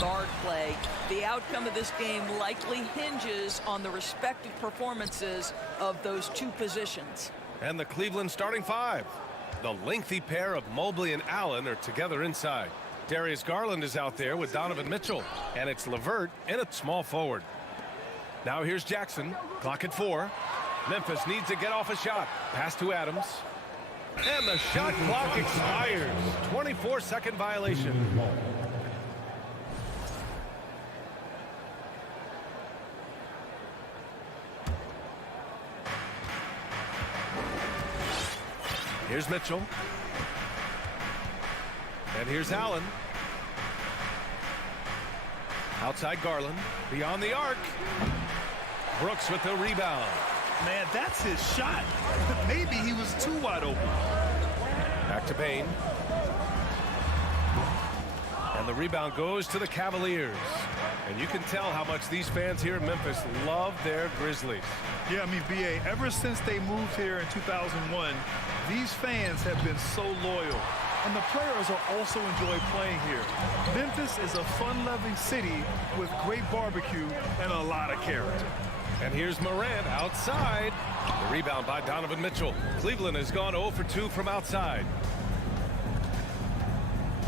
guard play. The outcome of this game likely hinges on the respective performances of those two positions. And the Cleveland starting five. The lengthy pair of Mobley and Allen are together inside. Darius Garland is out there with Donovan Mitchell. And it's LeVert in at small forward. Now here's Jackson. Clock at 4. Memphis needs to get off a shot. Pass to Adams. And the shot clock expires. 24-second violation. Here's Mitchell. And here's Allen. Outside Garland. Beyond the arc. Brooks with the rebound. Man, that's his shot. Maybe he was too wide open. Back to Payne. And the rebound goes to the Cavaliers. And you can tell how much these fans here in Memphis love their Grizzlies. Yeah, I mean, B.A., ever since they moved here in 2001, these fans have been so loyal. And the players are also enjoy playing here. Memphis is a fun-loving city with great barbecue and a lot of character. And here's Morant outside. The rebound by Donovan Mitchell. Cleveland has gone 0 for 2 from outside.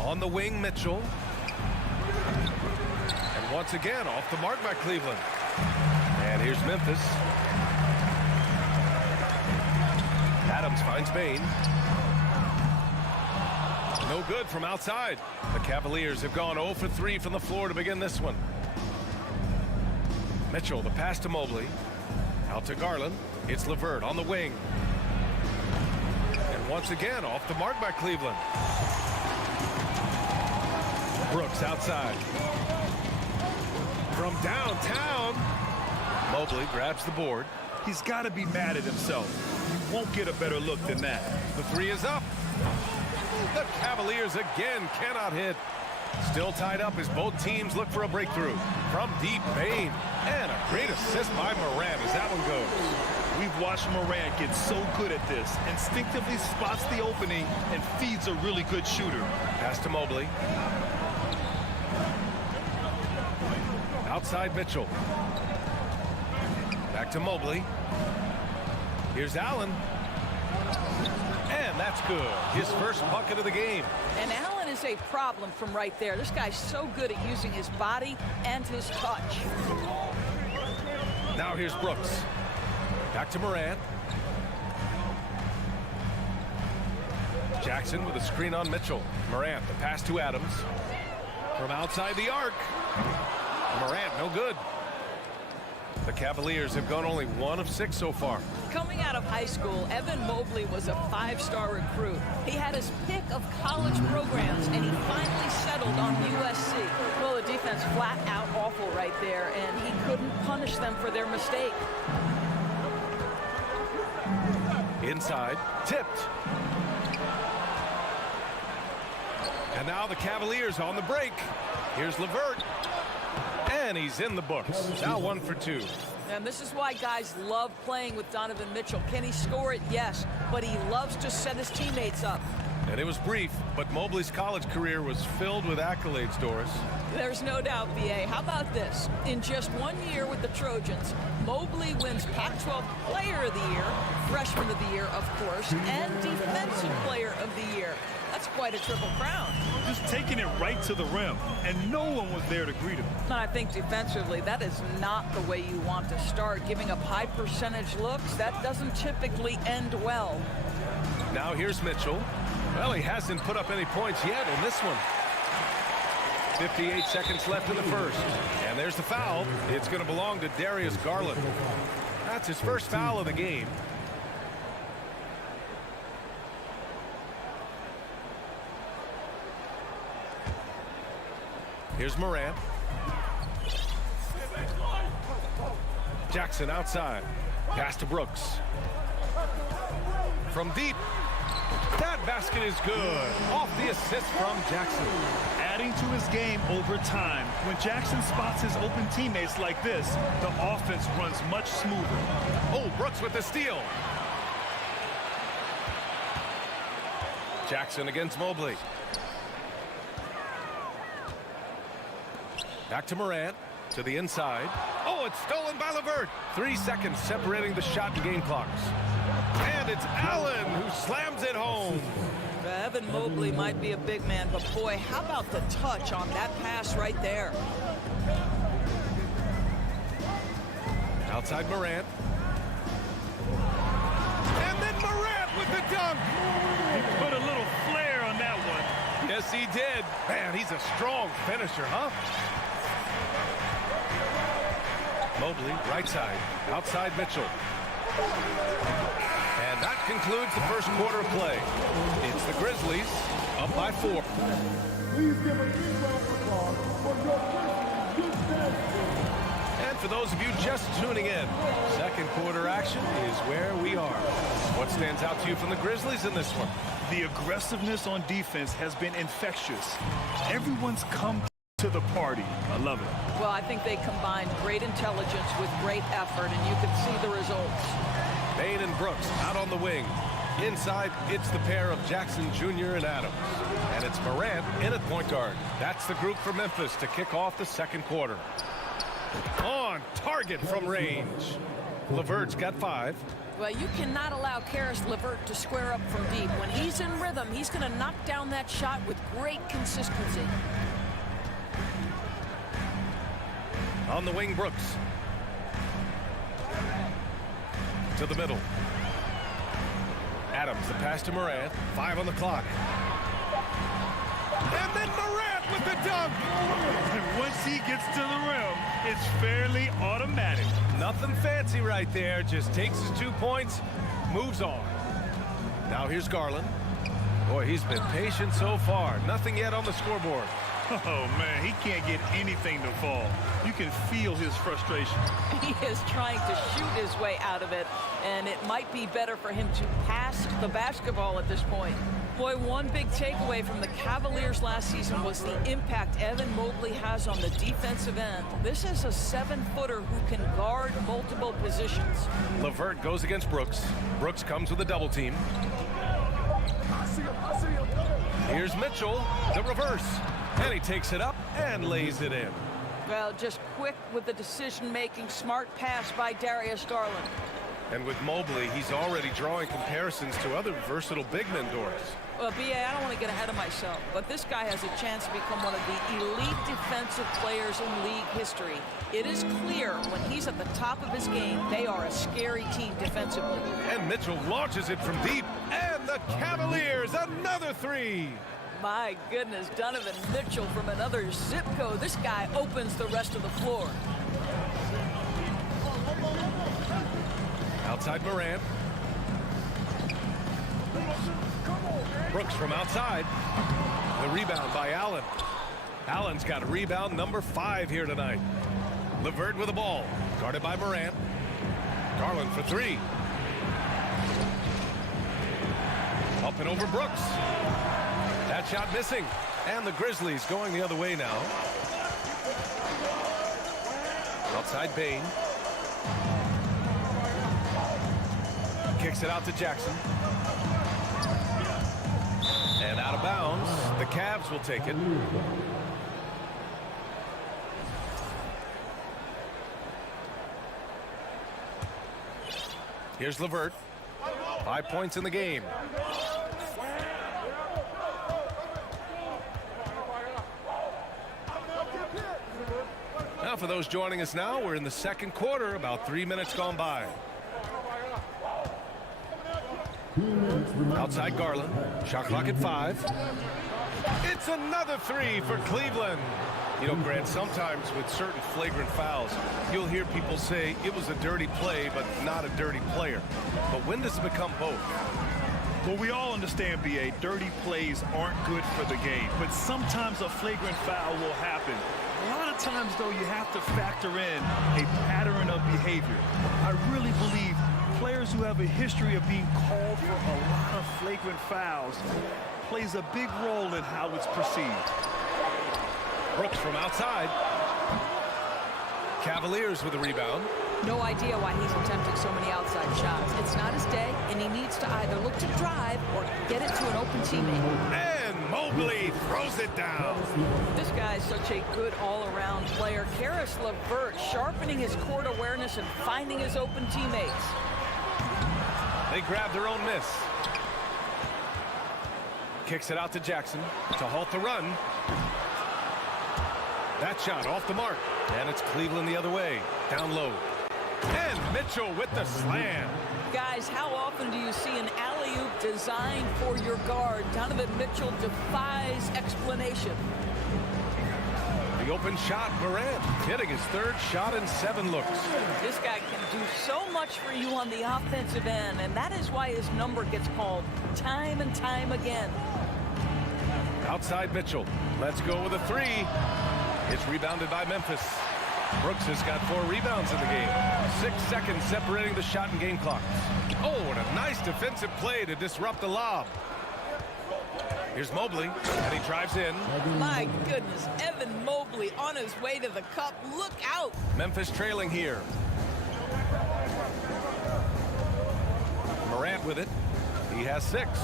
On the wing, Mitchell. And once again, off the mark by Cleveland. And here's Memphis. Adams finds Payne. No good from outside. The Cavaliers have gone 0 for 3 from the floor to begin this one. Mitchell, the pass to Mobley. Out to Garland. It's LeVert on the wing. And once again, off the mark by Cleveland. Brooks outside. From downtown. Mobley grabs the board. He's got to be mad at himself. You won't get a better look than that. The three is up. The Cavaliers again cannot hit. Still tied up as both teams look for a breakthrough. From deep, Payne. And a great assist by Morant as that one goes. We've watched Morant get so good at this. Instinctively spots the opening and feeds a really good shooter. Pass to Mobley. Outside Mitchell. Back to Mobley. Here's Allen. And that's good. His first bucket of the game. And Allen is a problem from right there. This guy's so good at using his body and his touch. Now here's Brooks. Back to Morant. Jackson with a screen on Mitchell. Morant, the pass to Adams. From outside the arc. Morant, no good. The Cavaliers have gone only 1 of 6 so far. Coming out of high school, Evan Mobley was a 5-star recruit. He had his pick of college programs, and he finally settled on USC. Well, the defense flat out awful right there, and he couldn't punish them for their mistake. Inside, tipped. And now the Cavaliers on the break. Here's LeVert. And he's in the books. Now 1 for 2. And this is why guys love playing with Donovan Mitchell. Can he score it? Yes. But he loves to set his teammates up. And it was brief, but Mobley's college career was filled with accolades, Doris. There's no doubt, B.A. How about this? In just 1 year with the Trojans, Mobley wins Pac-12 Player of the Year, Freshman of the Year, of course, and Defensive Player of the Year. That's quite a triple crown. Just taking it right to the rim, and no one was there to greet him. And I think defensively, that is not the way you want to start. Giving up high percentage looks, that doesn't typically end well. Now here's Mitchell. Well, he hasn't put up any points yet in this one. 58 seconds left in the first. And there's the foul. It's going to belong to Darius Garland. That's his first foul of the game. Here's Morant. Jackson outside. Pass to Brooks. From deep. That basket is good. Off the assist from Jackson. Adding to his game over time. When Jackson spots his open teammates like this, the offense runs much smoother. Oh, Brooks with the steal. Jackson against Mobley. Back to Morant. To the inside. Oh, it's stolen by LeVert. 3 seconds separating the shot and game clocks. And it's Allen who slams it home. Evan Mobley might be a big man, but boy, how about the touch on that pass right there? Outside Morant. And then Morant with the dunk. He put a little flair on that one. Yes, he did. Man, he's a strong finisher, huh? Mobley, right side. Outside Mitchell. And that concludes the first quarter of play. It's the Grizzlies up by 4. Please give a big round of applause for your Grizzlies defense. And for those of you just tuning in, second quarter action is where we are. What stands out to you from the Grizzlies in this one? The aggressiveness on defense has been infectious. Everyone's come to the party. I love it. Well, I think they combined great intelligence with great effort, and you can see the results. Bain and Brooks out on the wing. Inside, it's the pair of Jackson Jr. and Adams. And it's Morant in at point guard. That's the group for Memphis to kick off the second quarter. On target from range. LeVert's got 5. Well, you cannot allow Karis LeVert to square up from deep. When he's in rhythm, he's going to knock down that shot with great consistency. On the wing, Brooks. To the middle. Adams, the pass to Morant. 5 on the clock. And then Morant with the dunk. And once he gets to the rim, it's fairly automatic. Nothing fancy right there. Just takes his 2 points, moves on. Now here's Garland. Boy, he's been patient so far. Nothing yet on the scoreboard. Oh, man, he can't get anything to fall. You can feel his frustration. He is trying to shoot his way out of it, and it might be better for him to pass the basketball at this point. Boy, one big takeaway from the Cavaliers last season was the impact Evan Mobley has on the defensive end. This is a 7-footer who can guard multiple positions. LeVert goes against Brooks. Brooks comes with a double team. Here's Mitchell, the reverse. And he takes it up and lays it in. Well, just quick with the decision-making, smart pass by Darius Garland. And with Mobley, he's already drawing comparisons to other versatile big men, Doris. Well, B.A., I don't want to get ahead of myself, but this guy has a chance to become one of the elite defensive players in league history. It is clear when he's at the top of his game, they are a scary team defensively. And Mitchell launches it from deep. And the Cavaliers, another 3. My goodness, Donovan Mitchell from another zip code. This guy opens the rest of the floor. Outside Morant. Brooks from outside. The rebound by Allen. Allen's got rebound number 5 here tonight. LeVert with the ball. Guarded by Morant. Garland for 3. Up and over Brooks. That shot missing. And the Grizzlies going the other way now. Outside Bain. Kicks it out to Jackson. And out of bounds. The Cavs will take it. Here's LeVert. 5 points in the game. Now for those joining us now, we're in the second quarter, about 3 minutes gone by. Outside Garland, shot clock at 5. It's another 3 for Cleveland. You know, Grant, sometimes with certain flagrant fouls, you'll hear people say it was a dirty play, but not a dirty player. But when does it become both? Well, we all understand, B.A., dirty plays aren't good for the game, but sometimes a flagrant foul will happen. A lot of times, though, you have to factor in a pattern of behavior. I really believe players who have a history of being called for a lot of flagrant fouls plays a big role in how it's perceived. Brooks from outside. Cavaliers with a rebound. No idea why he's attempting so many outside shots. It's not his day, and he needs to either look to drive or get it to an open teammate. And Mobley throws it down. This guy is such a good all-around player. Karis LeVert sharpening his court awareness and finding his open teammates. They grab their own miss. Kicks it out to Jackson to halt the run. That shot off the mark. And it's Cleveland the other way. Down low. And Mitchell with the slam. Guys, how often do you see an alley-oop designed for your guard? Donovan Mitchell defies explanation. The open shot, Morant hitting his third shot in 7 looks. This guy can do so much for you on the offensive end, and that is why his number gets called time and time again. Outside Mitchell. Let's go with a 3. It's rebounded by Memphis. Brooks has got 4 rebounds in the game. 6 seconds separating the shot and game clocks. Oh, and a nice defensive play to disrupt the lob. Here's Mobley, and he drives in. My goodness, Evan Mobley on his way to the cup. Look out. Memphis trailing here. Morant with it. He has 6.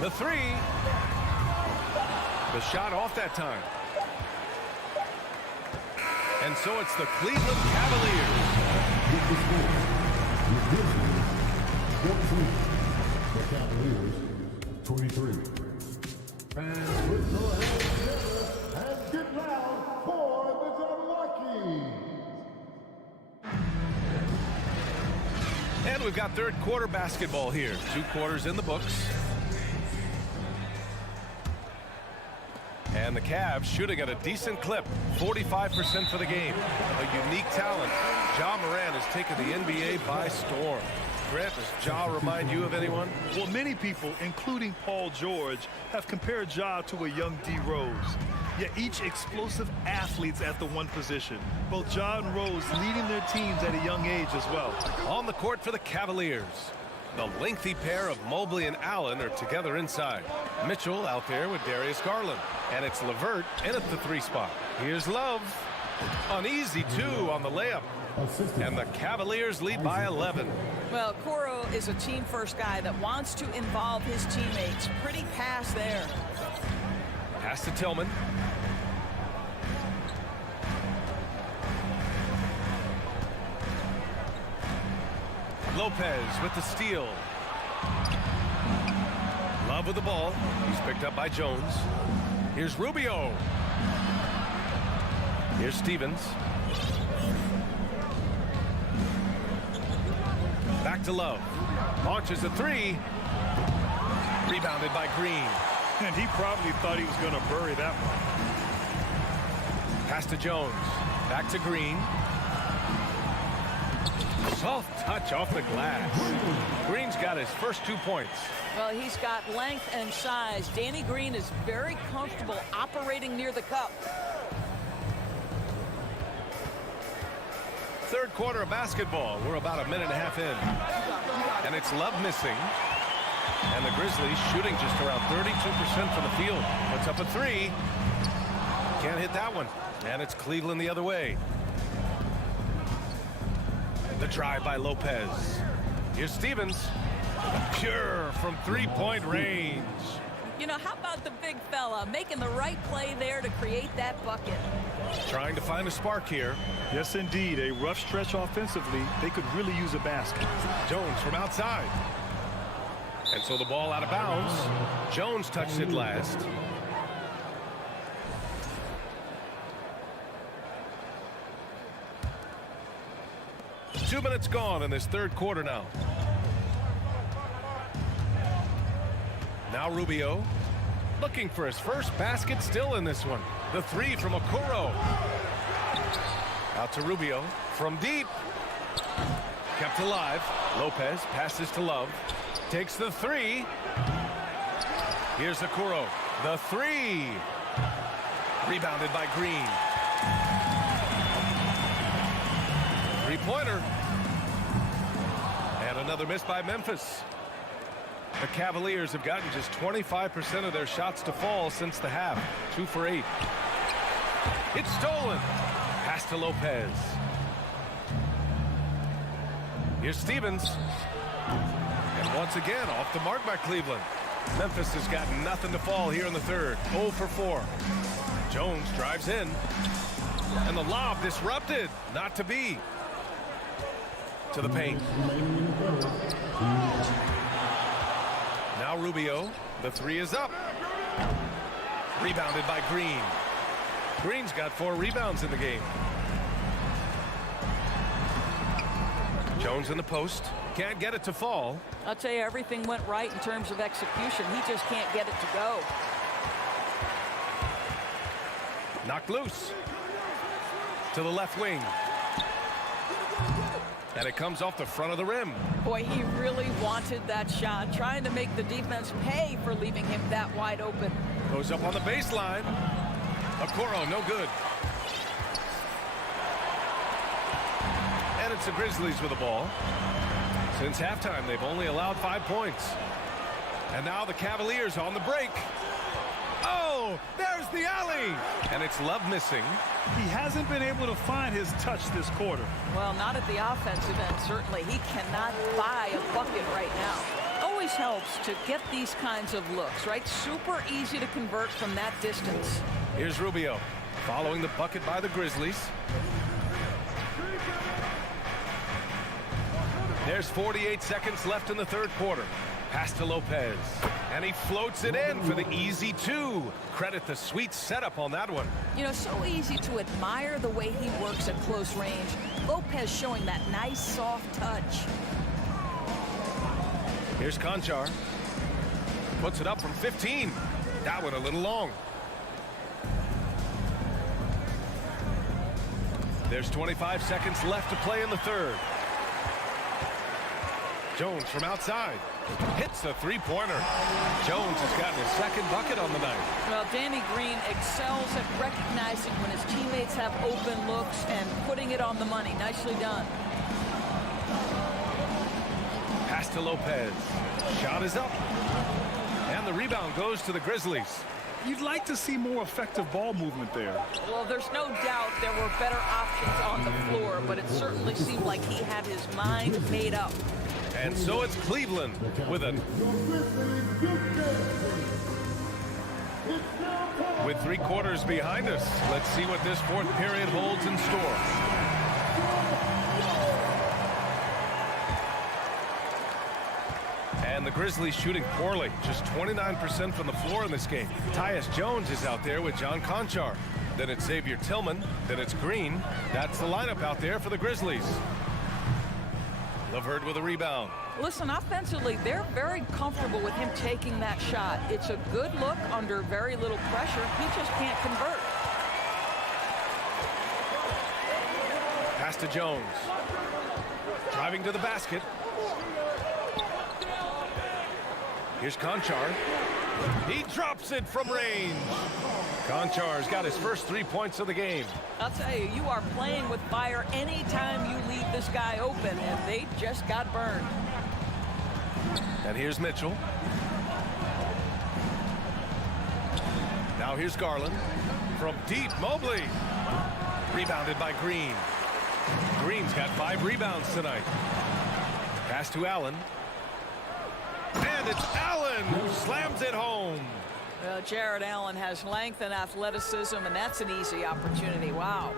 The 3. The shot off that time. And so it's the Cleveland Cavaliers. The Cavaliers, 23. Fans with your hands together and get loud for the Jabberwockies. And we've got third quarter basketball here. 2 quarters in the books. And the Cavs shooting at a decent clip, 45% for the game. A unique talent. Ja Morant has taken the NBA by storm. Grant, does Ja remind you of anyone? Well, many people, including Paul George, have compared Ja to a young D. Rose. Yet each explosive athletes at the one position. Both Ja and Rose leading their teams at a young age as well. On the court for the Cavaliers. The lengthy pair of Mobley and Allen are together inside. Mitchell out there with Darius Garland. And it's LeVert in at the 3 spot. Here's Love. An easy 2 on the layup. And the Cavaliers lead by 11. Well, Coro is a team-first guy that wants to involve his teammates. Pretty pass there. Pass to Tillman. Lopez with the steal. Love with the ball. He's picked up by Jones. Here's Rubio. Here's Stevens. Back to Love. Launches a 3. Rebounded by Green. And he probably thought he was going to bury that one. Pass to Jones. Back to Green. Soft touch off the glass. Green's got his first 2 points. Well, he's got length and size. Danny Green is very comfortable operating near the cup. Third quarter of basketball. We're about a minute and a half in. And it's Love missing. And the Grizzlies shooting just around 32% from the field. Puts up a 3. Can't hit that one. And it's Cleveland the other way. The drive by Lopez. Here's Stevens. Pure from 3-point range. You know, how about the big fella making the right play there to create that bucket? Trying to find a spark here. Yes, indeed. A rough stretch offensively. They could really use a basket. Jones from outside. And so the ball out of bounds. Jones touched it last. Two minutes gone in this third quarter now. Now Rubio looking for his first basket still in this one. The 3 from Okoro. Out to Rubio from deep. Kept alive. Lopez passes to Love. Takes the 3. Here's Okoro. The 3. Rebounded by Green. 3-pointer. And another miss by Memphis. The Cavaliers have gotten just 25% of their shots to fall since the half. 2 for 8. It's stolen. Pass to Lopez. Here's Stevens. And once again, off the mark by Cleveland. Memphis has got nothing to fall here in the third. 0 for 4. Jones drives in. And the lob disrupted. Not to be. To the paint. Now Rubio. The three is up. Rebounded by Green. Green's got 4 rebounds in the game. Jones in the post. Can't get it to fall. I'll tell you, everything went right in terms of execution. He just can't get it to go. Knocked loose. To the left wing. And it comes off the front of the rim. Boy, he really wanted that shot, trying to make the defense pay for leaving him that wide open. Goes up on the baseline. Okoro, no good. And it's the Grizzlies with the ball. Since halftime, they've only allowed 5 points. And now the Cavaliers on the break. Oh, there's the alley. And it's Love missing. He hasn't been able to find his touch this quarter. Well, not at the offensive end, certainly. He cannot buy a bucket right now. Always helps to get these kinds of looks, right? Super easy to convert from that distance. Here's Rubio following the bucket by the Grizzlies. There's 48 seconds left in the third quarter. Pass to Lopez. And he floats it in for the easy 2. Credit the sweet setup on that one. You know, so easy to admire the way he works at close range. Lopez showing that nice, soft touch. Here's Conchar. Puts it up from 15. That one a little long. There's 25 seconds left to play in the third. Jones from outside. Hits a three-pointer. Jones has gotten his second bucket on the night. Well, Danny Green excels at recognizing when his teammates have open looks and putting it on the money. Nicely done. Pass to Lopez. Shot is up. And the rebound goes to the Grizzlies. You'd like to see more effective ball movement there. Well, there's no doubt there were better options on the floor, but it certainly seemed like he had his mind made up. And so it's Cleveland with with 3 quarters behind us. Let's see what this fourth period holds in store. And the Grizzlies shooting poorly, just 29% from the floor in this game. Tyus Jones is out there with John Conchar. Then it's Xavier Tillman. Then it's Green. That's the lineup out there for the Grizzlies. LeVert with a rebound. Listen, offensively, they're very comfortable with him taking that shot. It's a good look under very little pressure. He just can't convert. Pass to Jones. Driving to the basket. Here's Conchar. He drops it from range. Conchar's got his first 3 points of the game. I'll tell you, you are playing with fire anytime you leave this guy open, and they just got burned. And here's Mitchell. Now here's Garland. From deep, Mobley. Rebounded by Green. Green's got 5 rebounds tonight. Pass to Allen. And it's Allen who slams it home. Well, Jared Allen has length and athleticism, and that's an easy opportunity. Wow.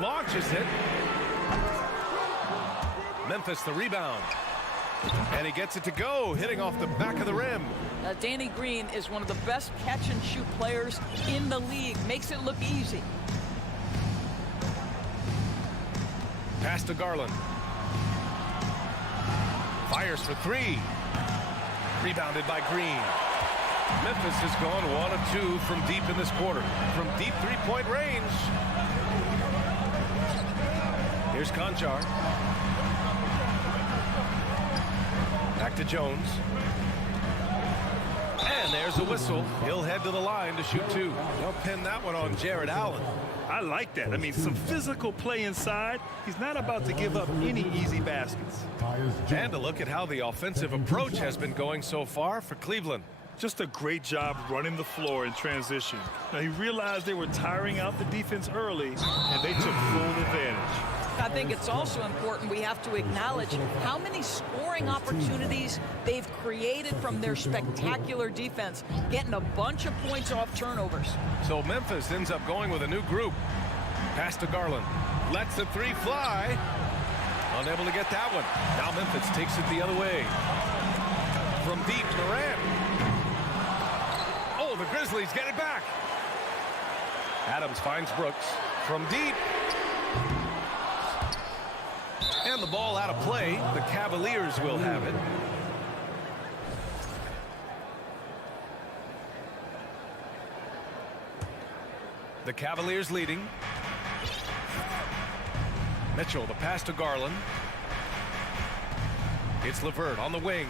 Launches it. Memphis the rebound. And he gets it to go, hitting off the back of the rim. Danny Green is one of the best catch-and-shoot players in the league. Makes it look easy. Pass to Garland. Fires for 3. Rebounded by Green. Memphis has gone 1 of 2 from deep in this quarter. From deep 3-point range. Here's Conchar. Back to Jones. And there's a whistle. He'll head to the line to shoot 2. They'll pin that one on Jared Allen. I like that. I mean, some physical play inside. He's not about to give up any easy baskets. And a look at how the offensive approach has been going so far for Cleveland. Just a great job running the floor in transition. Now, he realized they were tiring out the defense early, and they took full advantage. I think it's also important we have to acknowledge how many scoring opportunities they've created from their spectacular defense, getting a bunch of points off turnovers. So Memphis ends up going with a new group. Pass to Garland. Lets the three fly. Unable to get that one. Now Memphis takes it the other way. From deep, Morant. Oh, the Grizzlies get it back. Adams finds Brooks. From deep. And the ball out of play. The Cavaliers will have it. The Cavaliers leading. Mitchell, the pass to Garland. It's LeVert on the wing.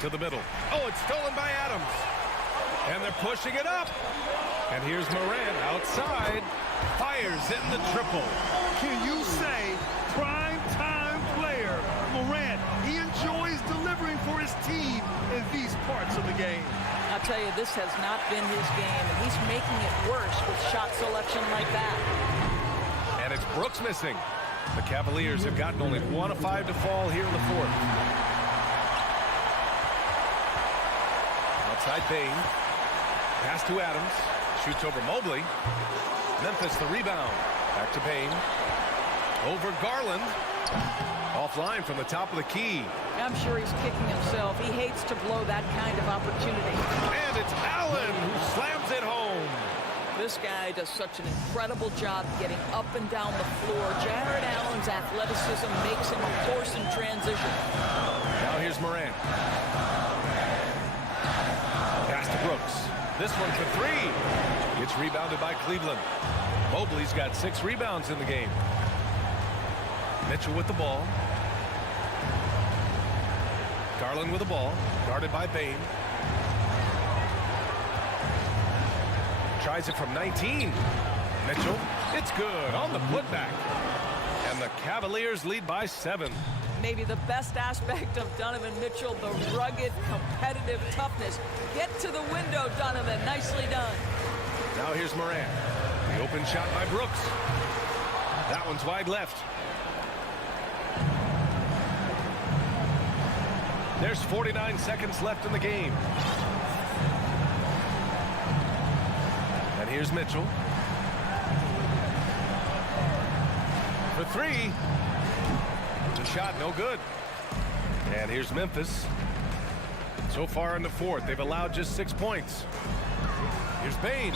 To the middle. Oh, it's stolen by Adams. And they're pushing it up. And here's Morant outside. Fires in the triple. Can you say prime time player Morant? He enjoys delivering for his team in these parts of the game. I'll tell you, this has not been his game, and he's making it worse with shot selection like that. And it's Brooks missing. The Cavaliers have gotten only 1 of 5 to fall here in the fourth. Outside Bain. Pass to Adams. Shoots over Mobley. Memphis the rebound. Back to Bain. Over Garland. Offline from the top of the key. I'm sure he's kicking himself. He hates to blow that kind of opportunity. And it's Allen who slams it home. This guy does such an incredible job getting up and down the floor. Jared Allen's athleticism makes him a force in transition. Now here's Morant. Pass to Brooks. This one for three. It's rebounded by Cleveland. Mobley's got 6 rebounds in the game. Mitchell with the ball. Garland with the ball. Guarded by Bain. Tries it from 19. Mitchell. It's good on the putback. And the Cavaliers lead by 7. Maybe the best aspect of Donovan Mitchell, the rugged, competitive toughness. Get to the window, Donovan. Nicely done. Now here's Morant. The open shot by Brooks. That one's wide left. There's 49 seconds left in the game. And here's Mitchell. For 3. The shot no good. And here's Memphis. So far in the fourth, they've allowed just 6 points. Here's Bain.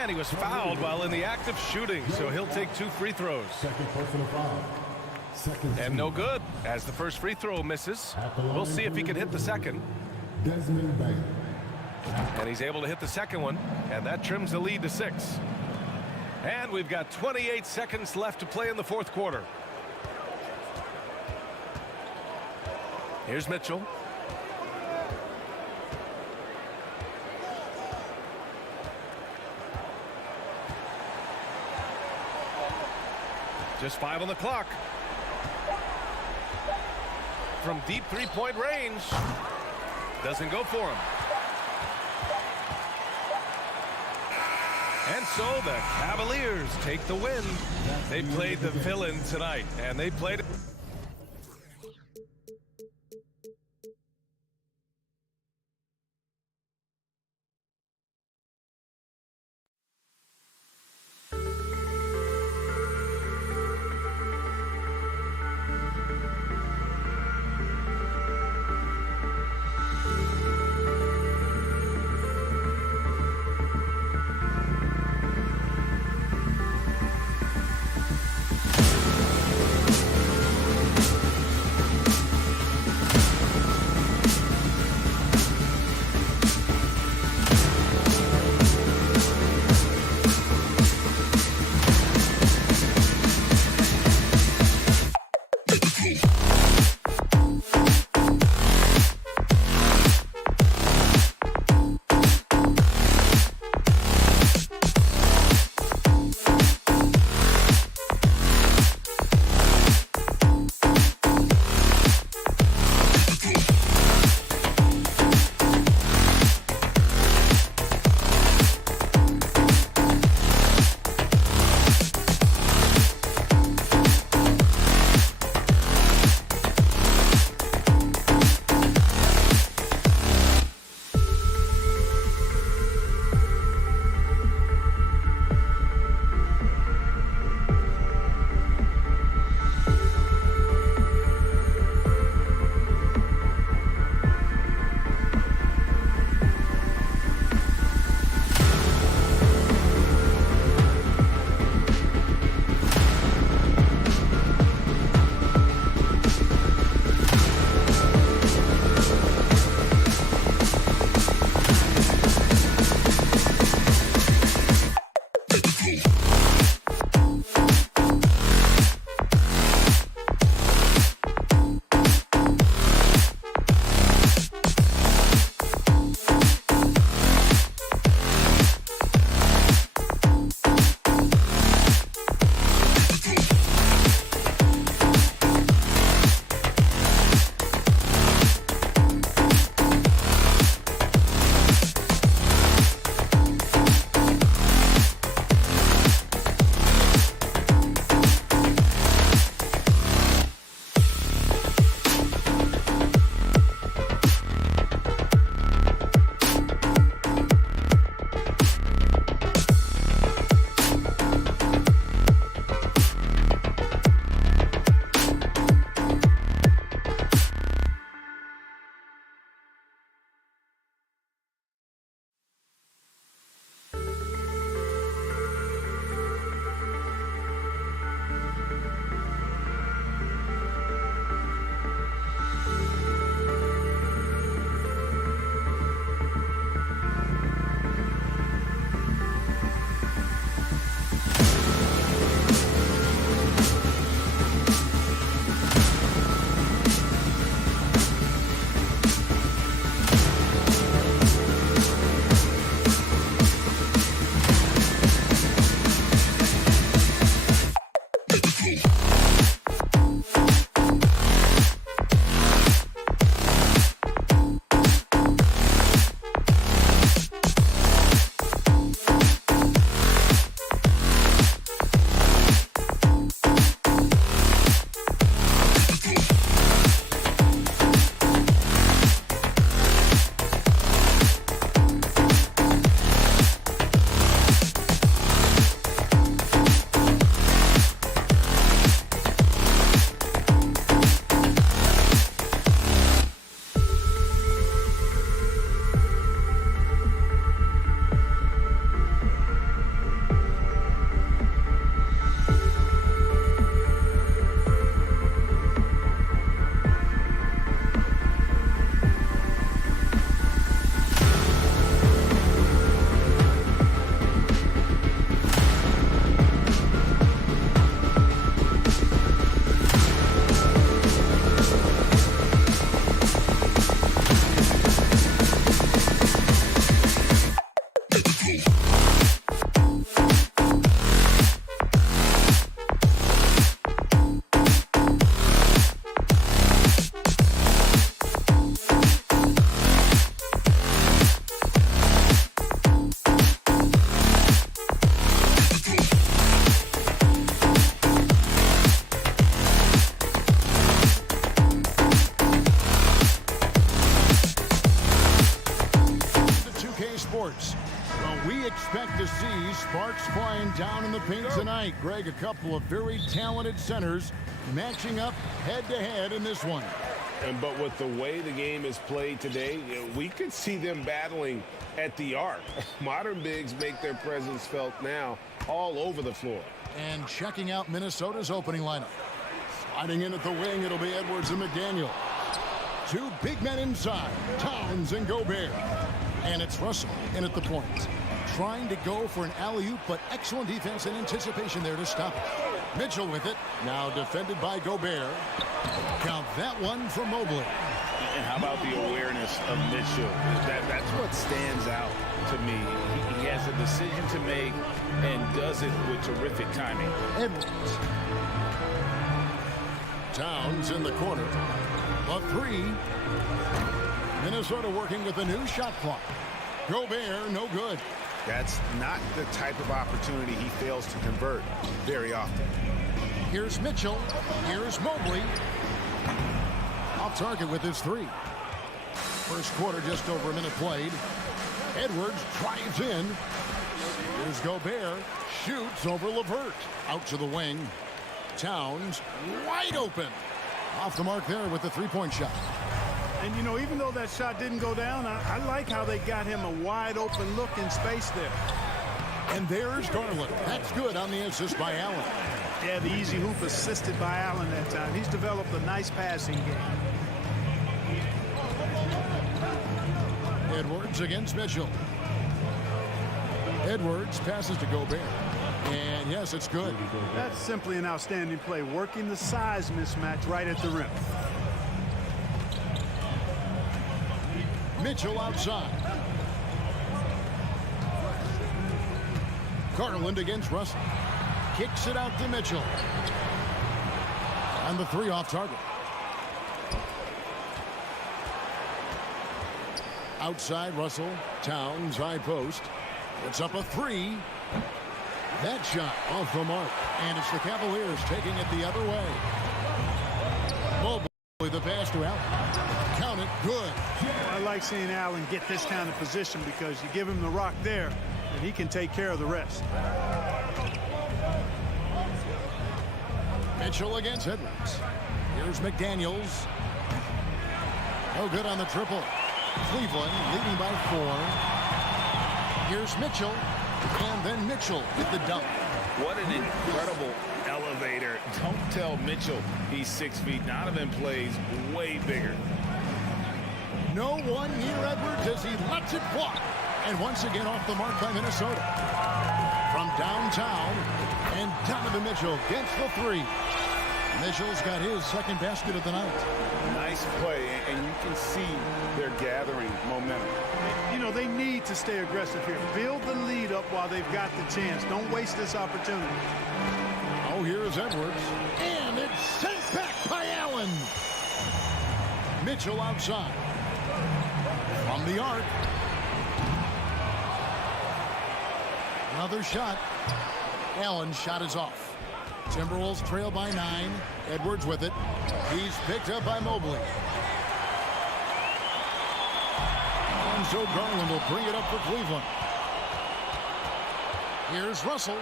And he was fouled while in the act of shooting, so he'll take 2 free throws. Second personal foul. And no good, as the first free throw misses. We'll see if he can hit the second. Desmond Bain. And he's able to hit the second one, and that trims the lead to 6. And we've got 28 seconds left to play in the fourth quarter. Here's Mitchell. Just 5 on the clock. From deep three-point range. Doesn't go for him. And so the Cavaliers take the win. They played the villain tonight, and they played it. expect to see sparks flying down in the paint tonight. Greg, a couple of very talented centers matching up head-to-head in this one. But with the way the game is played today, we could see them battling at the arc. Modern bigs make their presence felt now all over the floor. And checking out Minnesota's opening lineup. Sliding in at the wing, it'll be Edwards and McDaniel. Two big men inside, Towns and Gobert. And it's Russell in at the point. Trying to go for an alley-oop, but excellent defense and anticipation there to stop it. Mitchell with it, now defended by Gobert. Count that one for Mobley. And how about the awareness of Mitchell? That's what stands out to me. He has a decision to make and does it with terrific timing. Edwards. Towns in the corner. A three. Minnesota working with a new shot clock. Gobert, no good. That's not the type of opportunity he fails to convert very often. Here's Mitchell. Here's Mobley. Off target with his three. First quarter, just over a minute played. Edwards drives in. Here's Gobert. Shoots over LeVert. Out to the wing. Towns wide open. Off the mark there with the three-point shot. And, you know, even though that shot didn't go down, I like how they got him a wide-open look in space there. And there's Garland. That's good on the assist by Allen. Yeah, the easy hoop assisted by Allen that time. He's developed a nice passing game. Edwards against Mitchell. Edwards passes to Gobert. And, yes, it's good. That's simply an outstanding play, working the size mismatch right at the rim. Mitchell outside. Garland against Russell. Kicks it out to Mitchell. And the three off target. Outside Russell. Towns high post. It's up a three. That shot off the mark. And it's the Cavaliers taking it the other way. Mobley the pass to Allen. Count it. Good. I like seeing Allen get this kind of position because you give him the rock there and he can take care of the rest. Mitchell against Edwards. Here's McDaniels. No good on the triple. Cleveland leading by 4. Here's Mitchell. And then Mitchell with the dunk. What an incredible elevator. Don't tell Mitchell he's 6 feet. Donovan plays way bigger. No one near Edwards as he lets it fly. And once again off the mark by Minnesota. From downtown, and Donovan Mitchell gets the three. Mitchell's got his second basket of the night. Nice play, and you can see they're gathering momentum. You know, they need to stay aggressive here. Build the lead up while they've got the chance. Don't waste this opportunity. Now here's Edwards. And it's sent back by Allen. Mitchell outside. From the arc. Another shot. Allen's shot is off. Timberwolves trail by 9. Edwards with it. He's picked up by Mobley. And so Garland will bring it up for Cleveland. Here's Russell.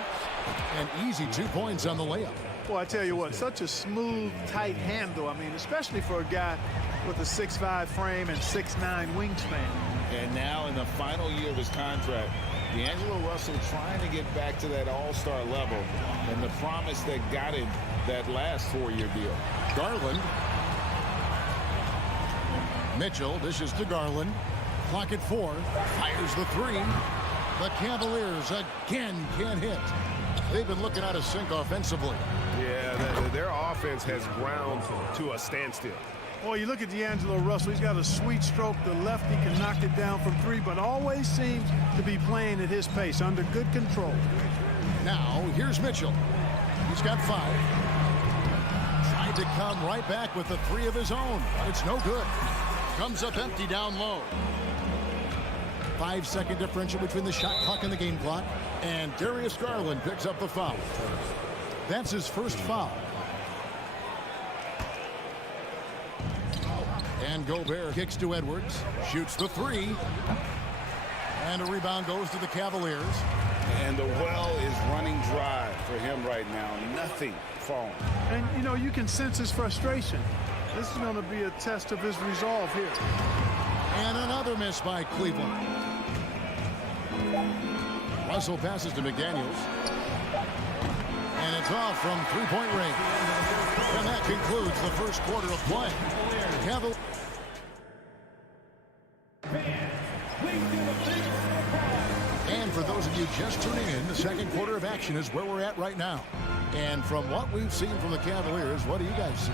An easy 2 points on the layup. Well, I tell you what, such a smooth, tight handle. I mean, especially for a guy with a 6'5" frame and 6'9" wingspan. And now in the final year of his contract, D'Angelo Russell trying to get back to that all-star level and the promise that got him that last 4-year deal. Garland. Mitchell dishes to Garland. Clock at 4. Fires the 3. The Cavaliers again can't hit. They've been looking out of sync offensively. Yeah, their offense has ground to a standstill. Boy, you look at D'Angelo Russell, he's got a sweet stroke. The lefty can knock it down from 3, but always seems to be playing at his pace, under good control. Now, here's Mitchell. He's got 5. Tried to come right back with the 3 of his own. It's no good. Comes up empty down low. 5-second differential between the shot clock and the game clock. And Darius Garland picks up the foul. That's his first foul. And Gobert kicks to Edwards. Shoots the 3. And a rebound goes to the Cavaliers. And the well is running dry for him right now. Nothing falling. And, you know, you can sense his frustration. This is going to be a test of his resolve here. And another miss by Cleveland. Russell passes to McDaniels. And it's off from three-point range. And that concludes the first quarter of play. Cavaliers. And for those of you just tuning in, the second quarter of action is where we're at right now. And from what we've seen from the Cavaliers, what do you guys see?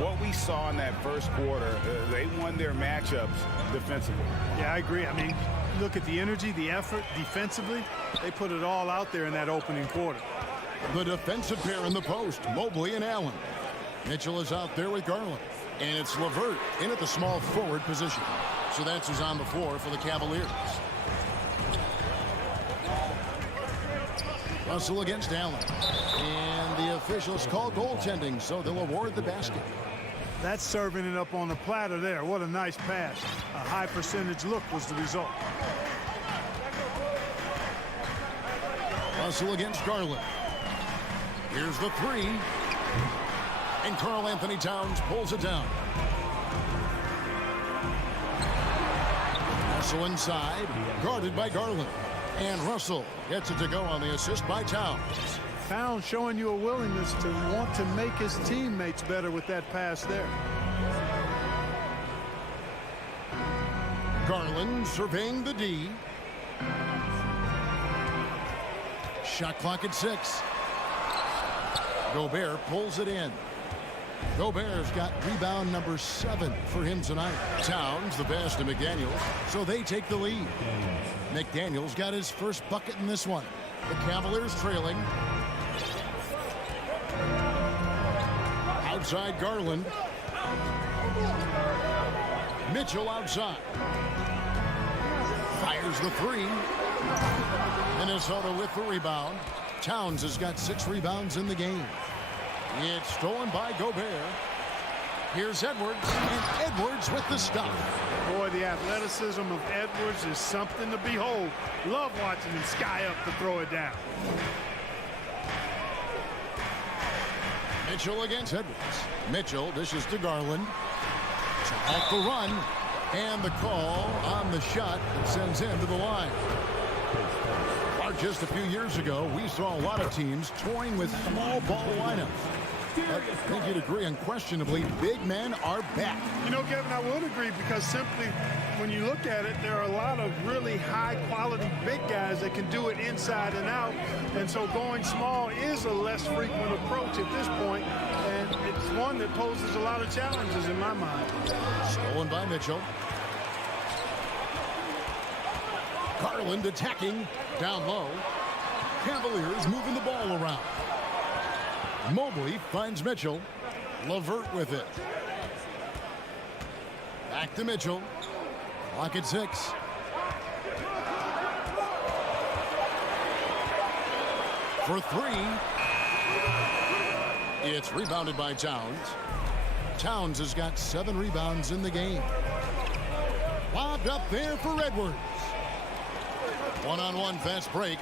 What we saw in that first quarter, they won their matchups defensively. Yeah, I agree. I mean, look at the energy, the effort defensively. They put it all out there in that opening quarter. The defensive pair in the post, Mobley and Allen. Mitchell is out there with Garland. And it's LeVert in at the small forward position. So that's who's on the floor for the Cavaliers. Russell against Allen. And the officials call goaltending, so they'll award the basket. That's serving it up on the platter there. What a nice pass. A high percentage look was the result. Russell against Garland. Here's the 3. And Karl Anthony Towns pulls it down. Russell inside, guarded by Garland. And Russell gets it to go on the assist by Towns. Towns showing you a willingness to want to make his teammates better with that pass there. Garland surveying the D. Shot clock at 6. Gobert pulls it in. Gobert's got rebound number 7 for him tonight. Towns the pass to McDaniels, so they take the lead. McDaniels got his first bucket in this one. The Cavaliers trailing. Outside Garland. Mitchell outside. Fires the 3. Minnesota with the rebound. Towns has got 6 rebounds in the game. It's stolen by Gobert. Here's Edwards, and Edwards with the stop. Boy, the athleticism of Edwards is something to behold. Love watching him sky up to throw it down. Mitchell against Edwards. Mitchell dishes to Garland. So off the run, and the call on the shot that sends him to the line. Just a few years ago, we saw a lot of teams toying with small ball lineups. But I think you'd agree, unquestionably, big men are back. You know, Kevin, I would agree, because simply when you look at it, there are a lot of really high-quality big guys that can do it inside and out. And so going small is a less frequent approach at this point, and it's one that poses a lot of challenges in my mind. Stolen by Mitchell. Garland attacking down low. Cavaliers moving the ball around. Mobley finds Mitchell. LeVert with it. Back to Mitchell. Clock at 6. For 3. It's rebounded by Towns. Towns has got 7 rebounds in the game. Lobbed up there for Edwards. One-on-one fast break.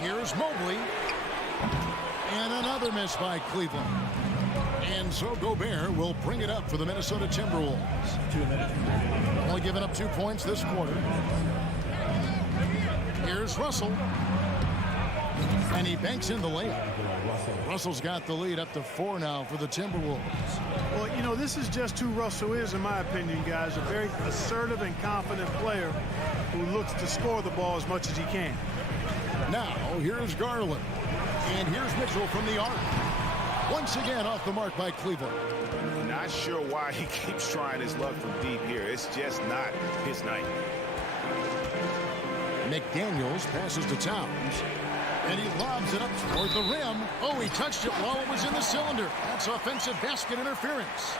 Here's Mobley. And another miss by Cleveland. And so Gobert will bring it up for the Minnesota Timberwolves. Only giving up 2 points this quarter. Here's Russell. And he banks in the layup. Russell's got the lead up to 4 now for the Timberwolves. Well, you know, this is just who Russell is, in my opinion, guys. A very assertive and confident player who looks to score the ball as much as he can. Now, here's Garland. And here's Mitchell from the arc. Once again off the mark by Cleveland. Not sure why he keeps trying his luck from deep here. It's just not his night. McDaniels passes to Towns. And he lobs it up toward the rim. Oh, he touched it while it was in the cylinder. That's offensive basket interference.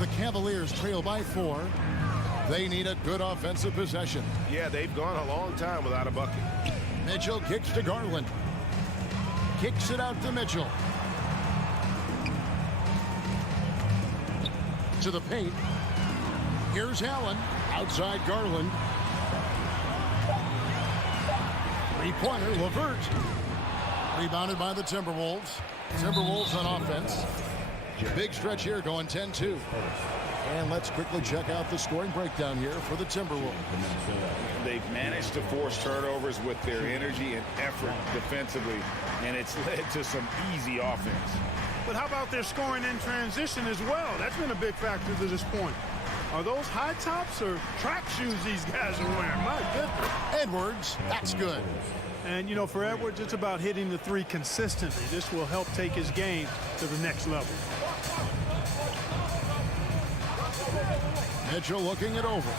The Cavaliers trail by 4. They need a good offensive possession. Yeah, they've gone a long time without a bucket. Mitchell kicks to Garland. Kicks it out to Mitchell. To the paint. Here's Allen. Outside Garland. Three-pointer, LeVert. Rebounded by the Timberwolves. Timberwolves on offense. Big stretch here going 10-2. And let's quickly check out the scoring breakdown here for the Timberwolves. They've managed to force turnovers with their energy and effort defensively, and it's led to some easy offense. But how about their scoring in transition as well? That's been a big factor to this point. Are those high tops or track shoes these guys are wearing? My goodness. Edwards, that's good. And, you know, for Edwards, it's about hitting the 3 consistently. This will help take his game to the next level. Mitchell looking it over.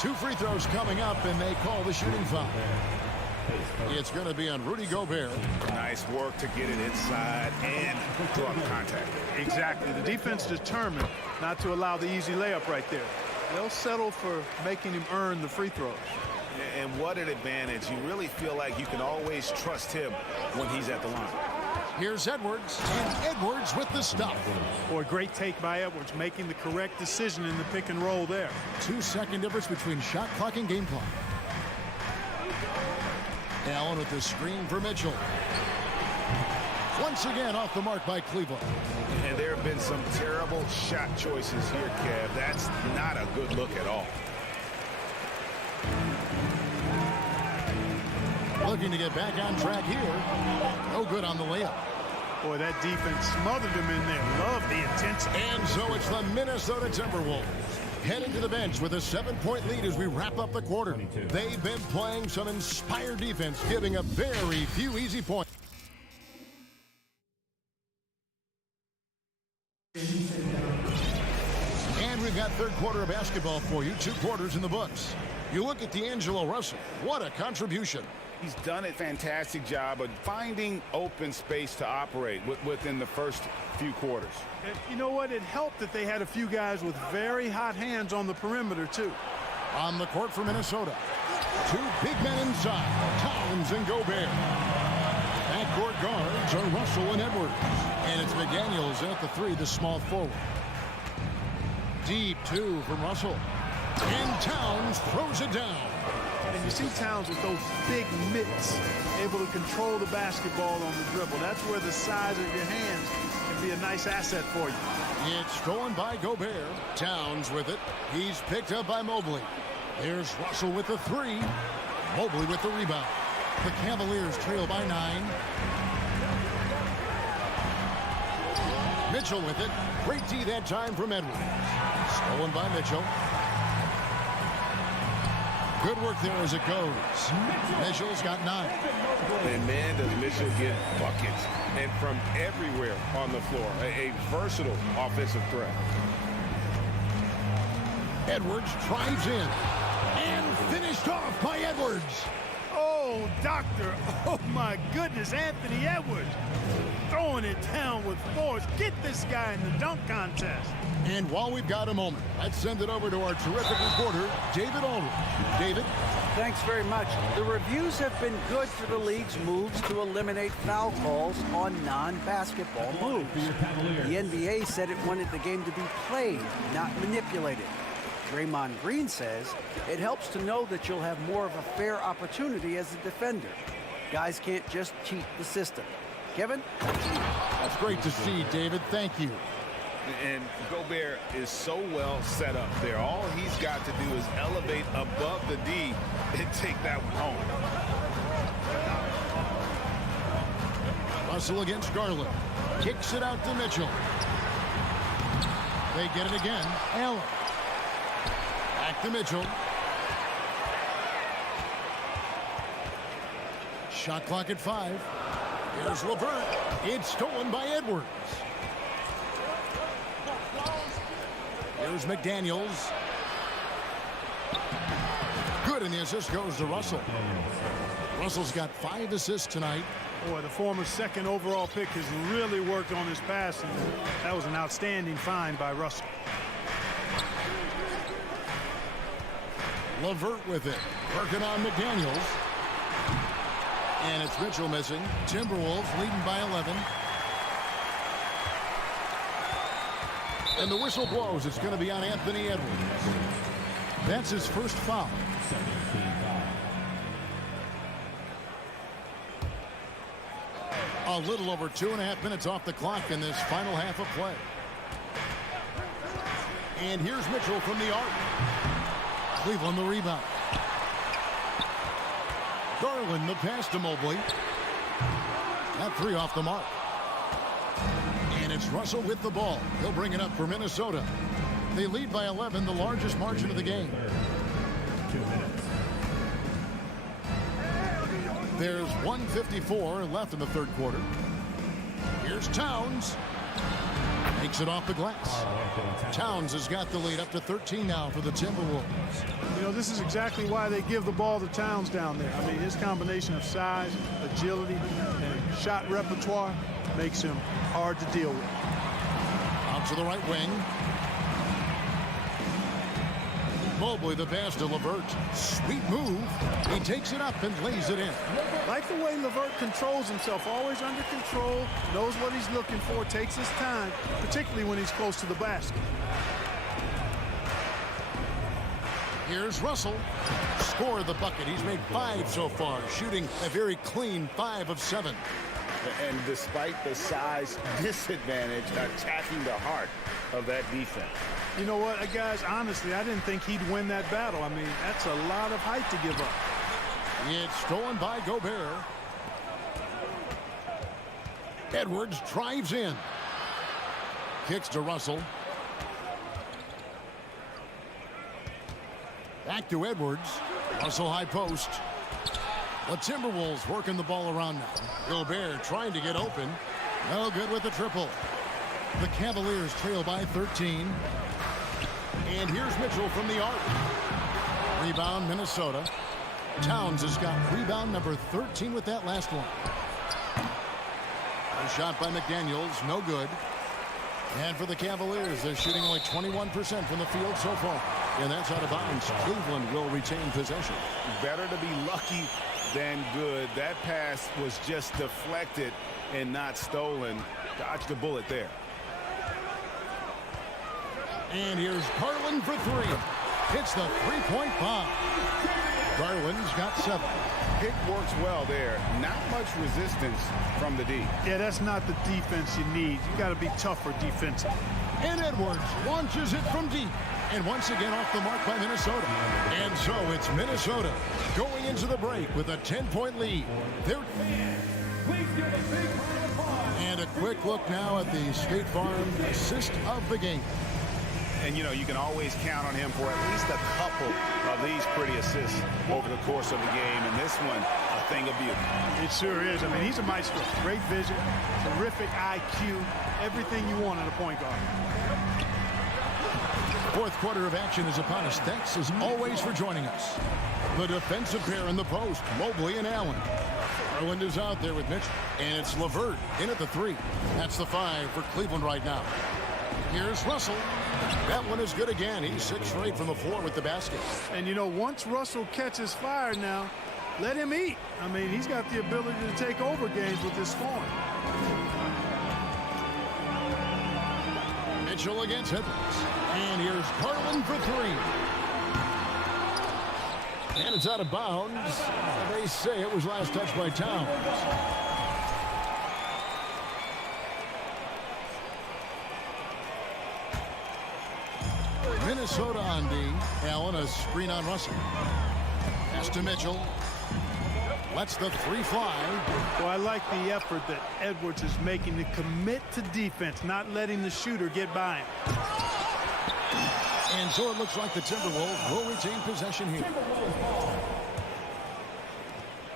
2 free throws coming up, and they call the shooting foul. It's going to be on Rudy Gobert. Nice work to get it inside and draw the contact. Exactly. The defense determined not to allow the easy layup right there. They'll settle for making him earn the free throws. And what an advantage. You really feel like you can always trust him when he's at the line. Here's Edwards, and Edwards with the stuff. Boy, great take by Edwards, making the correct decision in the pick and roll there. 2-second difference between shot clock and game clock. Allen with the screen for Mitchell. Once again off the mark by Cleveland. And there have been some terrible shot choices here, Kev. That's not a good look at all. Looking to get back on track here. No good on the layup. Boy, that defense smothered him in there. Love the intensity. And so it's the Minnesota Timberwolves heading to the bench with a 7-point lead as we wrap up the quarter. They've been playing some inspired defense, giving up very few easy points. And we've got third quarter of basketball for you. 2 quarters in the books. You look at D'Angelo Russell. What a contribution. He's done a fantastic job of finding open space to operate within the first few quarters. And you know what? It helped that they had a few guys with very hot hands on the perimeter, too. On the court for Minnesota. 2 big men inside. Towns and Gobert. Backcourt guards are Russell and Edwards. And it's McDaniels in at the 3, the small forward. Deep 2 from Russell. And Towns throws it down. And you see Towns with those big mitts, able to control the basketball on the dribble. That's where the size of your hands can be a nice asset for you. It's stolen by Gobert. Towns with it. He's picked up by Mobley. There's Russell with the 3. Mobley with the rebound. The Cavaliers trail by 9. Mitchell with it. Great D that time from Edwards. Stolen by Mitchell. Good work there as it goes. Mitchell's got 9. And man, does Mitchell get buckets. And from everywhere on the floor. A versatile offensive threat. Edwards drives in and Finished off by Edwards. Oh, doctor. Oh, my goodness, Anthony Edwards. Throwing it down with force. Get this guy in the dunk contest. And while we've got a moment, let's send it over to our terrific reporter, David Aldridge. David? Thanks very much. The reviews have been good for the league's moves to eliminate foul calls on non-basketball moves. The NBA said it wanted the game to be played, not manipulated. Draymond Green says it helps to know that you'll have more of a fair opportunity as a defender. Guys can't just cheat the system. Kevin? That's great to see, David. Thank you. And Gobert is so well set up there. All he's got to do is elevate above the D and take that one home. Russell against Garland. Kicks it out to Mitchell. They get it again. Allen. Back to Mitchell. Shot clock at 5. Here's LeVert. It's stolen by Edwards. Here's McDaniels. Good, and the assist goes to Russell. Russell's got 5 assists tonight. Boy, the former second overall pick has really worked on his passing. That was an outstanding find by Russell. LeVert with it. Working on McDaniels. And it's Mitchell missing. Timberwolves leading by 11. And the whistle blows. It's going to be on Anthony Edwards. That's his first foul. A little over 2.5 minutes off the clock in this final half of play. And here's Mitchell from the arc. Cleveland the rebound. Garland the pass to Mobley. That 3 off the mark. And it's Russell with the ball. He'll bring it up for Minnesota. They lead by 11, the largest margin of the game. There's 1:54 left in the third quarter. Here's Towns. Takes it off the glass. Towns has got the lead up to 13 now for the Timberwolves. You know, this is exactly why they give the ball to Towns down there. I mean, his combination of size, agility, and shot repertoire makes him hard to deal with. Out to the right wing. Mobley the pass to LeVert. Sweet move. He takes it up and lays it in. Like the way LeVert controls himself, always under control, knows what he's looking for, takes his time, particularly when he's close to the basket. Here's Russell. Score the bucket. He's made 5 so far, shooting a very clean 5 of 7. And despite the size disadvantage, attacking the heart of that defense. You know what, guys, honestly, I didn't think he'd win that battle. I mean, that's a lot of height to give up. It's stolen by Gobert. Edwards drives in. Kicks to Russell. Back to Edwards. Russell high post. The Timberwolves working the ball around now. Gobert trying to get open. No good with the triple. The Cavaliers trail by 13. And here's Mitchell from the arc. Rebound, Minnesota. Towns has got rebound number 13 with that last one. A shot by McDaniels, no good. And for the Cavaliers, they're shooting only 21% from the field so far. And that's out of bounds. Cleveland will retain possession. Better to be lucky than good. That pass was just deflected and not stolen. Dodged the bullet there. And here's Garland for 3. Hits the three-point bomb. Garland's got 7. Pick works well there. Not much resistance from the D. Yeah, that's not the defense you need. You got to be tougher defensively. And Edwards launches it from deep. And once again off the mark by Minnesota. And so it's Minnesota going into the break with a 10-point lead. And a quick look now at the State Farm assist of the game. And, you know, you can always count on him for at least a couple of these pretty assists over the course of the game. And this one, a thing of beauty. It sure is. I mean, he's a maestro. Great vision, terrific IQ, everything you want in a point guard. Fourth quarter of action is upon us. Thanks, as always, for joining us. The defensive pair in the post, Mobley and Allen. Garland is out there with Mitchell, and it's LeVert in at the 3. That's the 5 for Cleveland right now. Here's Russell. That one is good again. He's 6 for 8 from the floor with the basket. And, you know, once Russell catches fire now, let him eat. I mean, he's got the ability to take over games with his scoring. Mitchell against Edwards. And here's Garland for 3. And it's out of bounds. They say it was last touched by Towns. Minnesota on D. Allen, a screen on Russell. Pass to Mitchell. Lets the 3 fly. Well, I like the effort that Edwards is making to commit to defense, not letting the shooter get by him. And so it looks like the Timberwolves will retain possession here.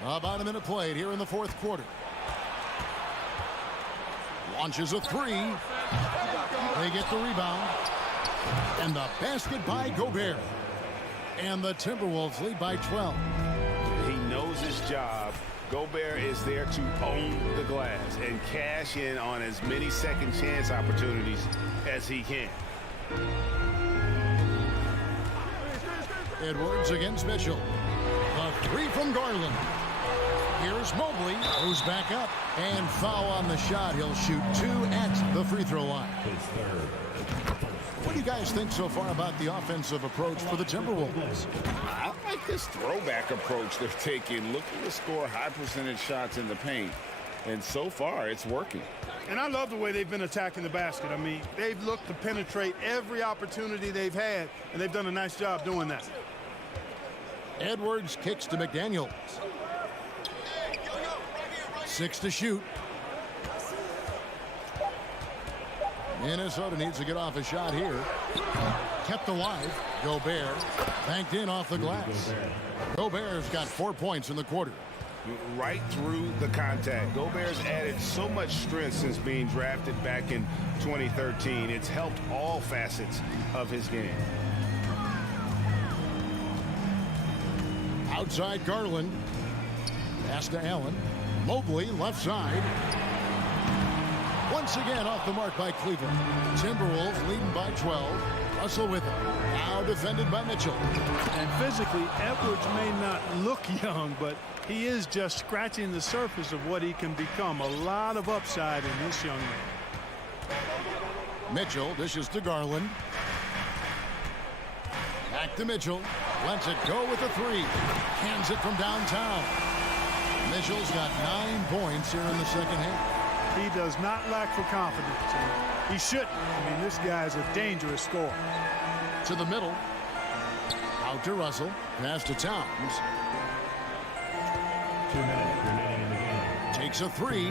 About a minute played here in the fourth quarter. Launches a 3. They get the rebound. And the basket by Gobert. And the Timberwolves lead by 12. He knows his job. Gobert is there to own the glass and cash in on as many second chance opportunities as he can. Edwards against Mitchell. The 3 from Garland. Here's Mobley, who's back up, and foul on the shot. He'll shoot 2 at the free throw line. What do you guys think so far about the offensive approach for the Timberwolves? I like this throwback approach they're taking, looking to score high percentage shots in the paint. And so far, it's working. And I love the way they've been attacking the basket. I mean, they've looked to penetrate every opportunity they've had, and they've done a nice job doing that. Edwards kicks to McDaniels. 6 to shoot. Minnesota needs to get off a shot here. Kept alive. Gobert banked in off the glass. Gobert's got 4 points in the quarter. Right through the contact. Gobert's added so much strength since being drafted back in 2013. It's helped all facets of his game. Outside Garland. Pass to Allen. Mobley left side. Once again off the mark by Cleveland. Timberwolves leading by 12. Russell with him. Now defended by Mitchell. And physically, Edwards may not look young, but he is just scratching the surface of what he can become. A lot of upside in this young man. Mitchell dishes to Garland. Back to Mitchell. Lets it go with a 3. Hands it from downtown. Mitchell's got 9 points here in the second half. He does not lack for confidence. And he shouldn't. I mean, this guy's a dangerous scorer. To the middle. Out to Russell. Pass to Towns. 2 minutes remaining in the game. Takes a 3.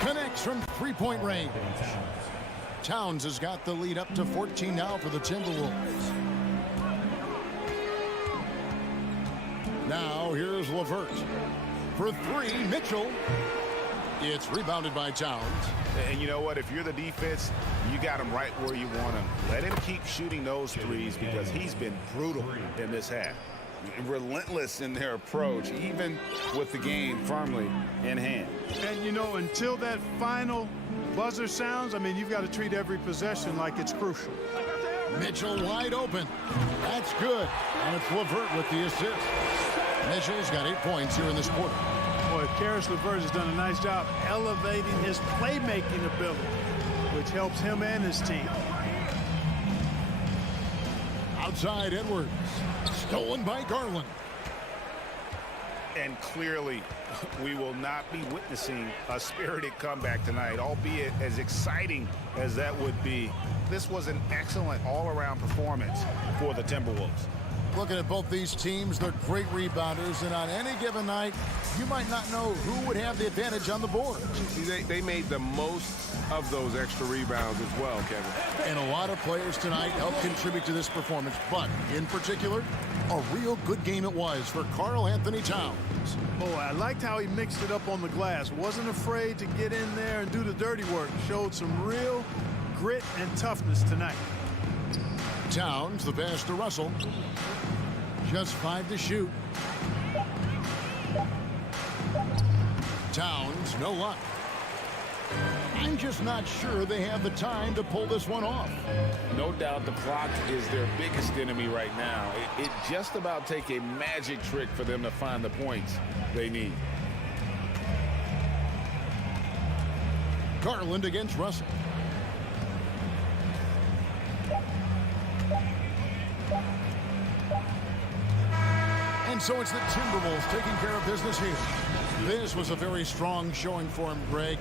Connects from 3-point range. Towns has got the lead up to 14 now for the Timberwolves. Now here's LeVert. For 3, Mitchell. It's rebounded by Towns. And you know what? If you're the defense, you got him right where you want him. Let him keep shooting those threes because he's been brutal in this half. Relentless in their approach, even with the game firmly in hand. And, you know, until that final buzzer sounds, I mean, you've got to treat every possession like it's crucial. Mitchell wide open. That's good. And it's LeVert with the assist. Mitchell's got 8 points here in this quarter. Boy, Karis LeVert has done a nice job elevating his playmaking ability, which helps him and his team. Outside Edwards. Stolen by Garland. And clearly, we will not be witnessing a spirited comeback tonight, albeit as exciting as that would be. This was an excellent all-around performance for the Timberwolves. Looking at both these teams, they're great rebounders, and on any given night, you might not know who would have the advantage on the board. They made the most of those extra rebounds as well, Kevin. And a lot of players tonight helped contribute to this performance, but in particular, a real good game it was for Karl Anthony Towns. Boy, I liked how he mixed it up on the glass. Wasn't afraid to get in there and do the dirty work. Showed some real grit and toughness tonight. Towns, the pass to Russell. Just 5 to shoot. Towns, no luck. I'm just not sure they have the time to pull this one off. No doubt the clock is their biggest enemy right now. It just about take a magic trick for them to find the points they need. Garland against Russell. And so it's the Timberwolves taking care of business here. This was a very strong showing for him, Greg.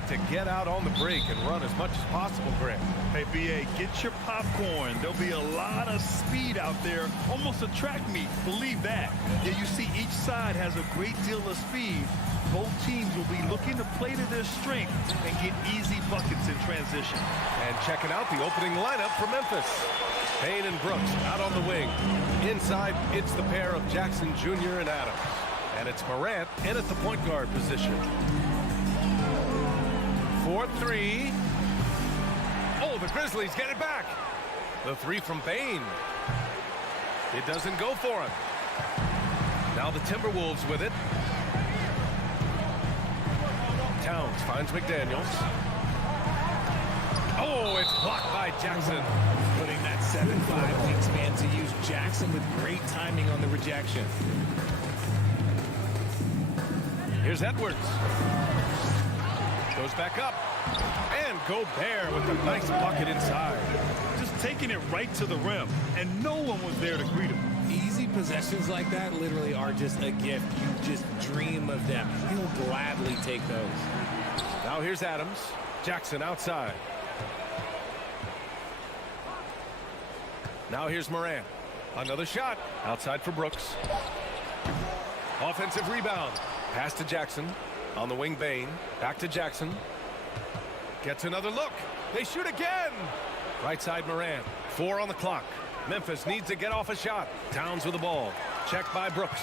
like to get out on the break and run as much as possible, Grant. Hey, B.A., get your popcorn. There'll be a lot of speed out there, almost a track meet. Believe that. Yeah, you see each side has a great deal of speed. Both teams will be looking to play to their strength and get easy buckets in transition. And checking out the opening lineup for Memphis. Payne and Brooks out on the wing. Inside, it's the pair of Jackson Jr. and Adams. And it's Morant in at the point guard position. 4-3. Oh, the Grizzlies get it back. The three from Payne. It doesn't go for him. Now the Timberwolves with it. Towns finds McDaniels. Oh, it's blocked by Jackson. Putting that 7'5" wingspan to use. Jackson with great timing on the rejection. Here's Edwards. Goes back up. And Gobert with a nice bucket inside. Just taking it right to the rim, and no one was there to greet him. Easy possessions like that literally are just a gift. You just dream of them. He'll gladly take those. Now here's Adams. Jackson outside. Now here's Morant. Another shot. Outside for Brooks. Offensive rebound. Pass to Jackson. On the wing, Payne. Back to Jackson. Gets another look. They shoot again. Right side, Morant. 4 on the clock. Memphis needs to get off a shot. Towns with the ball. Checked by Brooks.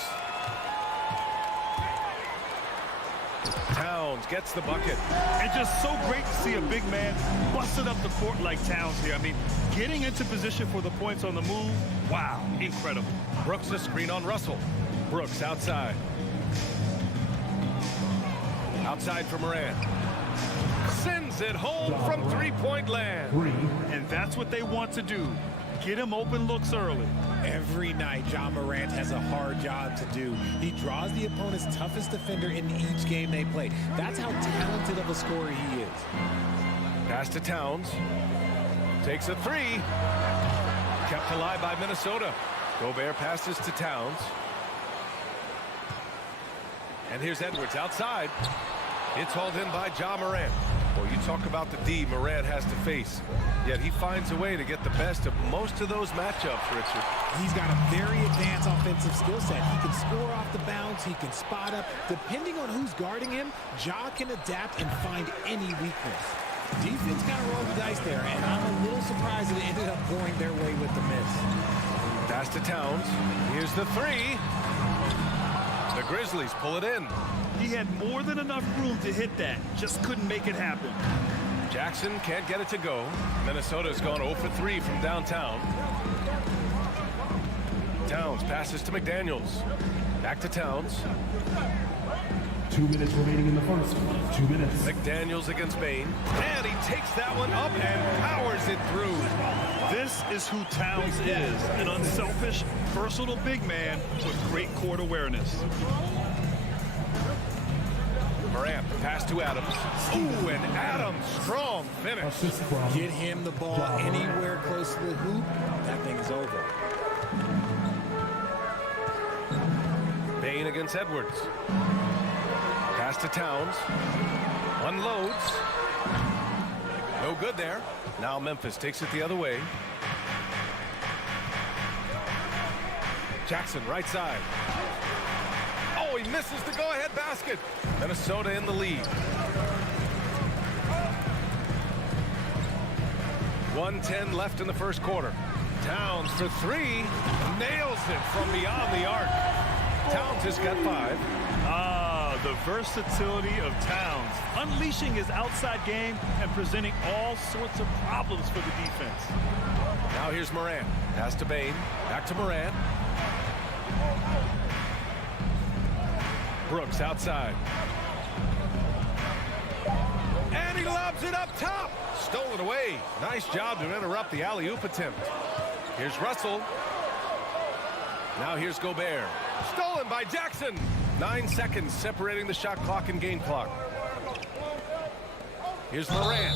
Towns gets the bucket. And just so great to see a big man busted up the court like Towns here. I mean, getting into position for the points on the move, wow, incredible. Brooks a screen on Russell. Brooks outside. Outside for Morant. Sends it home from three-point land. And that's what they want to do. Get him open looks early. Every night, Ja Morant has a hard job to do. He draws the opponent's toughest defender in each game they play. That's how talented of a scorer he is. Pass to Towns. Takes a three. Kept alive by Minnesota. Gobert passes to Towns. And here's Edwards outside. It's hauled in by Ja Morant. Well, you talk about the D Morant has to face. Yet he finds a way to get the best of most of those matchups, Richard. He's got a very advanced offensive skill set. He can score off the bounce. He can spot up. Depending on who's guarding him, Ja can adapt and find any weakness. Defense kind of rolled the dice there, and I'm a little surprised that it ended up going their way with the miss. Pass to Towns. Here's the three. The Grizzlies pull it in. He had more than enough room to hit that. Just couldn't make it happen. Jackson can't get it to go. Minnesota's gone 0 for 3 from downtown. Towns passes to McDaniels. Back to Towns. 2 minutes remaining in the first. 2 minutes. McDaniels against Payne. And he takes that one up and powers it through. This is who Towns is. An unselfish, versatile big man with great court awareness. Morant, pass to Adams. Ooh, and Adams, strong finish. Get him the ball anywhere close to the hoop, that thing is over. Payne against Edwards. Pass to Towns. Unloads. No good there. Now Memphis takes it the other way. Jackson, right side. Oh, he misses the go-ahead basket. Minnesota in the lead. 1:10 left in the first quarter. Towns for three. Nails it from beyond the arc. Towns has got 5. The versatility of Towns. Unleashing his outside game and presenting all sorts of problems for the defense. Now here's Morant. Pass to Payne. Back to Morant. Brooks outside. And he lobs it up top. Stolen away. Nice job to interrupt the alley-oop attempt. Here's Russell. Now here's Gobert. Stolen by Jackson. 9 seconds separating the shot clock and game clock. Here's Morant.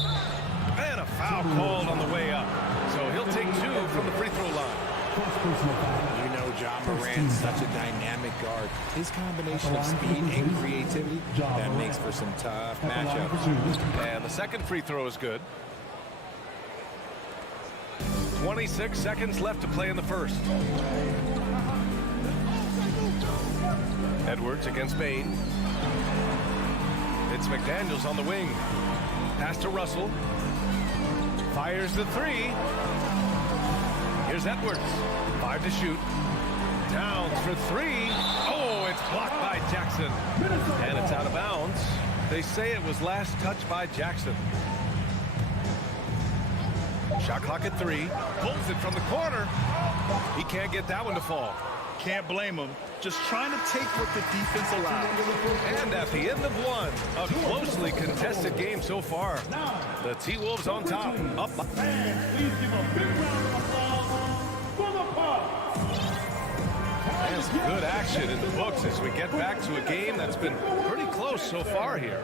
And a foul called on the way up. So he'll take 2 from the free throw line. You know John Morant's such a dynamic guard. His combination of speed and creativity, that makes for some tough matchups. And the second free throw is good. 26 seconds left to play in the first. Edwards against Bain. It's McDaniels on the wing. Pass to Russell. Fires the three. Here's Edwards. 5 to shoot. Towns for 3. Oh, it's blocked by Jackson. And it's out of bounds. They say it was last touched by Jackson. Shot clock at 3. Pulls it from the corner. He can't get that one to fall. Can't blame him. Just trying to take what the defense allows. And at the end of one, a closely contested game so far. The T-Wolves on top. Up. And please give a big round of applause for the Puck. And some good action in the books as we get back to a game that's been pretty close so far here.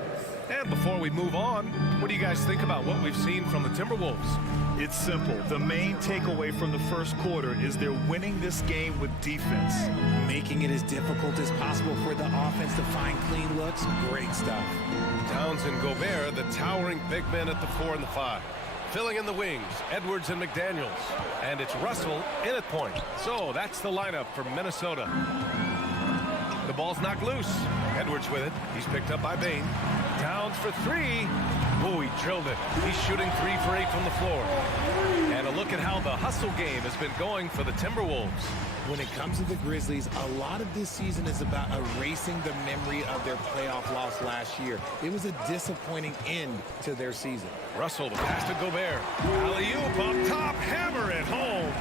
And before we move on, what do you guys think about what we've seen from the Timberwolves? It's simple. The main takeaway from the first quarter is they're winning this game with defense. Making it as difficult as possible for the offense to find clean looks. Great stuff. Towns and Gobert, the towering big men at the 4 and the 5. Filling in the wings, Edwards and McDaniels. And it's Russell in at point. So that's the lineup for Minnesota. The ball's knocked loose. Edwards with it. He's picked up by Bain. Towns for 3. Oh, he drilled it. He's shooting 3 for 8 from the floor. And a look at how the hustle game has been going for the Timberwolves. When it comes to the Grizzlies, a lot of this season is about erasing the memory of their playoff loss last year. It was a disappointing end to their season. Russell, the pass to Gobert. Alley-oop up top, hammer it home.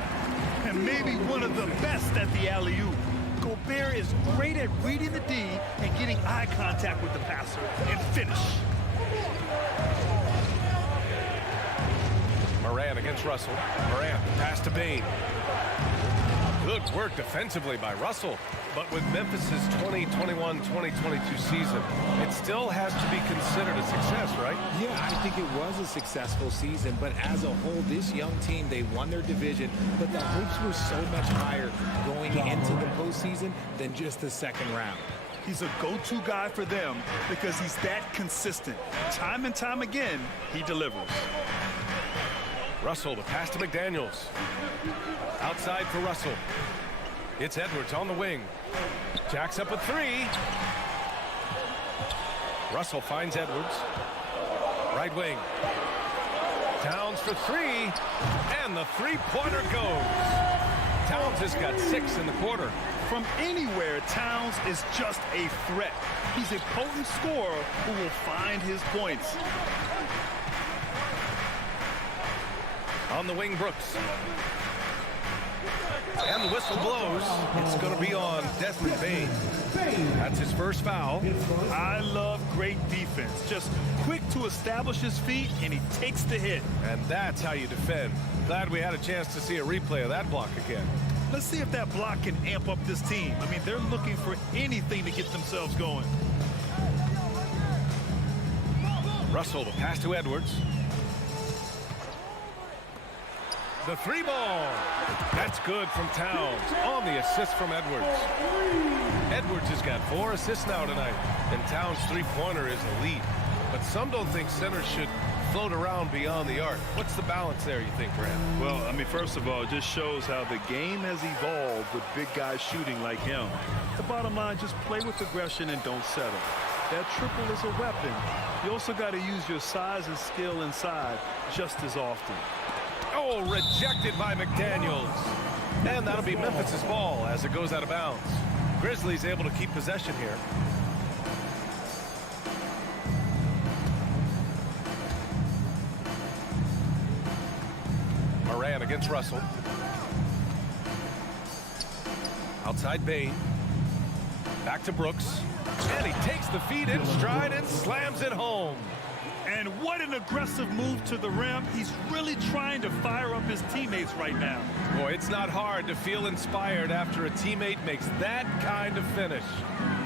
And maybe one of the best at the alley-oop. Gobert is great at reading the D and getting eye contact with the passer and finish. Morant against Russell. Morant, pass to Bain. Good work defensively by Russell. But with Memphis' 2021-2022 season, it still has to be considered a success, right? Yeah, I think it was a successful season, but as a whole, this young team, they won their division, but the hopes were so much higher going into the postseason than just the second round. He's a go-to guy for them because he's that consistent. Time and time again, he delivers. Russell, the pass to McDaniels. Outside for Russell. It's Edwards on the wing. Jacks up a 3. Russell finds Edwards. Right wing. Towns for 3. And the three-pointer goes. Towns has got 6 in the quarter. From anywhere, Towns is just a threat. He's a potent scorer who will find his points. On the wing, Brooks. And the whistle blows. It's going to be on Desmond Bain. That's his first foul. I love great defense. Just quick to establish his feet, and he takes the hit. And that's how you defend. Glad we had a chance to see a replay of that block again. Let's see if that block can amp up this team. I mean, they're looking for anything to get themselves going. Russell, the pass to Edwards. The 3 ball. That's good from Towns on the assist from Edwards. Edwards has got 4 assists now tonight, and Towns' three-pointer is elite. But some don't think centers should float around beyond the arc. What's the balance there, you think, Brad? Well, I mean, first of all, it just shows how the game has evolved with big guys shooting like him. The bottom line, just play with aggression and don't settle. That triple is a weapon. You also got to use your size and skill inside just as often. Oh, rejected by McDaniels. And that'll be Memphis' ball as it goes out of bounds. Grizzlies able to keep possession here. Morant against Russell. Outside Bain. Back to Brooks. And he takes the feed in stride and slams it home. And what an aggressive move to the rim. He's really trying to fire up his teammates right now. Boy, it's not hard to feel inspired after a teammate makes that kind of finish.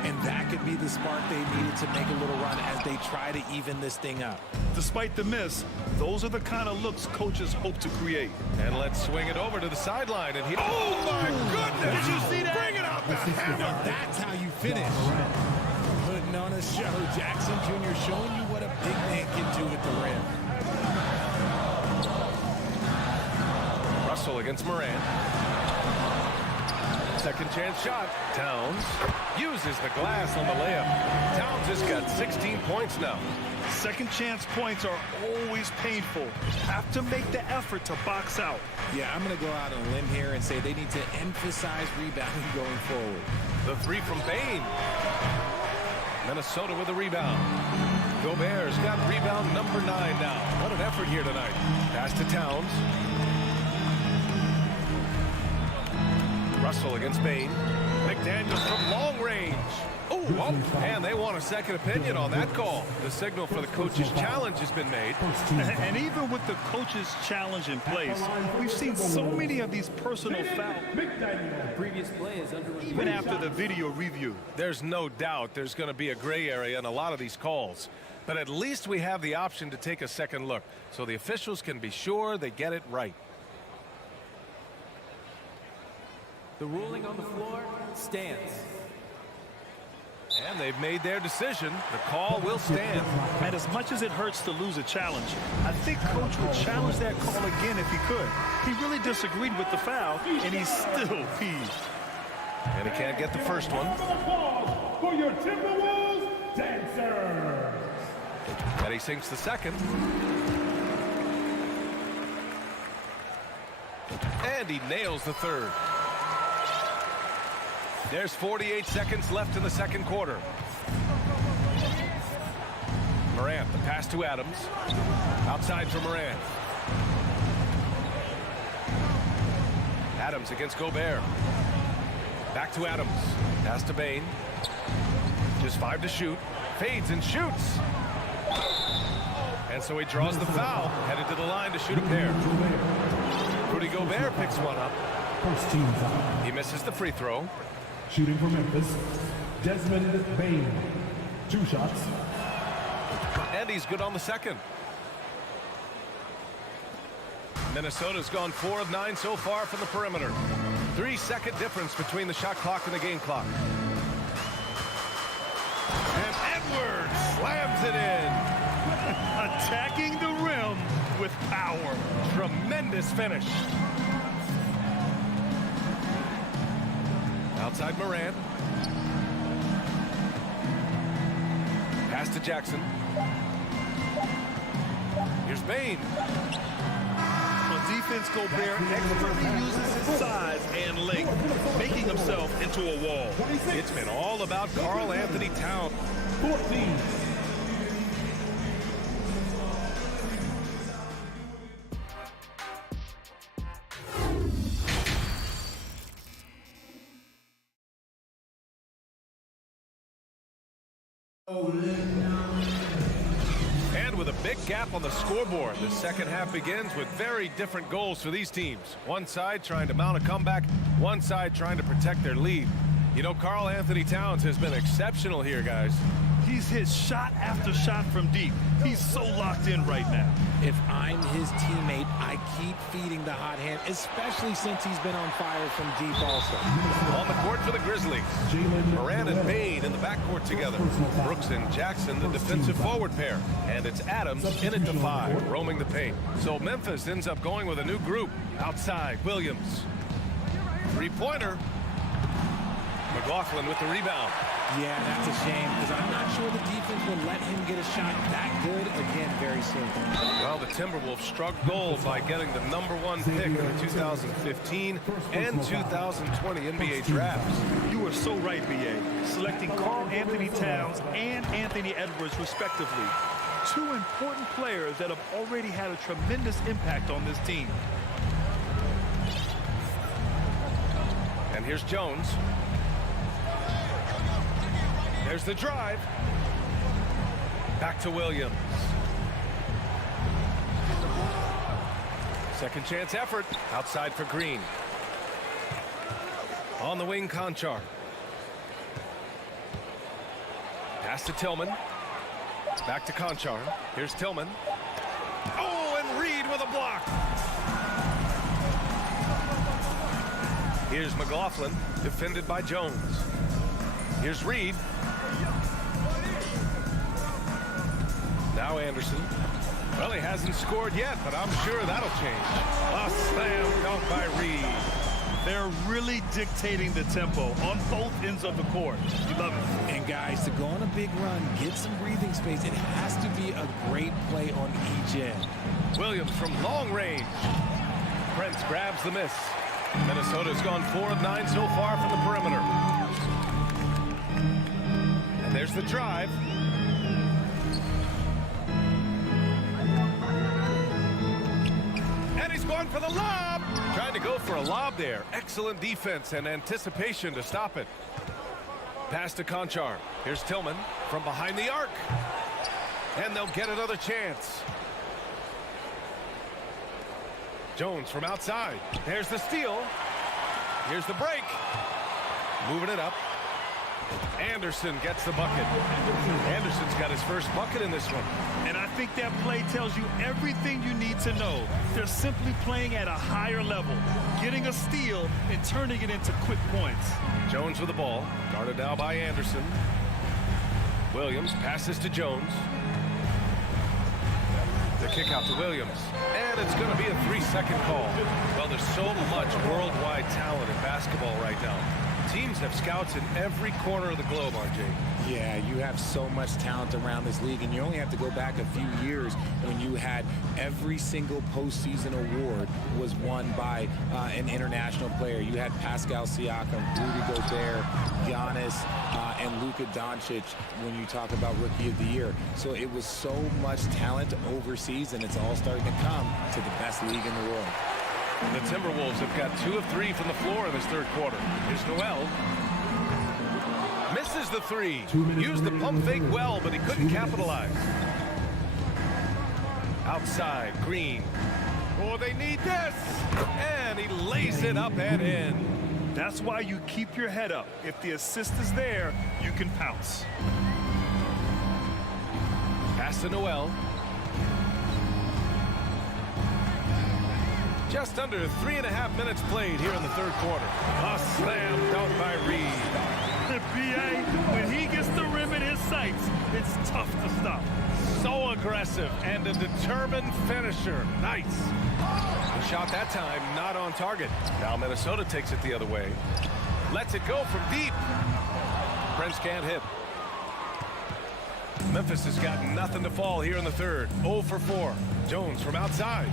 And that could be the spark they needed to make a little run as they try to even this thing up. Despite the miss, those are the kind of looks coaches hope to create. And let's swing it over to the sideline. And oh, my goodness! Did you see that? Bring it out the hammer! That's how you finish. Putting on a show. Jackson Jr. showing you what a big man can do at the rim. Russell against Moran. Second chance shot. Towns uses the glass on the layup. Towns has got 16 points now. Second chance points are always painful. Have to make the effort to box out. Yeah, I'm going to go out on a limb here and say they need to emphasize rebounding going forward. The three from Bain. Minnesota with a rebound. Gobert's got rebound number 9 now. What an effort here tonight. Pass to Towns. Russell against Bain. McDaniels from long range. Oh, and they want a second opinion on that call. The signal for the coach's challenge has been made. And even with the coach's challenge in place, we've seen so many of these personal fouls. Previous play is under review. Even after the video review. There's no doubt there's going to be a gray area in a lot of these calls. But at least we have the option to take a second look, so the officials can be sure they get it right. The ruling on the floor stands. And they've made their decision. The call will stand. And as much as it hurts to lose a challenge, I think Coach would challenge that call again if he could. He really disagreed with the foul, and he's still peeved. And he can't get the first one. For your Timberwolves dancers. And he sinks the second. And he nails the third. There's 48 seconds left in the second quarter. Morant, the pass to Adams. Outside for Morant. Adams against Gobert. Back to Adams. Pass to Bain. Just 5 to shoot. Fades and shoots. And so he draws the foul. Headed to the line to shoot a pair. Rudy Gobert picks one up. First team foul. He misses the free throw. Shooting for Memphis, Desmond Bain. 2 shots. And he's good on the second. Minnesota's gone 4 of 9 so far from the perimeter. 3-second difference between the shot clock and the game clock. And Edwards slams it in. Attacking the rim with power. Tremendous finish. Outside Morant. Pass to Jackson. Here's Bain. On defense, Gobert expertly uses his size and length, making himself into a wall. It's been all about Karl Anthony Towns. 14. And with a big gap on the scoreboard, the second half begins with very different goals for these teams. One side trying to mount a comeback, one side trying to protect their lead. You know, Karl Anthony Towns has been exceptional here, guys. He's hit shot after shot from deep. He's so locked in right now. If I'm his teammate, I keep feeding the hot hand, especially since he's been on fire from deep also. On the court for the Grizzlies. Moran and Bain in the backcourt together. Brooks and Jackson, the defensive forward pair. And it's Adams in at the 5, roaming the paint. So Memphis ends up going with a new group. Outside, Williams. Three-pointer. McLaughlin with the rebound. Yeah, that's a shame because I'm not sure the defense will let him get a shot that good again very soon. Well, the Timberwolves struck gold by getting the #1 pick in the 2015 and 2020 NBA drafts. You are so right, B.A. Selecting Karl Anthony Towns and Anthony Edwards, respectively. 2 important players that have already had a tremendous impact on this team. And here's Jones. There's the drive. Back to Williams. Second chance effort. Outside for Green. On the wing, Conchar. Pass to Tillman. Back to Conchar. Here's Tillman. Oh, and Reed with a block. Here's McLaughlin, defended by Jones. Here's Reed. Now Anderson. Well, he hasn't scored yet, but I'm sure that'll change. A slam dunk by Reed. They're really dictating the tempo on both ends of the court. You love it. And guys, to go on a big run, get some breathing space, it has to be a great play on each end. Williams from long range. Prince grabs the miss. Minnesota's gone 4 of 9 so far from the perimeter. And there's the drive. And he's going for the lob. Trying to go for a lob there. Excellent defense and anticipation to stop it. Pass to Conchar. Here's Tillman from behind the arc. And they'll get another chance. Jones from outside. There's the steal. Here's the break. Moving it up. Anderson gets the bucket. Anderson's got his first bucket in this one. And I think that play tells you everything you need to know. They're simply playing at a higher level, getting a steal and turning it into quick points. Jones with the ball. Guarded now by Anderson. Williams passes to Jones. The kick out to Williams. And it's going to be a 3-second call. Well, there's so much worldwide talent in basketball right now. Teams have scouts in every corner of the globe, RJ. Yeah, you have so much talent around this league, and you only have to go back a few years when you had every single postseason award was won by an international player. You had Pascal Siakam, Rudy Gobert, Giannis, and Luka Doncic when you talk about Rookie of the Year. So it was so much talent overseas, and it's all starting to come to the best league in the world. The Timberwolves have got 2 of 3 from the floor in this third quarter. Here's Noel. Misses the 3. Used the pump fake well, but he couldn't capitalize. Outside, Green. Oh, they need this. And he lays it up and in. That's why you keep your head up. If the assist is there, you can pounce. Pass to Noel. Just under 3.5 minutes played here in the third quarter. A slam dunk by Reed. The BA, when he gets the rim in his sights, it's tough to stop. So aggressive and a determined finisher. Nice. The shot that time not on target. Now Minnesota takes it the other way. Lets it go from deep. Prince can't hit. Memphis has got nothing to fall here in the third. 0 for 4. Jones from outside.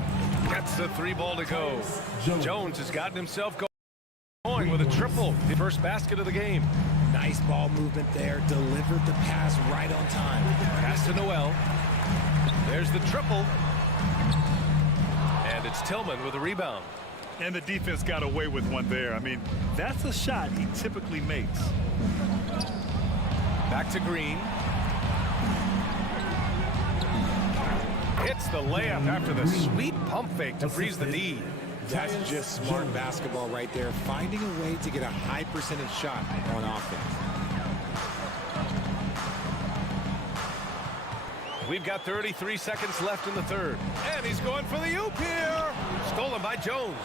Gets the 3 ball to go. Jones has gotten himself going with a triple. The first basket of the game. Nice ball movement there. Delivered the pass right on time. Pass to Noel. There's the triple. And it's Tillman with a rebound. And the defense got away with one there. I mean, that's a shot he typically makes. Back to Green. Hits the layup after the sweet pump fake to freeze the D. That's just smart basketball right there. Finding a way to get a high percentage shot on offense. We've got 33 seconds left in the third. And he's going for the oop here. Stolen by Jones.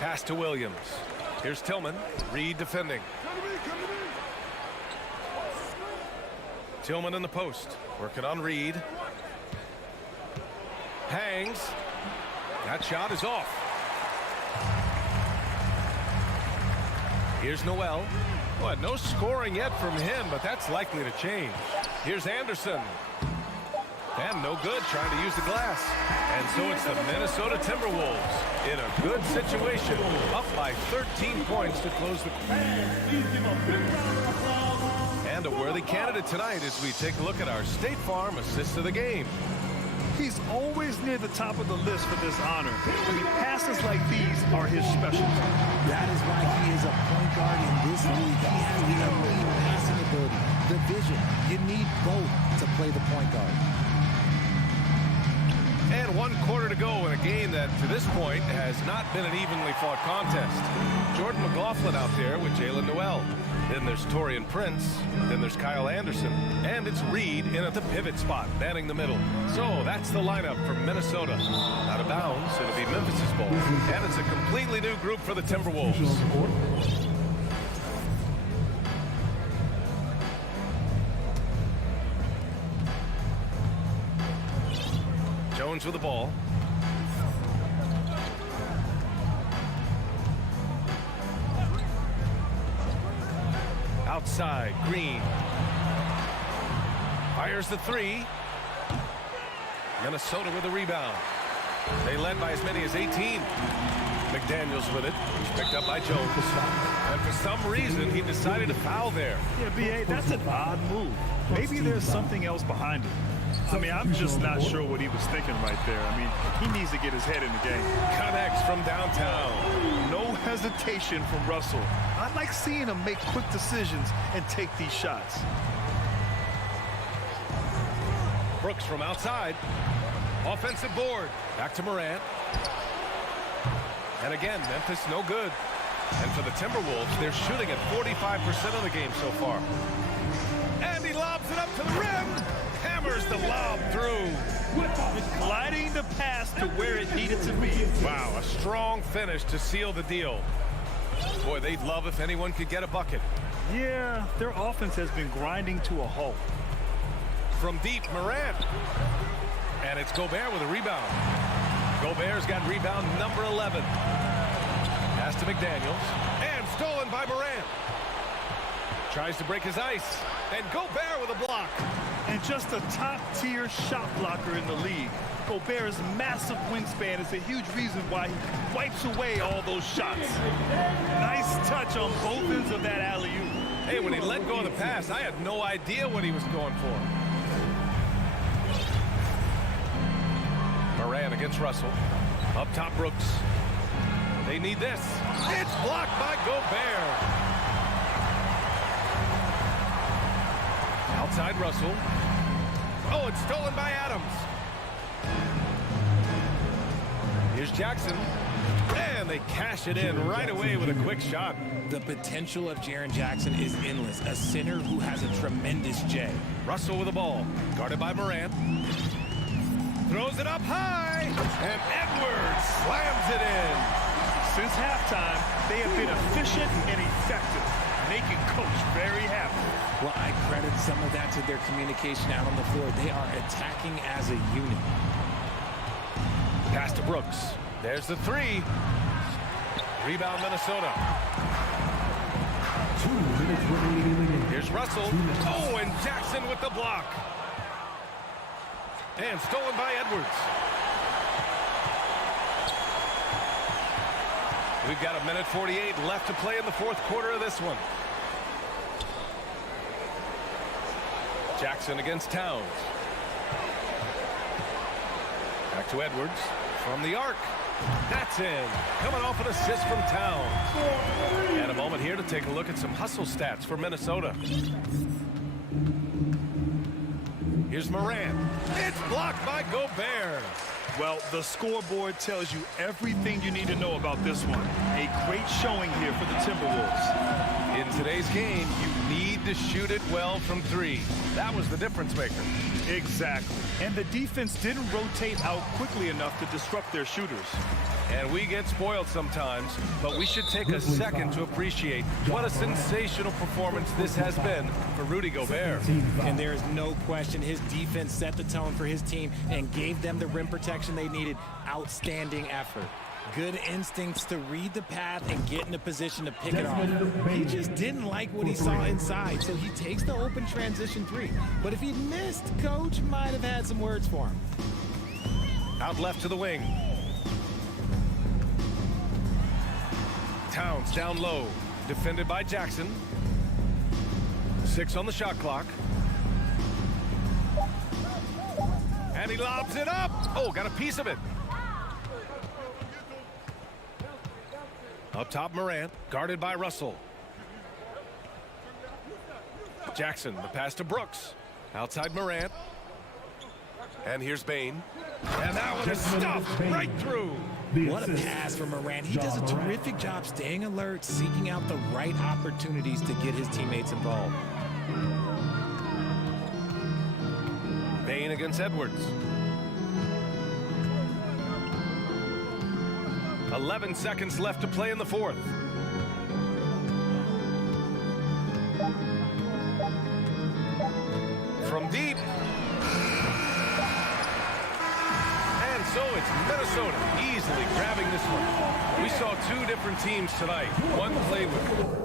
Pass to Williams. Here's Tillman. Reed defending. Tillman in the post. Working on Reed. Hangs. That shot is off. Here's Noel. Boy, no scoring yet from him, but that's likely to change. Here's Anderson. And no good, trying to use the glass. And so it's the Minnesota Timberwolves in a good situation, up by 13 points to close the quarter. And a worthy candidate tonight as we take a look at our State Farm assist of the game. He's always near the top of the list for this honor. I mean, passes like these are his specialty. That is why he is a point guard in this league. He has the elite passing ability, the vision. You need both to play the point guard. And one quarter to go in a game that, to this point, has not been an evenly fought contest. Jordan McLaughlin out there with Jalen Noel. Then there's Torian Prince. Then there's Kyle Anderson. And it's Reed in at the pivot spot, manning the middle. So that's the lineup for Minnesota. Out of bounds, it'll be Memphis's ball. And it's a completely new group for the Timberwolves. Jones with the ball. Outside, Green. Fires the three. Minnesota with a rebound. They led by as many as 18. McDaniels with it. He's picked up by Jones. And for some reason, he decided to foul there. Yeah, B.A., that's an odd move. Maybe there's something else behind it. I mean, I'm just not sure what he was thinking right there. I mean, he needs to get his head in the game. Connects from downtown. No hesitation from Russell. I like seeing him make quick decisions and take these shots. Brooks from outside. Offensive board. Back to Morant. And again, Memphis no good. And for the Timberwolves, they're shooting at 45% of the game so far. And he lobs it up to the rim. Hammers the lob through. Gliding the pass to where it needed to be. Wow, a strong finish to seal the deal. Boy, they'd love if anyone could get a bucket. Yeah, their offense has been grinding to a halt. From deep, Morant. And it's Gobert with a rebound. Gobert's got rebound number 11. Pass to McDaniels. And stolen by Morant. Tries to break his ice. And Gobert with a block. And just a top-tier shot blocker in the league. Gobert's massive wingspan is a huge reason why he wipes away all those shots. Nice touch on both ends of that alley-oop. Hey, when he let go of the pass, I had no idea what he was going for. Morant against Russell. Up top, Brooks. They need this. It's blocked by Gobert. Outside Russell. Oh, it's stolen by Adams. Here's Jackson. And they cash it in right away with a quick shot. The potential of Jaren Jackson is endless. A center who has a tremendous J. Russell with the ball. Guarded by Morant. Throws it up high. And Edwards slams it in. Since halftime, they have been efficient and effective, making Coach very happy. Well, I credit some of that to their communication out on the floor. They are attacking as a unit. Pass to Brooks. There's the three. Rebound, Minnesota. 2 minutes remaining. Here's Russell. Oh, and Jackson with the block. And stolen by Edwards. We've got 1:48 left to play in the fourth quarter of this one. Jackson against Towns. Back to Edwards from the arc. That's in. Coming off an assist from Towns. And a moment here to take a look at some hustle stats for Minnesota. Here's Morant. It's blocked by Gobert. Well, the scoreboard tells you everything you need to know about this one. A great showing here for the Timberwolves. In today's game, you need to shoot it well from three. That was the difference maker. Exactly. And the defense didn't rotate out quickly enough to disrupt their shooters. And we get spoiled sometimes, but we should take a second to appreciate what a sensational performance this has been for Rudy Gobert. And there is no question his defense set the tone for his team and gave them the rim protection they needed. Outstanding effort. Good instincts to read the path and get in a position to pick it off. He just didn't like what he saw inside, so he takes the open transition three. But if he'd missed, Coach might have had some words for him. Out left to the wing. Towns down low, defended by Jackson. 6 on the shot clock. And he lobs it up. Oh, got a piece of it. Up top, Morant, guarded by Russell. Jackson, the pass to Brooks. Outside Morant. And here's Bain. And that one is stuffed right through. What a pass from Morant. He does a terrific job staying alert, seeking out the right opportunities to get his teammates involved. Bain against Edwards. 11 seconds left to play in the fourth. From deep. And so it's Minnesota easily grabbing this one. We saw two different teams tonight. One played with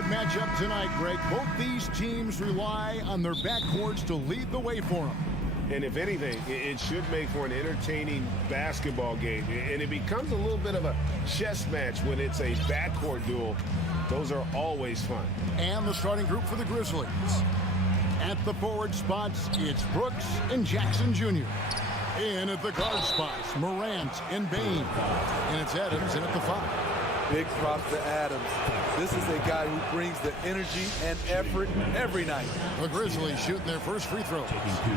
hard matchup tonight, Greg. Both these teams rely on their backcourts to lead the way for them. And if anything, it should make for an entertaining basketball game. And it becomes a little bit of a chess match when it's a backcourt duel. Those are always fun. And the starting group for the Grizzlies. At the forward spots, it's Brooks and Jackson Jr. In at the guard spots, Morant and Bain. And it's Adams in at the 5. Big props to Adams. This is a guy who brings the energy and effort every night. The Grizzlies shooting their first free throws.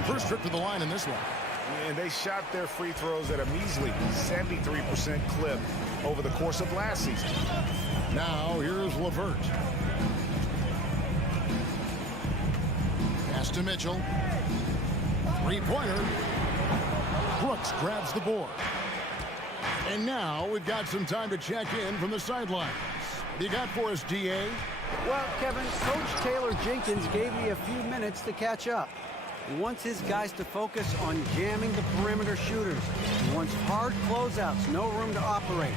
First trip to the line in this one. And they shot their free throws at a measly 73% clip over the course of last season. Now here's LeVert. Pass to Mitchell. Three-pointer. Brooks grabs the board. And now we've got some time to check in from the sidelines. What do you got for us, DA? Well, Kevin, Coach Taylor Jenkins gave me a few minutes to catch up. He wants his guys to focus on jamming the perimeter shooters. He wants hard closeouts, no room to operate.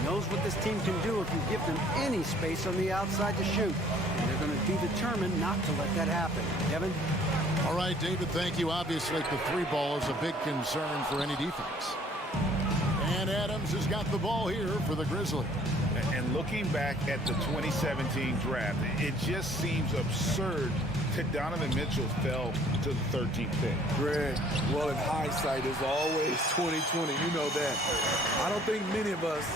He knows what this team can do if you give them any space on the outside to shoot. And they're going to be determined not to let that happen. Kevin? All right, David, thank you. Obviously, the three ball is a big concern for any defense. And Adams has got the ball here for the Grizzlies. And looking back at the 2017 draft, it just seems absurd that Donovan Mitchell fell to the 13th pick. Greg, well, in hindsight is always 20/20. You know that. I don't think many of us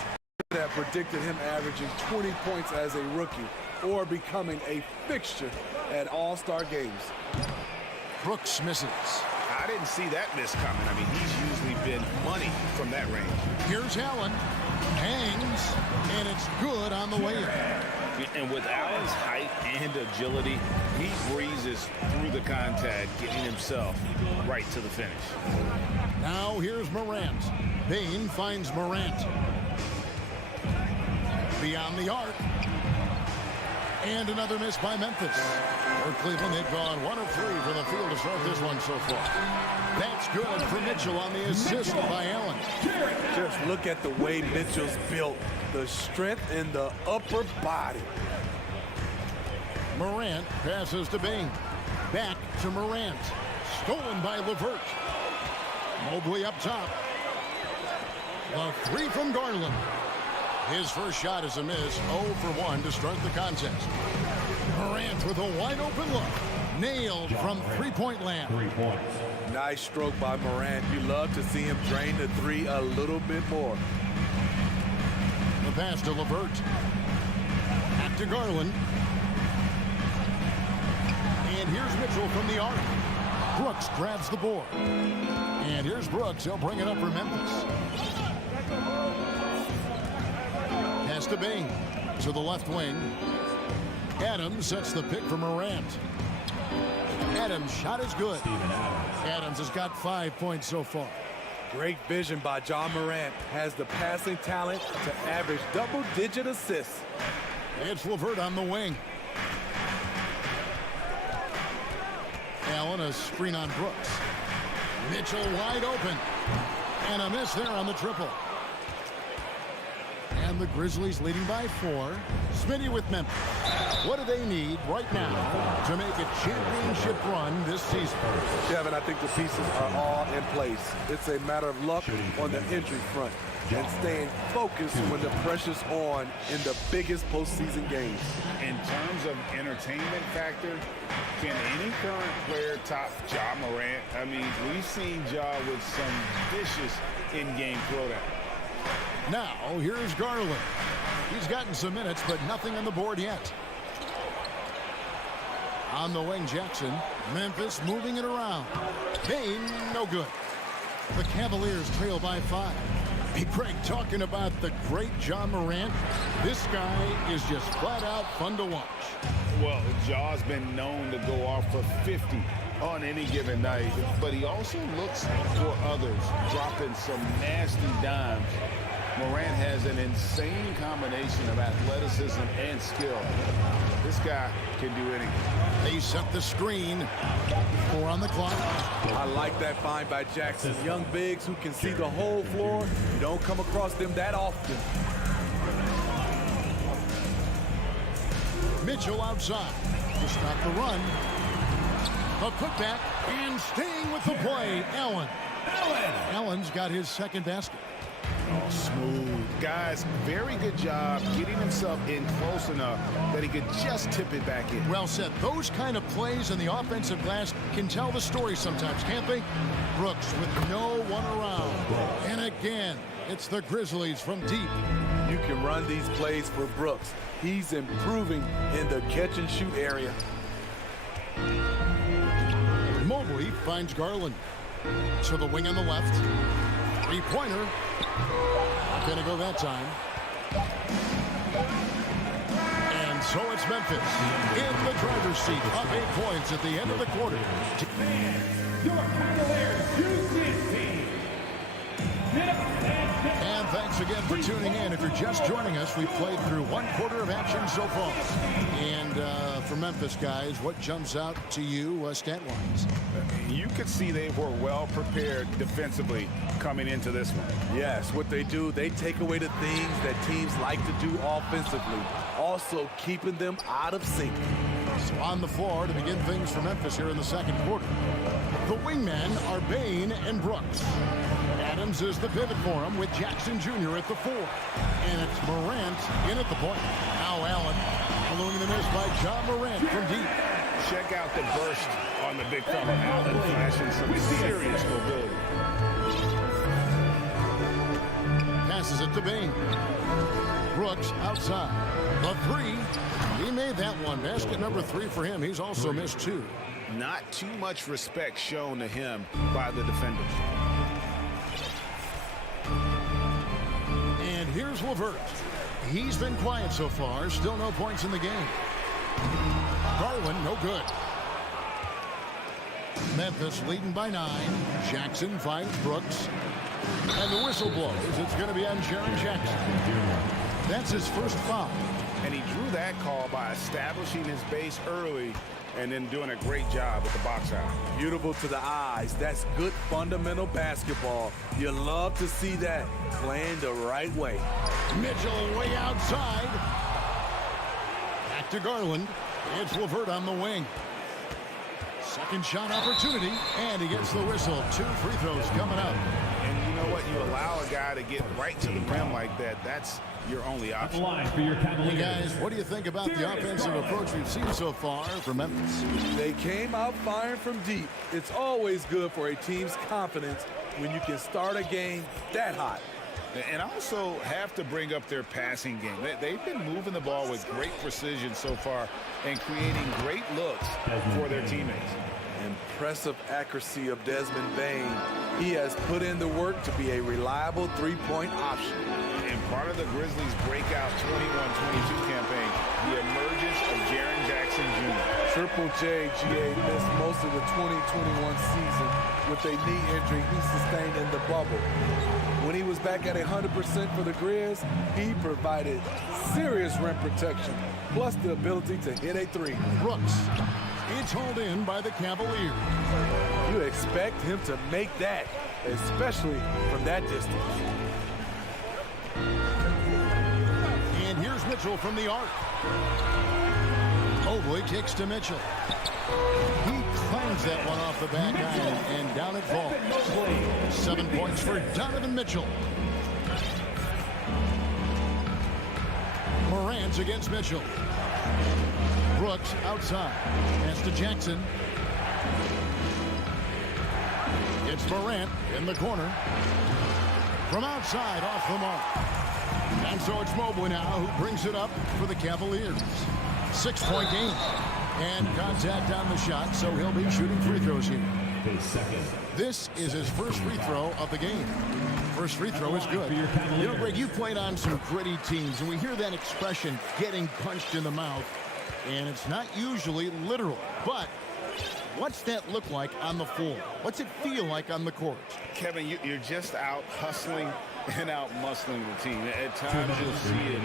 have predicted him averaging 20 points as a rookie or becoming a fixture at all-star games. Brooks misses. I didn't see that miss coming. I mean, he's usually been money from that range. Here's Allen. Hangs, and it's good on the way in. And with Allen's height and agility, he breezes through the contact, getting himself right to the finish. Now here's Morant. Bain finds Morant. Beyond the arc. And another miss by Memphis. For Cleveland, they've gone 1 of 3 from the field to start this one so far. That's good for Mitchell on the assist by Allen. Just look at the way Mitchell's built. The strength in the upper body. Morant passes to Bain. Back to Morant. Stolen by LeVert. Mobley up top. The three from Garland. His first shot is a miss. 0 for 1 to start the contest. Morant with a wide open look. Nailed from three-point land. 3 points. Nice stroke by Morant. You love to see him drain the three a little bit more. The pass to LeVert. Back to Garland. And here's Mitchell from the arc. Brooks grabs the board. And here's Brooks. He'll bring it up for Memphis. Pass to Bain. To the left wing. Adams sets the pick for Morant. Adams' shot is good. Adams has got 5 points so far. Great vision by John Morant. Has the passing talent to average double-digit assists. It's LeVert on the wing. Allen, a screen on Brooks. Mitchell wide open. And a miss there on the triple. And the Grizzlies leading by 4. Smitty with Memphis. What do they need right now to make a championship run this season? Kevin, I think the pieces are all in place. It's a matter of luck on the injury front and staying focused when the pressure's on in the biggest postseason games. In terms of entertainment factor, can any current player top Ja Morant? I mean, we've seen Ja with some vicious in-game throwdown. Now, here's Garland. He's gotten some minutes, but nothing on the board yet. On the wing, Jackson. Memphis moving it around. Bain, no good. The Cavaliers trail by 5. Hey, Greg, talking about the great John Morant, this guy is just flat out fun to watch. Well, Ja's been known to go off for 50 on any given night, but he also looks for others, dropping some nasty dimes. Morant has an insane combination of athleticism and skill. This guy can do anything. They set the screen. 4 on the clock. I like that find by Jackson. Young bigs who can see the whole floor. You don't come across them that often. Mitchell outside to stop the run. The putback and staying with the play, Allen. Allen's got his second basket. Oh, smooth. Guys, very good job getting himself in close enough that he could just tip it back in. Well said. Those kind of plays in the offensive glass can tell the story sometimes, can't they? Brooks with no one around. And again, it's the Grizzlies from deep. You can run these plays for Brooks. He's improving in the catch-and-shoot area. Mobley finds Garland. To the wing on the left. Three-pointer. Not going to go that time. And so it's Memphis in the driver's seat, up 8 points at the end of the quarter. Your Cavaliers, Houston team. And thanks again for tuning in. If you're just joining us, we've played through 1 quarter of action so far. And for Memphis, guys, what jumps out to you stat-wise? You could see they were well prepared defensively coming into this one. Yes, what they do, they take away the things that teams like to do offensively, also keeping them out of sync. So on the floor to begin things for Memphis here in the second quarter. The wingmen are Bain and Brooks. Adams is the pivot for him with Jackson Jr. at the 4. And it's Morant in at the point. Now Allen, eluding the miss by John Morant from deep. Check out the burst on the big fella. Allen flashing some serious mobility. Passes it to Bain. Brooks outside. The 3. He made that one. Basket number 3 for him. He's also missed 2. Not too much respect shown to him by the defenders. And here's LeVert. He's been quiet so far. Still no points in the game. Garland, no good. Memphis leading by 9. Jackson finds Brooks. And the whistle blows. It's going to be on Jaren Jackson. That's his first foul. And he drew that call by establishing his base early and then doing a great job at the box out. Beautiful to the eyes. That's good fundamental basketball. You love to see that playing the right way. Mitchell way outside. Back to Garland. It's LeVert on the wing. Second shot opportunity, and he gets the whistle. 2 free throws coming up. And you know what? You allow a guy to get right to the rim like that. That's your only option. Hey guys, what do you think about the offensive approach we've seen so far from Memphis? They came out firing from deep. It's always good for a team's confidence when you can start a game that hot. And also have to bring up their passing game. They've been moving the ball with great precision so far and creating great looks for their teammates. Impressive accuracy of Desmond Bain. He has put in the work to be a reliable three-point option. And part of the Grizzlies' breakout 21-22 campaign, the emergence of Jaren Jackson Jr. Triple J, GA, missed most of the 2021 season with a knee injury he sustained in the bubble. When he was back at 100% for the Grizz, he provided serious rim protection, plus the ability to hit a 3. Brooks, it's hauled in by the Cavaliers. You expect him to make that, especially from that distance. And here's Mitchell from the arc. Mobley kicks to Mitchell. He clangs that one off the back iron, and down it falls. 7 points for Donovan Mitchell. Morant's against Mitchell. Brooks outside. Pass to Jackson. It's Morant in the corner. From outside, off the mark. And so it's Mobley now who brings it up for the Cavaliers. 6-point game. And contact on the shot, so he'll be shooting free throws here. This is his first free throw of the game. First free throw is good. You know, Greg, you played on some gritty teams, and we hear that expression, getting punched in the mouth, and it's not usually literal. But what's that look like on the floor? What's it feel like on the court? Kevin, you're just out hustling and out muscling the team. At times you'll see it.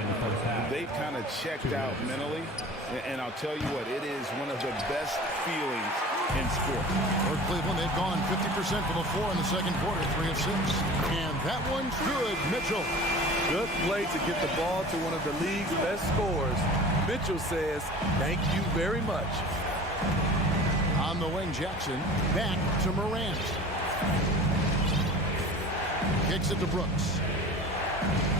They've kind of checked out mentally. And I'll tell you what, it is one of the best feelings in sport. For Cleveland, they've gone 50% for the floor in the second quarter, 3 of 6. And that one's good. Mitchell Good play to get the ball to one of the league's best scorers. Mitchell says, thank you very much. On the wing, Jackson. Back to Morant. Kicks it to Brooks.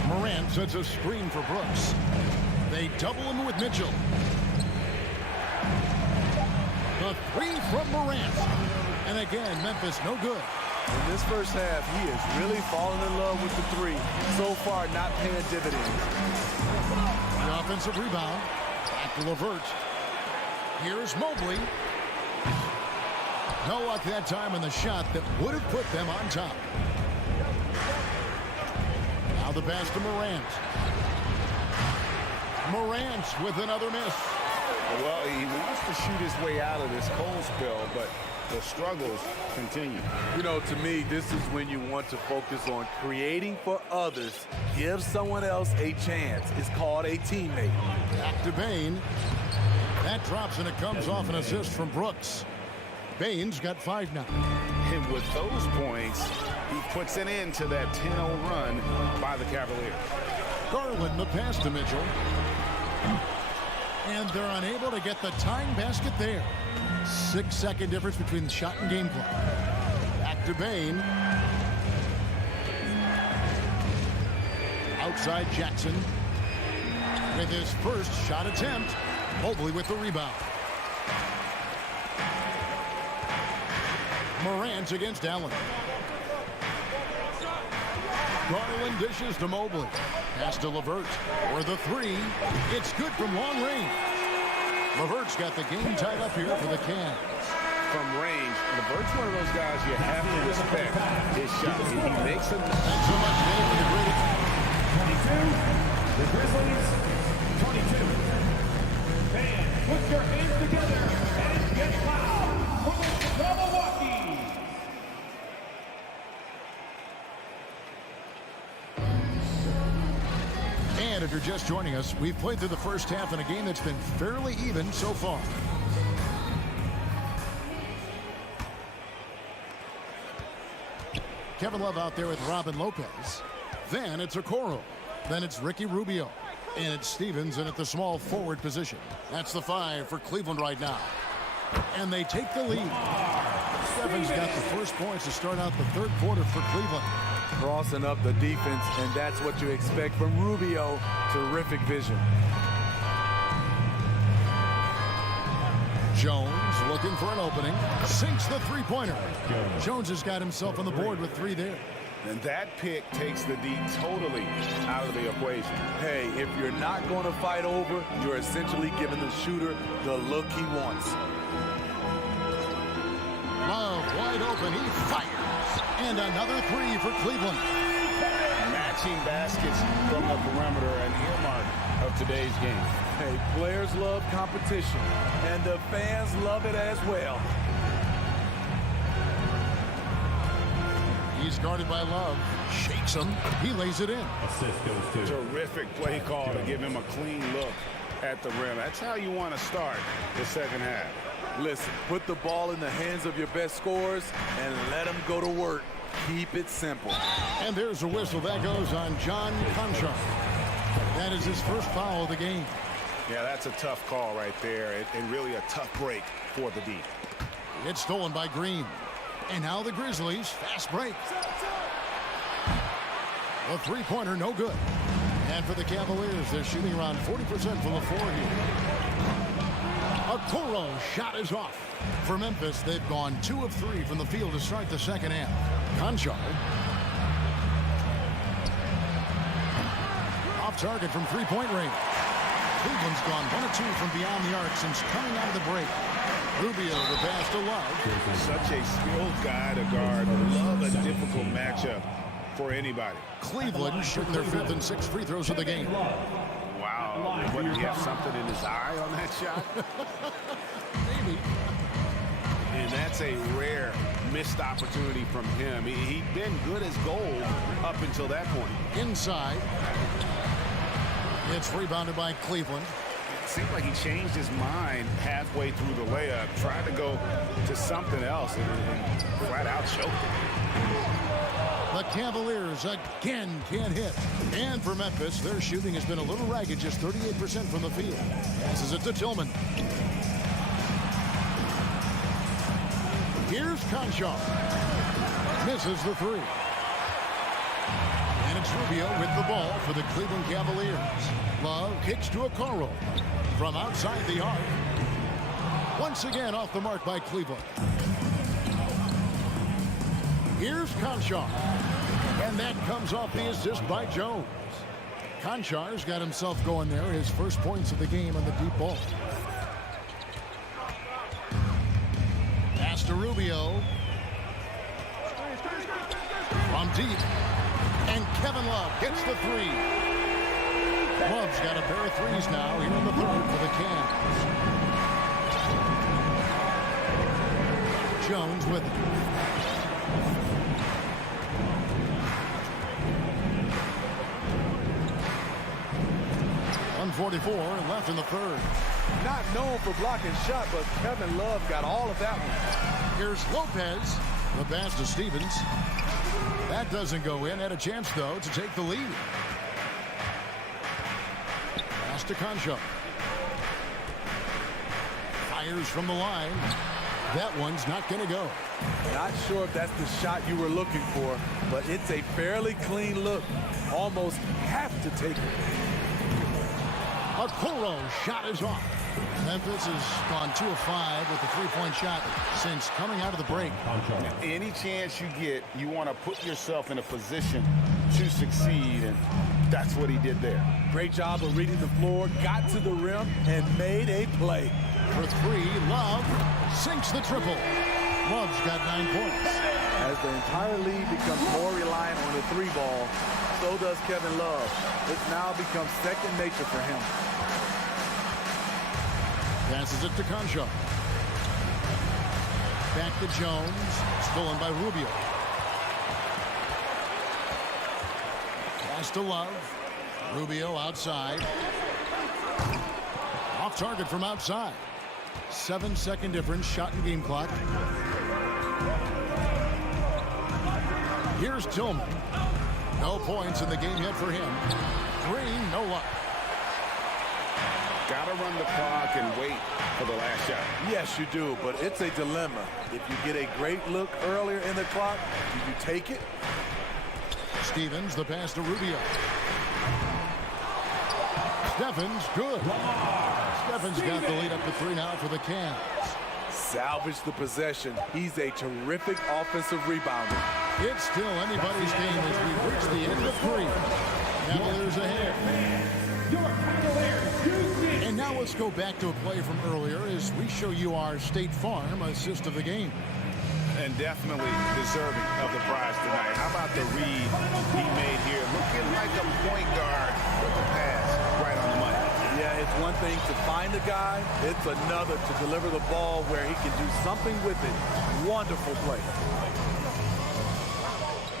Morant sets a screen for Brooks. They double him with Mitchell. The three from Morant. And again, Memphis no good. In this first half, he is really falling in love with the three. So far, not paying dividends. The offensive rebound. Back to LeVert. Here's Mobley. No luck that time on the shot that would have put them on top. Now the pass to Morant. Morant with another miss. Well, he wants to shoot his way out of this cold spell, but the struggles continue. You know, to me, this is when you want to focus on creating for others. Give someone else a chance. It's called a teammate. Back to Bane. That drops and it comes off an assist from Brooks. Bane's got 5 now. And with those points, he puts an end to that 10-0 run by the Cavaliers. Garland the pass to Mitchell. And they're unable to get the tying basket there. 6-second difference between the shot and game clock. Back to Bane. Outside Jackson. With his first shot attempt. Mobley with the rebound. Morant against Allen. Garland dishes to Mobley. Pass to LeVert. For the three. It's good from long range. LeVert's got the game tied up here for the Cavs. From range, LeVert's one of those guys you have to respect his shot. He makes them. Thanks so much, Dave, for the great. 22, the Grizzlies, 22. Fans, put your hands together and get loud for the Milwaukee. And if you're just joining us, we've played through the first half in a game that's been fairly even so far. Kevin Love out there with Robin Lopez. Then it's Okoro. Then it's Ricky Rubio. And it's Stevens in at the small forward position. That's the 5 for Cleveland right now. And they take the lead. Stevens got the first points to start out the third quarter for Cleveland. Crossing up the defense, and that's what you expect from Rubio. Terrific vision. Jones looking for an opening. Sinks the three-pointer. Jones has got himself on the board with 3 there. And that pick takes the D totally out of the equation. Hey, if you're not going to fight over, you're essentially giving the shooter the look he wants. Love wide open. He fires. And another 3 for Cleveland. Matching baskets from the perimeter, an earmark of today's game. Hey, players love competition, and the fans love it as well. He's guarded by Love. Shakes him. He lays it in. Terrific play call to give him a clean look at the rim. That's how you want to start the second half. Listen, put the ball in the hands of your best scorers and let them go to work. Keep it simple. And there's a whistle. That goes on John Conchar. That is his first foul of the game. Yeah, that's a tough call right there, and really a tough break for the D. It's stolen by Green. And now the Grizzlies, fast break. The three-pointer, no good. And for the Cavaliers, they're shooting around 40% from the floor here. Okoro shot is off. For Memphis, they've gone 2 of 3 from the field to start the second half. Conchar. Off target from three-point range. Cleveland's gone 1 of 2 from beyond the arc since coming out of the break. Rubio, the pass to Love. Such a skilled guy to guard. Love a difficult matchup for anybody. Cleveland shooting their 5th and 6th free throws of the game. Wow. What, did he have something in his eye on that shot? Maybe. And that's a rare missed opportunity from him. He'd been good as gold up until that point. Inside. It's rebounded by Cleveland. Seemed like he changed his mind halfway through the layup, tried to go to something else, and flat out choked it. The Cavaliers again can't hit. And for Memphis, their shooting has been a little ragged, just 38% from the field. Passes it to Tillman. Here's Conchar. Misses the three. And it's Rubio with the ball for the Cleveland Cavaliers. Love kicks to Okoro from outside the arc. Once again off the mark by Cleveland. Here's Conchar. And that comes off the assist by Jones. Conchar's got himself going there. His first points of the game on the deep ball. Pass to Rubio. From deep. And Kevin Love gets the three. Love's got a pair of threes now here in the third for the Cavs. Jones with it. 1:44 left in the third. Not known for blocking shot, but Kevin Love got all of that one. Here's Lopez. The pass to Stevens. That doesn't go in. Had a chance, though, to take the lead. Pass to Concho. Fires from the line. That one's not going to go. Not sure if that's the shot you were looking for, but it's a fairly clean look. Almost have to take it. Okoro shot is off. Memphis has gone 2 of 5 with the three-point shot since coming out of the break. Any chance you get, you want to put yourself in a position to succeed, and that's what he did there. Great job of reading the floor, got to the rim, and made a play. For three, Love sinks the triple. Love's got 9 points. As the entire league becomes more reliant on the three ball, so does Kevin Love. It's now become second nature for him. Passes it to Concho. Back to Jones. Stolen by Rubio. Pass to Love. Rubio outside. Off target from outside. 7-second difference. Shot and game clock. Here's Tillman. No points in the game yet for him. Green, no luck. Got to run the clock and wait for the last shot. Yes, you do, but it's a dilemma. If you get a great look earlier in the clock, do you take it? Stevens, the pass to Rubio. Stephens, good. Stephens got the lead up to 3 now for the Cavs. Salvage the possession. He's a terrific offensive rebounder. It's still anybody's game as we reach the end of 3. Cavaliers ahead. And now let's go back to a play from earlier as we show you our State Farm assist of the game. And definitely deserving of the prize tonight. How about the read he made here? Looking like a point guard with the pass right on the money. Yeah, it's one thing to find the guy. It's another to deliver the ball where he can do something with it. Wonderful play.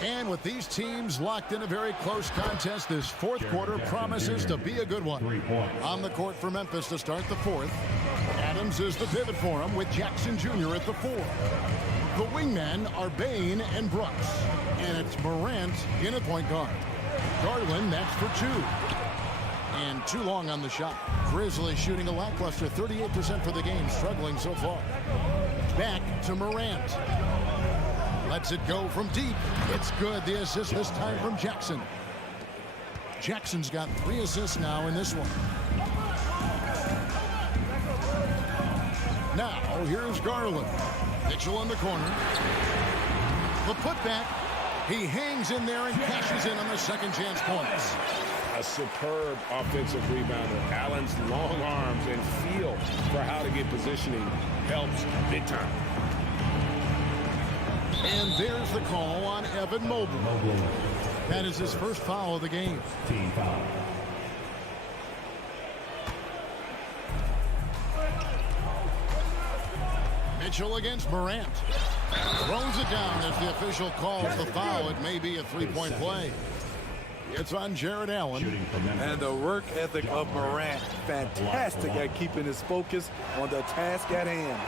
And with these teams locked in a very close contest, this fourth quarter promises to be a good one. On the court for Memphis to start the fourth. Adams is the pivot for him with Jackson Jr. at the 4. The wingmen are Bain and Brooks. And it's Morant in at point guard. Garland, that's for 2. And too long on the shot. Grizzlies shooting a lackluster 38% for the game, struggling so far. Back to Morant. Lets it go from deep. It's good. The assist this time from Jackson. Jackson's got 3 assists now in this one. Now, here's Garland. Mitchell in the corner. The putback. He hangs in there and cashes in on the second chance points. A superb offensive rebounder. Allen's long arms and feel for how to get positioning helps big time. And there's the call on Evan Mobley. That is his first foul of the game. Team foul. Mitchell against Morant. Throws it down as the official calls the foul. It may be a 3-point play. It's on Jared Allen. And the work ethic of Morant, fantastic at keeping his focus on the task at hand.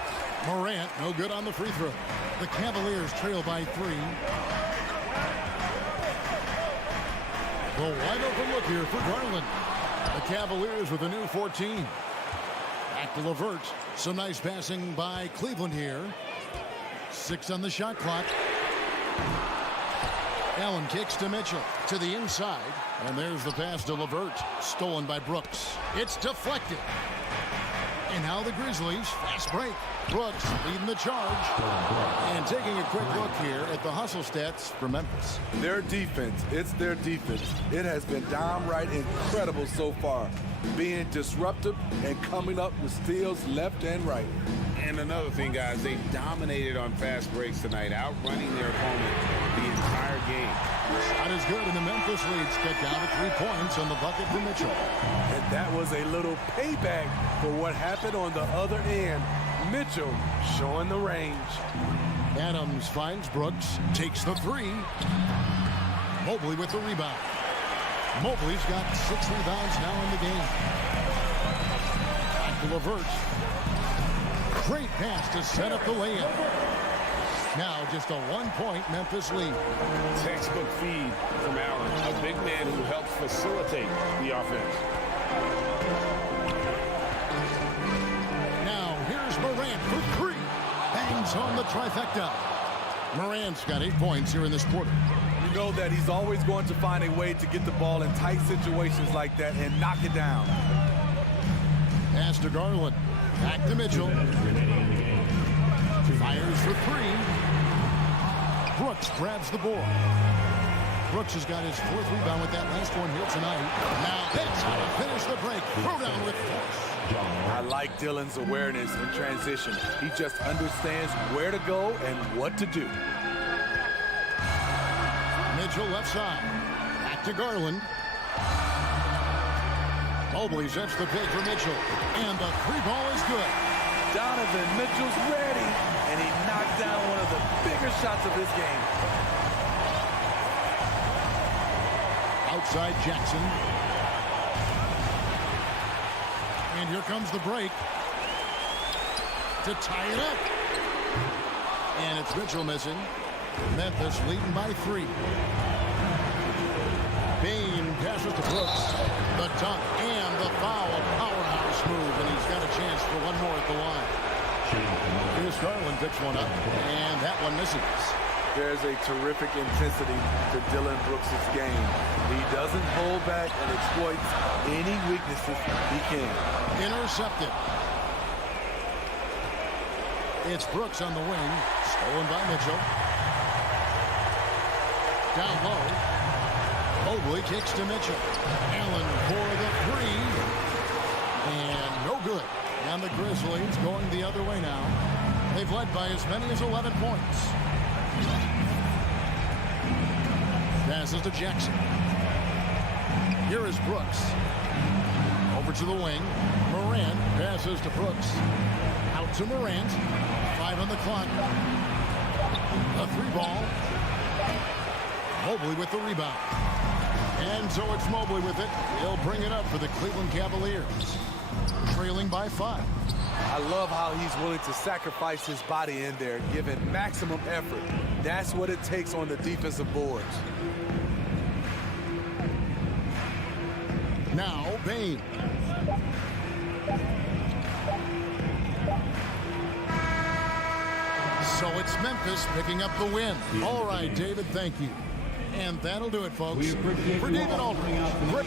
Morant, no good on the free throw. The Cavaliers trail by 3. The wide open look here for Garland. The Cavaliers with a new 14. Back to LeVert. Some nice passing by Cleveland here. 6 on the shot clock. Allen kicks to Mitchell to the inside. And there's the pass to LeVert. Stolen by Brooks. It's deflected. And now the Grizzlies. Fast break. Brooks leading the charge. And taking a quick look here at the hustle stats for Memphis. Their defense, it's their defense. It has been downright incredible so far. Being disruptive and coming up with steals left and right. And another thing, guys, they dominated on fast breaks tonight, outrunning their opponent the entire game. Shot is good, and the Memphis leads cut down to 3 points on the bucket for Mitchell. And that was a little payback for what happened on the other end. Mitchell showing the range. Adams finds Brooks, takes the 3. Mobley with the rebound. Mobley's got 6 rebounds now in the game. Back to LeVert. Great pass to set up the layup. Now just a 1-point Memphis lead. Textbook feed from Allen, a big man who helps facilitate the offense. Now here's Morant for 3. Bangs home the trifecta. Morant's got 8 points here in this quarter. You know that he's always going to find a way to get the ball in tight situations like that and knock it down. Pass to Garland. Back to Mitchell. Fires for 3. Brooks grabs the board. Brooks has got his 4th rebound with that last one here tonight. Now that's how to finish the break. Throw down with force. I like Dillon's awareness in transition. He just understands where to go and what to do. Mitchell left side. Back to Garland. Mobley sets the pick for Mitchell. And the 3-ball is good. Donovan Mitchell's ready. And he knocked down one of the bigger shots of this game. Outside Jackson. And here comes the break. To tie it up. And it's Mitchell missing. Memphis leading by 3. Bain passes to Brooks. The dunk and the foul. A powerhouse move. And he's got a chance for one more at the line. Here's Garland picks one up. And that one misses. There's a terrific intensity to Dillon Brooks' game. He doesn't hold back and exploits any weaknesses he can. Intercepted. It's Brooks on the wing. Stolen by Mitchell. Down low. Mobley kicks to Mitchell. Allen for the 3. And no good. And the Grizzlies going the other way now. They've led by as many as 11 points. Passes to Jackson. Here is Brooks. Over to the wing. Morant passes to Brooks. Out to Morant. 5 on the clock. A 3-ball. Mobley with the rebound. And so it's Mobley with it. He'll bring it up for the Cleveland Cavaliers. Trailing by 5. I love how he's willing to sacrifice his body in there, giving maximum effort. That's what it takes on the defensive boards. Now, Bain. So it's Memphis picking up the win. All right, David, thank you. And that'll do it, folks. For David Aldridge.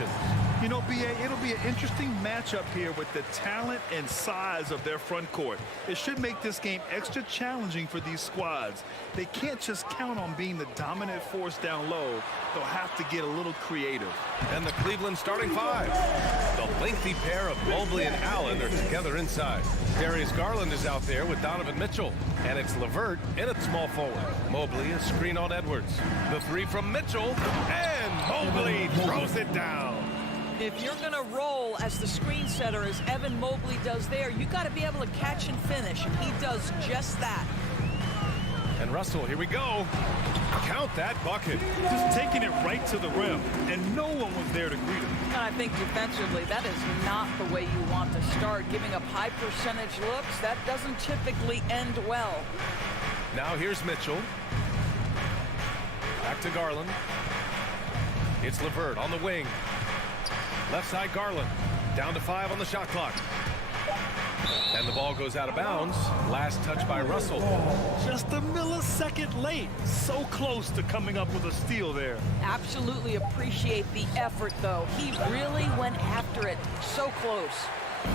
transitions. You know, B.A., it'll be an interesting matchup here with the talent and size of their front court. It should make this game extra challenging for these squads. They can't just count on being the dominant force down low. They'll have to get a little creative. And the Cleveland starting five. The lengthy pair of Mobley and Allen are together inside. Darius Garland is out there with Donovan Mitchell. And it's LeVert in at small forward. Mobley a screen on Edwards. The three from Mitchell. And Mobley throws it down. If you're going to roll as the screen setter as Evan Mobley does there, you got to be able to catch and finish. He does just that. And Russell, here we go. Count that bucket. Just taking it right to the rim, and no one was there to greet him. And I think defensively, that is not the way you want to start. Giving up high percentage looks, that doesn't typically end well. Now here's Mitchell. Back to Garland. It's LeVert on the wing. Left side Garland. Down to 5 on the shot clock. And the ball goes out of bounds. Last touch by Russell. Just a millisecond late. So close to coming up with a steal there. Absolutely appreciate the effort, though. He really went after it. So close.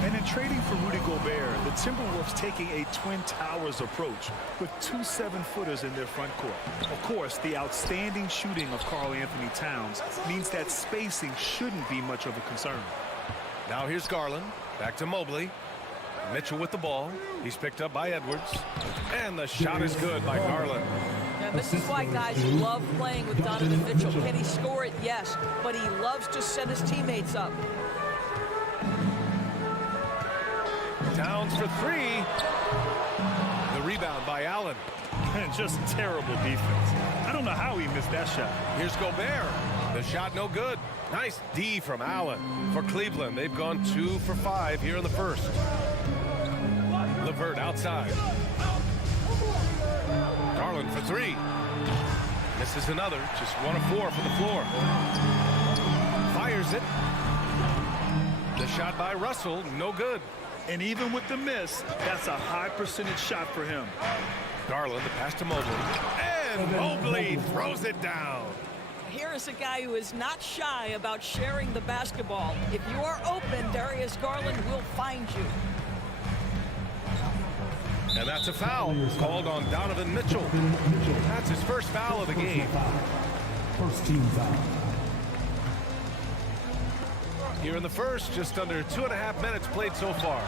And in trading for Rudy Gobert, the Timberwolves taking a Twin Towers approach with 2 7-footers in their front court. Of course, the outstanding shooting of Karl Anthony Towns means that spacing shouldn't be much of a concern. Now here's Garland. Back to Mobley. Mitchell with the ball. He's picked up by Edwards. And the shot is good by Garland. And this is why guys love playing with Donovan Mitchell. Can he score it? Yes. But he loves to set his teammates up. Towns for 3. The rebound by Allen. And just terrible defense. I don't know how he missed that shot. Here's Gobert. The shot no good. Nice D from Allen. For Cleveland, they've gone 2 for 5 here in the first. LeVert outside. Garland for 3. Misses another. Just 1 of 4 from the floor. Fires it. The shot by Russell, no good. And even with the miss, that's a high percentage shot for him. Garland, the pass to Mobley. And Mobley throws it down. Here is a guy who is not shy about sharing the basketball. If you are open, Darius Garland will find you. And that's a foul called on Donovan Mitchell. That's his first foul of the game. First team foul. Here in the first, just under 2.5 minutes played so far.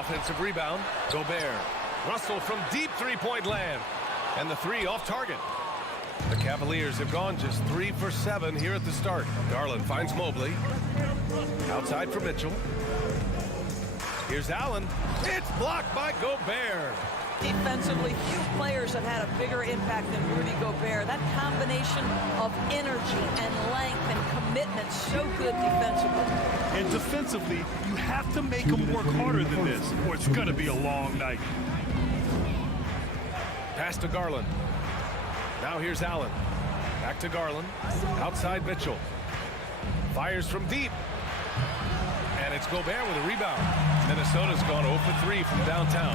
Offensive rebound, Gobert. Russell from deep three-point land. And the 3 off target. The Cavaliers have gone just 3 for 7 here at the start. Garland finds Mobley. Outside for Mitchell. Here's Allen. It's blocked by Gobert. Defensively, few players have had a bigger impact than Rudy Gobert. That combination of energy and length and commitment, so good defensively. And defensively, you have to make them work harder than this, or it's going to be a long night. Pass to Garland. Now here's Allen. Back to Garland. Outside Mitchell. Fires from deep. And it's Gobert with a rebound. Minnesota's gone 0 for 3 from downtown.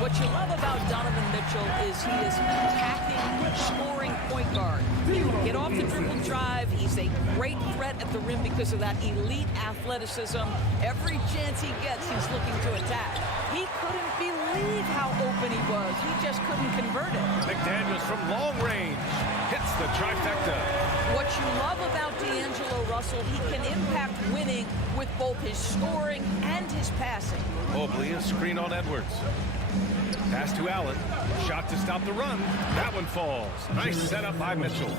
What you love about Donovan Mitchell is he is an attacking, scoring point guard. He can get off the dribble drive. He's a great threat at the rim because of that elite athleticism. Every chance he gets, he's looking to attack. He couldn't believe how open he was. He just couldn't convert it. McDaniels from long range hits the trifecta. What you love about D'Angelo Russell, he can impact winning with both his scoring and his passing. Mobley, a screen on Edwards. Pass to Allen. Shot to stop the run. That one falls. Nice setup by Mitchell.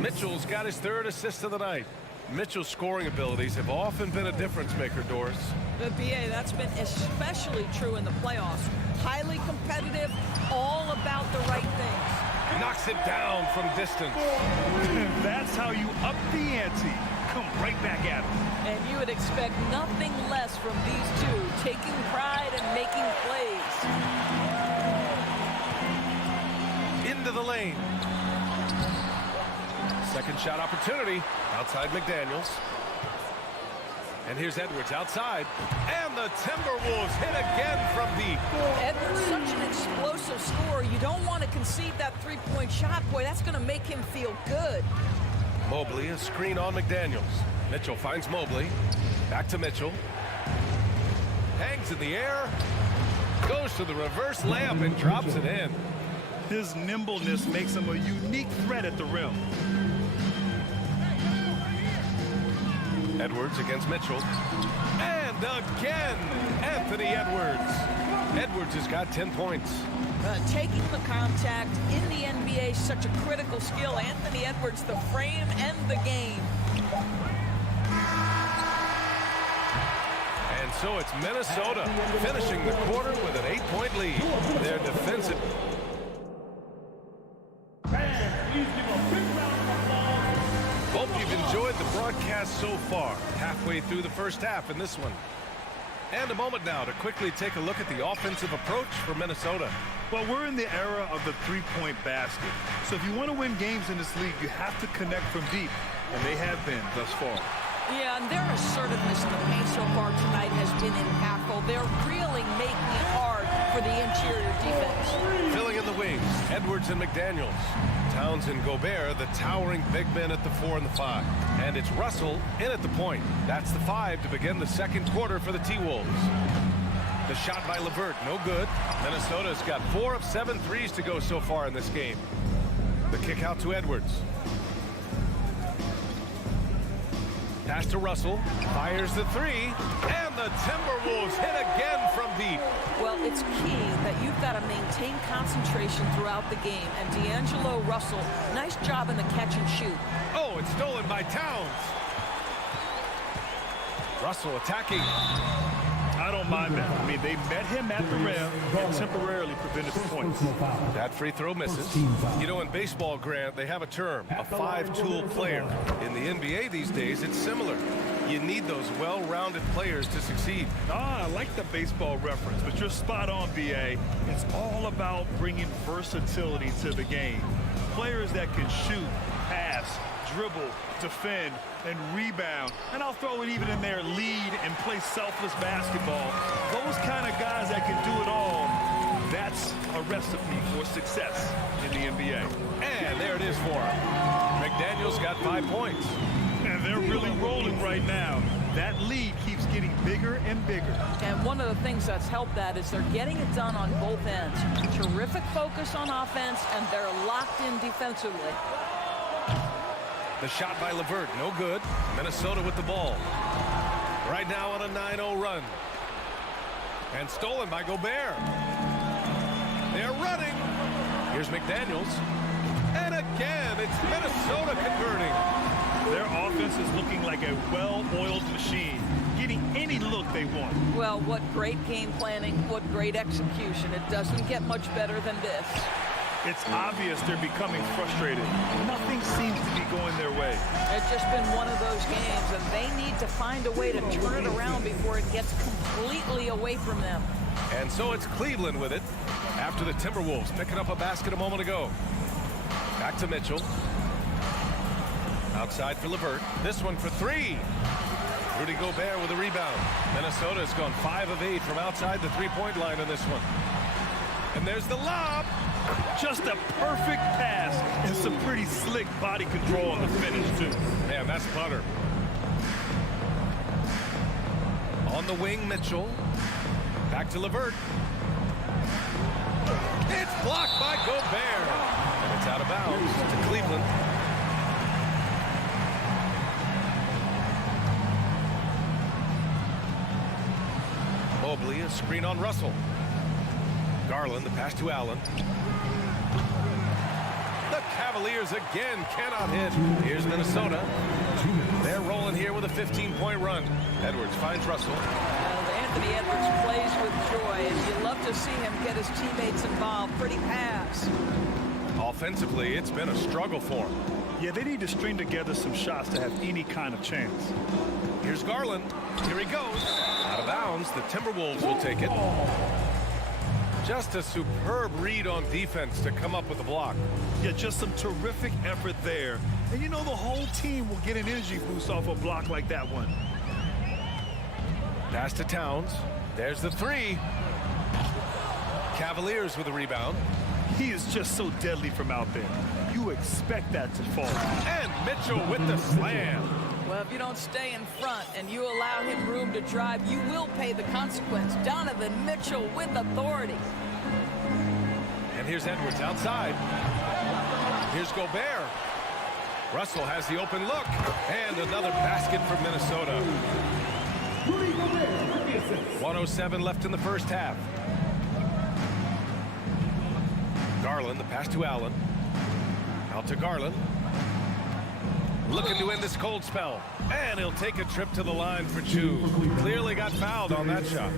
Mitchell's got his 3rd assist of the night. Mitchell's scoring abilities have often been a difference maker, Doris. The BA, that's been especially true in the playoffs. Highly competitive, all about the right things. Knocks it down from distance. That's how you up the ante. Come right back at him. And you would expect nothing less from these two, taking pride and making plays. Into the lane. Second shot opportunity. Outside McDaniels. And here's Edwards outside. And the Timberwolves hit again from deep. Edwards, such an explosive scorer. You don't want to concede that three-point shot. Boy, that's going to make him feel good. Mobley, a screen on McDaniels. Mitchell finds Mobley. Back to Mitchell. Hangs in the air. Goes to the reverse layup and drops it in. His nimbleness makes him a unique threat at the rim. Edwards against Mitchell. And again, Anthony Edwards. Edwards has got 10 points. Taking the contact in the NBA is such a critical skill. Anthony Edwards, the frame and the game. And so it's Minnesota finishing the quarter with an 8-point lead. Their defensive... Hope you've enjoyed the broadcast so far. Halfway through the first half in this one. And a moment now to quickly take a look at the offensive approach for Minnesota. Well, we're in the era of the three-point basket. So if you want to win games in this league, you have to connect from deep. And they have been thus far. Yeah, and their assertiveness in the paint so far tonight has been impactful. They're really making it hard for the interior defense. Filling in the wings, Edwards and McDaniels. Towns and Gobert, the towering big men at the 4 and the 5. And it's Russell in at the point. That's the 5 to begin the second quarter for the T-Wolves. The shot by LeVert, no good. Minnesota's got 4 of 7 threes to go so far in this game. The kick out to Edwards. Pass to Russell, fires the 3, and the Timberwolves hit again from deep. Well, it's key that you've got to maintain concentration throughout the game. And D'Angelo Russell, nice job in the catch and shoot. Oh, it's stolen by Towns. Russell attacking. I don't mind that. I mean, they met him at the rim and temporarily prevented the points. That free throw misses. You know, in baseball, Grant, they have a term, a 5-tool player. In the NBA these days, it's similar. You need those well-rounded players to succeed. I like the baseball reference, but you're spot on, B.A. It's all about bringing versatility to the game. Players that can shoot, pass, dribble, defend, and rebound. And I'll throw it even in there, lead and play selfless basketball. Those kind of guys that can do it all, that's a recipe for success in the NBA. And there it is for him. McDaniels got 5 points. And they're really rolling right now. That lead keeps getting bigger and bigger. And one of the things that's helped that is they're getting it done on both ends. Terrific focus on offense, and they're locked in defensively. The shot by LeVert, no good. Minnesota with the ball. Right now on a 9-0 run. And stolen by Gobert. They're running. Here's McDaniels. And again, it's Minnesota converting. Their offense is looking like a well-oiled machine, getting any look they want. Well, what great game planning, what great execution. It doesn't get much better than this. It's obvious they're becoming frustrated. Nothing seems to be going their way. It's just been one of those games, and they need to find a way to turn it around before it gets completely away from them. And so it's Cleveland with it after the Timberwolves picking up a basket a moment ago. Back to Mitchell. Outside for LeVert. This one for 3. Rudy Gobert with a rebound. Minnesota has gone 5 of 8 from outside the three-point line on this one. And there's the lob. Just a perfect pass and some pretty slick body control on the finish, too. Man, that's butter. On the wing, Mitchell. Back to LeVert. It's blocked by Gobert. And it's out of bounds to Cleveland. Mobley, a screen on Russell. Garland, the pass to Allen. The Cavaliers again cannot hit. Here's Minnesota. They're rolling here with a 15-point run. Edwards finds Russell. Anthony Edwards plays with joy, and you love to see him get his teammates involved. Pretty pass. Offensively, it's been a struggle for him. Yeah, they need to string together some shots to have any kind of chance. Here's Garland. Here he goes. Out of bounds. The Timberwolves will take it. Just a superb read on defense to come up with a block. Yeah, just some terrific effort there. And you know the whole team will get an energy boost off a block like that one. Pass to Towns. There's the 3. Cavaliers with a rebound. He is just so deadly from out there. You expect that to fall. And Mitchell with the slam. Well, if you don't stay in front and you allow him room to drive, you will pay the consequence. Donovan Mitchell with authority. And here's Edwards outside. Here's Gobert. Russell has the open look. And another basket for Minnesota. 1:07 left in the first half. Garland, the pass to Allen. Out to Garland. Looking to end this cold spell. And he'll take a trip to the line for two. Clearly got fouled on that shot.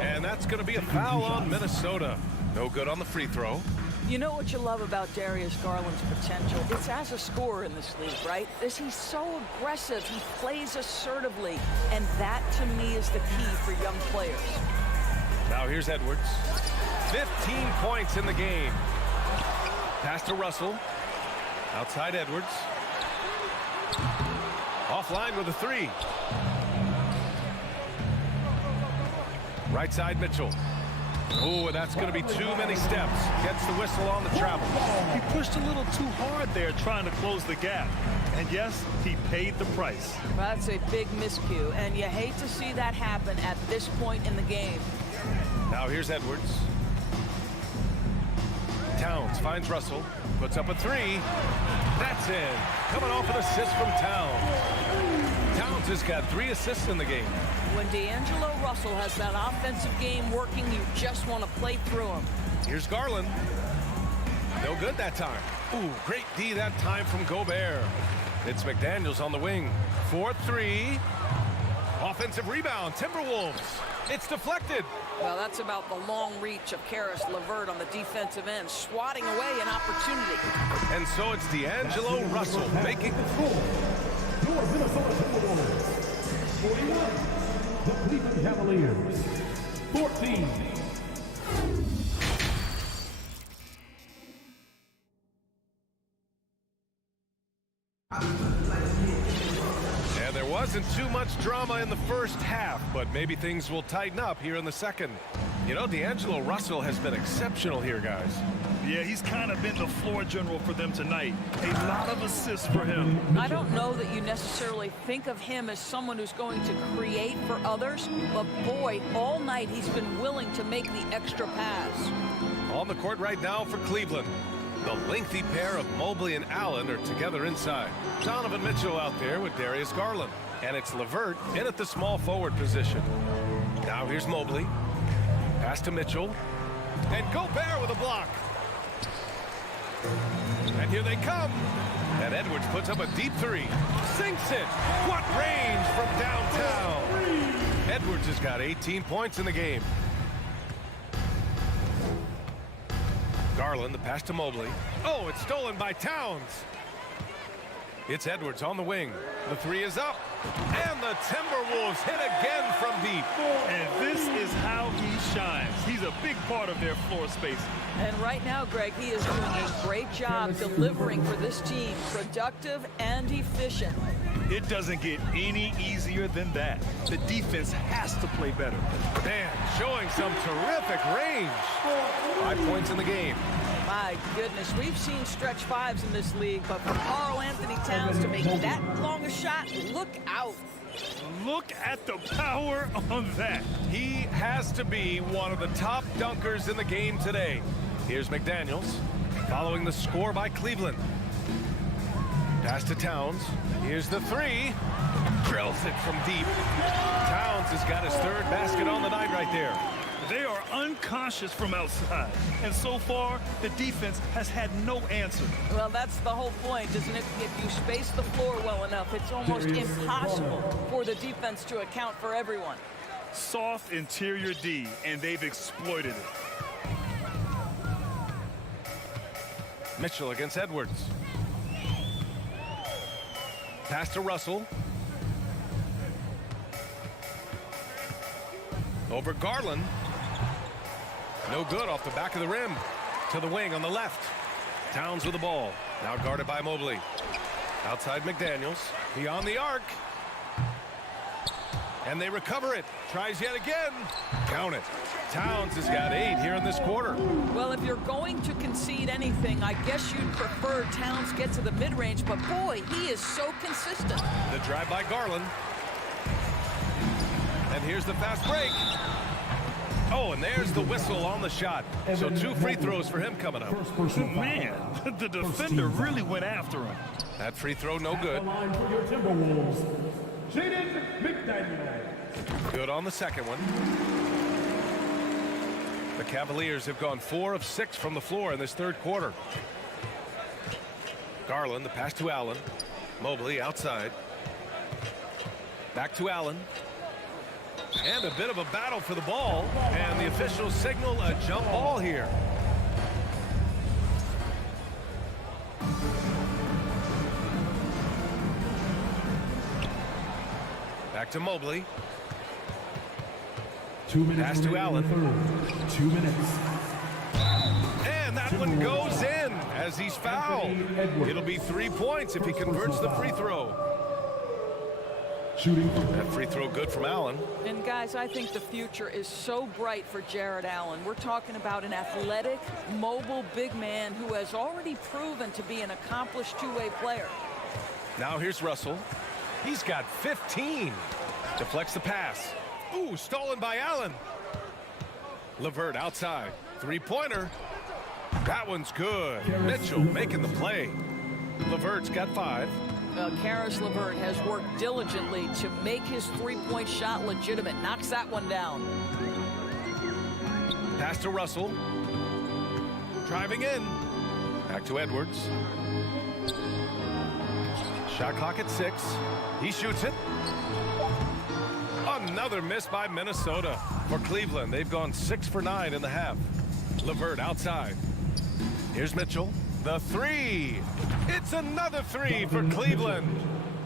And that's going to be a foul on Minnesota. No good on the free throw. You know what you love about Darius Garland's potential? It's as a scorer in this league, right? He's so aggressive. He plays assertively. And that, to me, is the key for young players. Now here's Edwards. 15 points in the game. Pass to Russell. Outside Edwards. Offline with a three. Right side Mitchell. Oh, that's going to be too many steps. Gets the whistle on the travel. He pushed a little too hard there trying to close the gap. And yes, he paid the price. Well, that's a big miscue, and you hate to see that happen at this point in the game. Now here's Edwards. Towns finds Russell. Puts up a three. That's in. Coming off an assist from Towns. Towns has got 3 assists in the game. When D'Angelo Russell has that offensive game working, you just want to play through him. Here's Garland. No good that time. Ooh, great D that time from Gobert. It's McDaniels on the wing. 4-3. Offensive rebound. Timberwolves. It's deflected. Well, that's about the long reach of Karis LeVert on the defensive end, swatting away an opportunity. And so it's D'Angelo Russell making the score. Your Minnesota Timberwolves, 41. The Cleveland Cavaliers, 14. And there wasn't too much drama in the first half, but maybe things will tighten up here in the second. You know, D'Angelo Russell has been exceptional here, guys. Yeah, he's kind of been the floor general for them tonight. A lot of assists for him. I don't know that you necessarily think of him as someone who's going to create for others, but boy, all night he's been willing to make the extra pass. On the court right now for Cleveland. The lengthy pair of Mobley and Allen are together inside. Donovan Mitchell out there with Darius Garland. And it's LeVert in at the small forward position. Now here's Mobley. Pass to Mitchell. And Gobert with a block. And here they come. And Edwards puts up a deep three. Sinks it. What range from downtown. Edwards has got 18 points in the game. Garland, the pass to Mobley. Oh, it's stolen by Towns. It's Edwards on the wing. The three is up. And the Timberwolves hit again from deep. And this is how he shines. He's a big part of their floor space. And right now, Greg, he is doing a great job delivering for this team. Productive and efficient. It doesn't get any easier than that. The defense has to play better. Man, showing some terrific range. 5 points in the game. My goodness, we've seen stretch fives in this league, but for Karl Anthony Towns to make that long a shot, look out. Look at the power on that. He has to be one of the top dunkers in the game today. Here's McDaniels following the score by Cleveland. Pass to Towns. Here's the three. Drills it from deep. Towns has got his 3rd basket on the night right there. They are unconscious from outside. And so far, the defense has had no answer. Well, that's the whole point, isn't it? If you space the floor well enough, it's almost impossible for the defense to account for everyone. Soft interior D, and they've exploited it. Mitchell against Edwards. Pass to Russell. Over Garland. No good off the back of the rim. To the wing on the left. Towns with the ball. Now guarded by Mobley. Outside McDaniels. Beyond the arc. And they recover it. Tries yet again. Count it. Towns has got 8 here in this quarter. Well, if you're going to concede anything, I guess you'd prefer Towns get to the mid-range, but boy, he is so consistent. The drive by Garland. And here's the fast break. Oh, and there's the whistle on the shot. So 2 free throws for him coming up. Man, the defender really went after him. That free throw no good. Good on the second one. The Cavaliers have gone 4 of 6 from the floor in this third quarter. Garland, the pass to Allen. Mobley outside. Back to Allen. And a bit of a battle for the ball. And the officials signal a jump ball here. Back to Mobley. 2 minutes. Pass to Allen. 2 minutes. And that one goes in as he's fouled. It'll be 3 points if he converts the free throw. Shooting. That free throw good from Allen. And guys, I think the future is so bright for Jared Allen. We're talking about an athletic, mobile big man who has already proven to be an accomplished two-way player. Now here's Russell. He's got 15. Deflects the pass. Ooh, stolen by Allen. LeVert outside. Three-pointer. That one's good. Mitchell making the play. LeVert's got 5. Karis LeVert has worked diligently to make his three-point shot legitimate. Knocks that one down. Pass to Russell. Driving in. Back to Edwards. Shot clock at 6. He shoots it. Another miss by Minnesota. For Cleveland, they've gone 6 for 9 in the half. LeVert outside. Here's Mitchell. The 3. It's another 3 for Cleveland.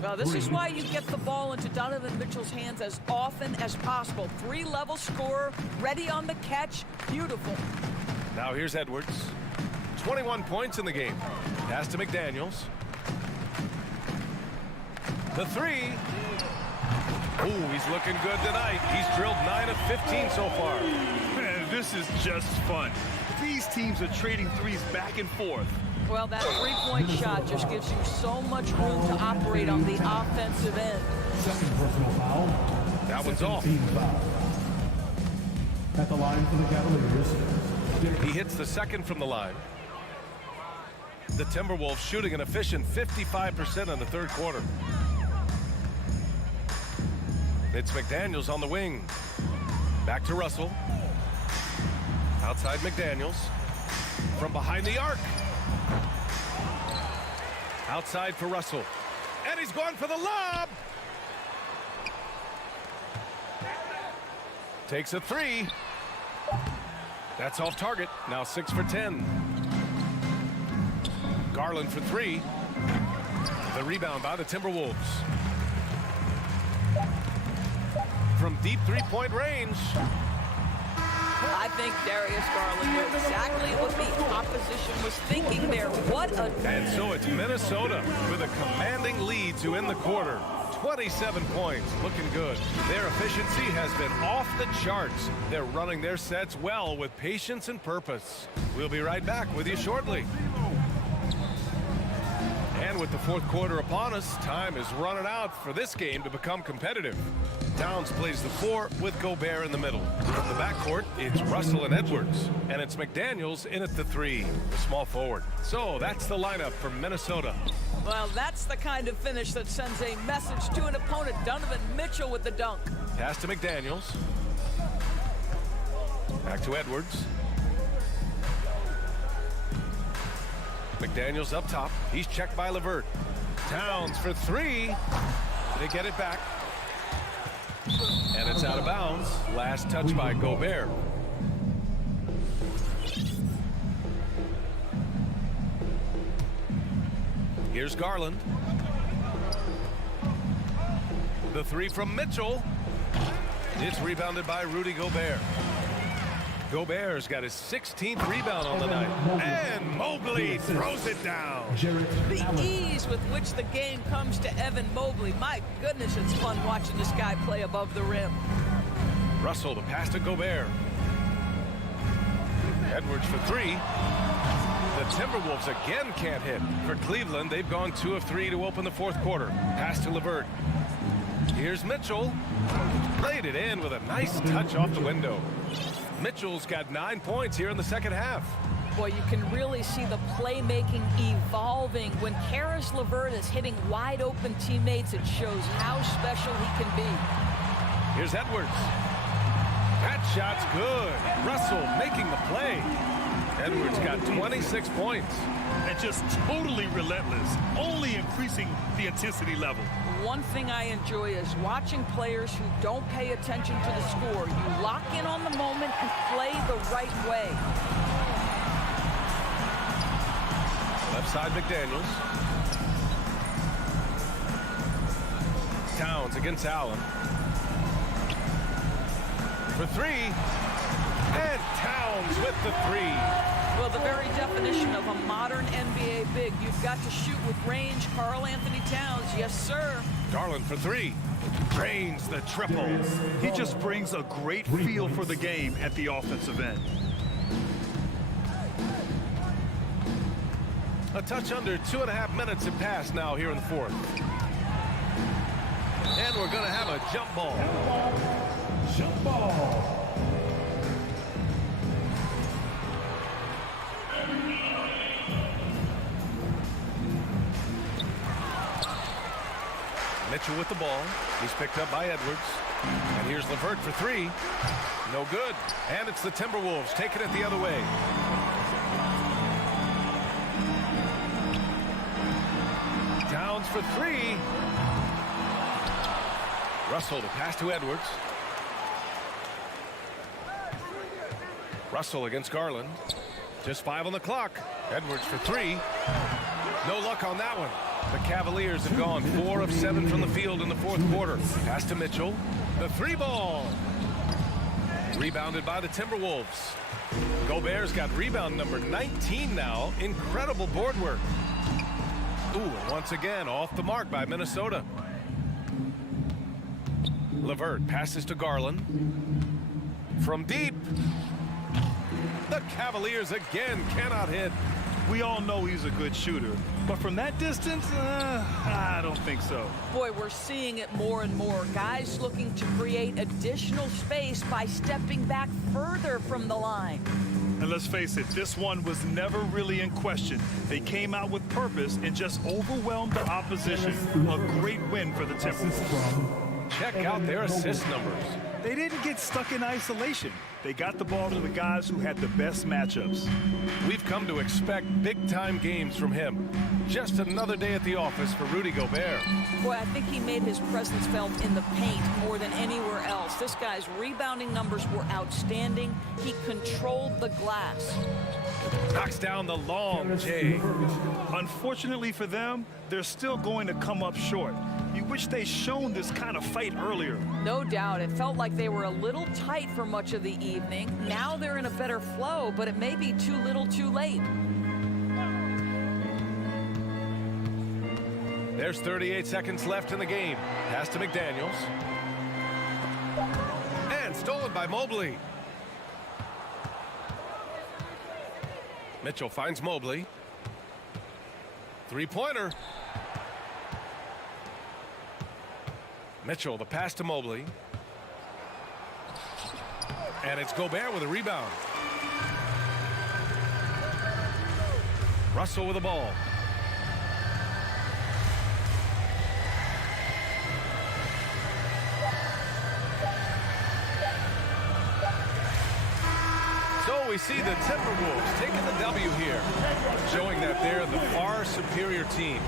Well, this is why you get the ball into Donovan Mitchell's hands as often as possible. 3-level scorer, ready on the catch. Beautiful. Now here's Edwards. 21 points in the game. Pass to McDaniels. The 3. Ooh, he's looking good tonight. He's drilled 9 of 15 so far. Man, this is just fun. These teams are trading threes back and forth. Well, that three-point shot just gives you so much room to operate on the offensive end. Second personal foul. That one's off. Foul. At the line for the Cavaliers. He hits the second from the line. The Timberwolves shooting an efficient 55% in the third quarter. It's McDaniels on the wing. Back to Russell. Outside McDaniels. From behind the arc. Outside for Russell. And he's going for the lob. Takes a 3. That's off target. Now 6 for 10. Garland for 3. The rebound by the Timberwolves. From deep three-point range. I think Darius Garland knew exactly what the opposition was thinking there. What a... And so it's Minnesota with a commanding lead to end the quarter. 27 points, looking good. Their efficiency has been off the charts. They're running their sets well with patience and purpose. We'll be right back with you shortly. And with the fourth quarter upon us, time is running out for this game to become competitive. Towns plays the 4 with Gobert in the middle. From the backcourt, it's Russell and Edwards. And it's McDaniels in at the 3, the small forward. So that's the lineup for Minnesota. Well, that's the kind of finish that sends a message to an opponent. Donovan Mitchell with the dunk. Pass to McDaniels. Back to Edwards. McDaniels up top. He's checked by LeVert. Towns for 3. They get it back. And it's out of bounds. Last touch by Gobert. Here's Garland. The 3 from Mitchell. It's rebounded by Rudy Gobert. Gobert's got his 16th rebound on the night. And Mobley throws it down. The ease with which the game comes to Evan Mobley. My goodness, it's fun watching this guy play above the rim. Russell, the pass to Gobert. Edwards for three. The Timberwolves again can't hit. For Cleveland, they've gone 2 of 3 to open the fourth quarter. Pass to LeVert. Here's Mitchell. Laid it in with a nice touch off the window. Mitchell's got 9 points here in the second half. Boy, you can really see the playmaking evolving. When Karis LeVert is hitting wide open teammates, it shows how special he can be. Here's Edwards. That shot's good. Russell making the play. Edwards got 26 points. And just totally relentless, only increasing the intensity level. One thing I enjoy is watching players who don't pay attention to the score. You lock in on the moment and play the right way. Left side, McDaniels. Towns against Allen. For three. And Towns with the three. Well, the very definition of a modern NBA big. You've got to shoot with range. Karl Anthony Towns, yes, sir. Garland for three. Drains the triple. He just brings a great feel for the game at the offensive end. A touch under 2.5 minutes have passed now here in the fourth. And we're going to have a jump ball. Jump ball. Mitchell with the ball. He's picked up by Edwards. And here's LeVert for three. No good. And it's the Timberwolves taking it the other way. Towns for three. Russell, the pass to Edwards. Russell against Garland. Just 5 on the clock. Edwards for three. No luck on that one. The Cavaliers have gone 4 of 7 from the field in the fourth quarter. Pass to Mitchell. The three ball. Rebounded by the Timberwolves. Gobert's got rebound number 19 now. Incredible board work. Ooh, and once again, off the mark by Minnesota. LeVert passes to Garland. From deep. The Cavaliers again cannot hit. We all know he's a good shooter, but from that distance, I don't think so. Boy, we're seeing it more and more. Guys looking to create additional space by stepping back further from the line. And let's face it, this one was never really in question. They came out with purpose and just overwhelmed the opposition. A great win for the Timberwolves. Check out their assist numbers. They didn't get stuck in isolation. They got the ball to the guys who had the best matchups. We've come to expect big-time games from him. Just another day at the office for Rudy Gobert. Boy, I think he made his presence felt in the paint more than anywhere else. This guy's rebounding numbers were outstanding. He controlled the glass. Knocks down the long J. Unfortunately for them, they're still going to come up short. You wish they'd shown this kind of fight earlier. No doubt. It felt like they were a little tight for much of the evening. Now they're in a better flow, but it may be too little too late. There's 38 seconds left in the game. Pass to McDaniels. And stolen by Mobley. Mitchell finds Mobley. Three-pointer. Mitchell, the pass to Mobley. And it's Gobert with a rebound. Russell with the ball. So we see the Timberwolves taking the W here, showing that they're the far superior team.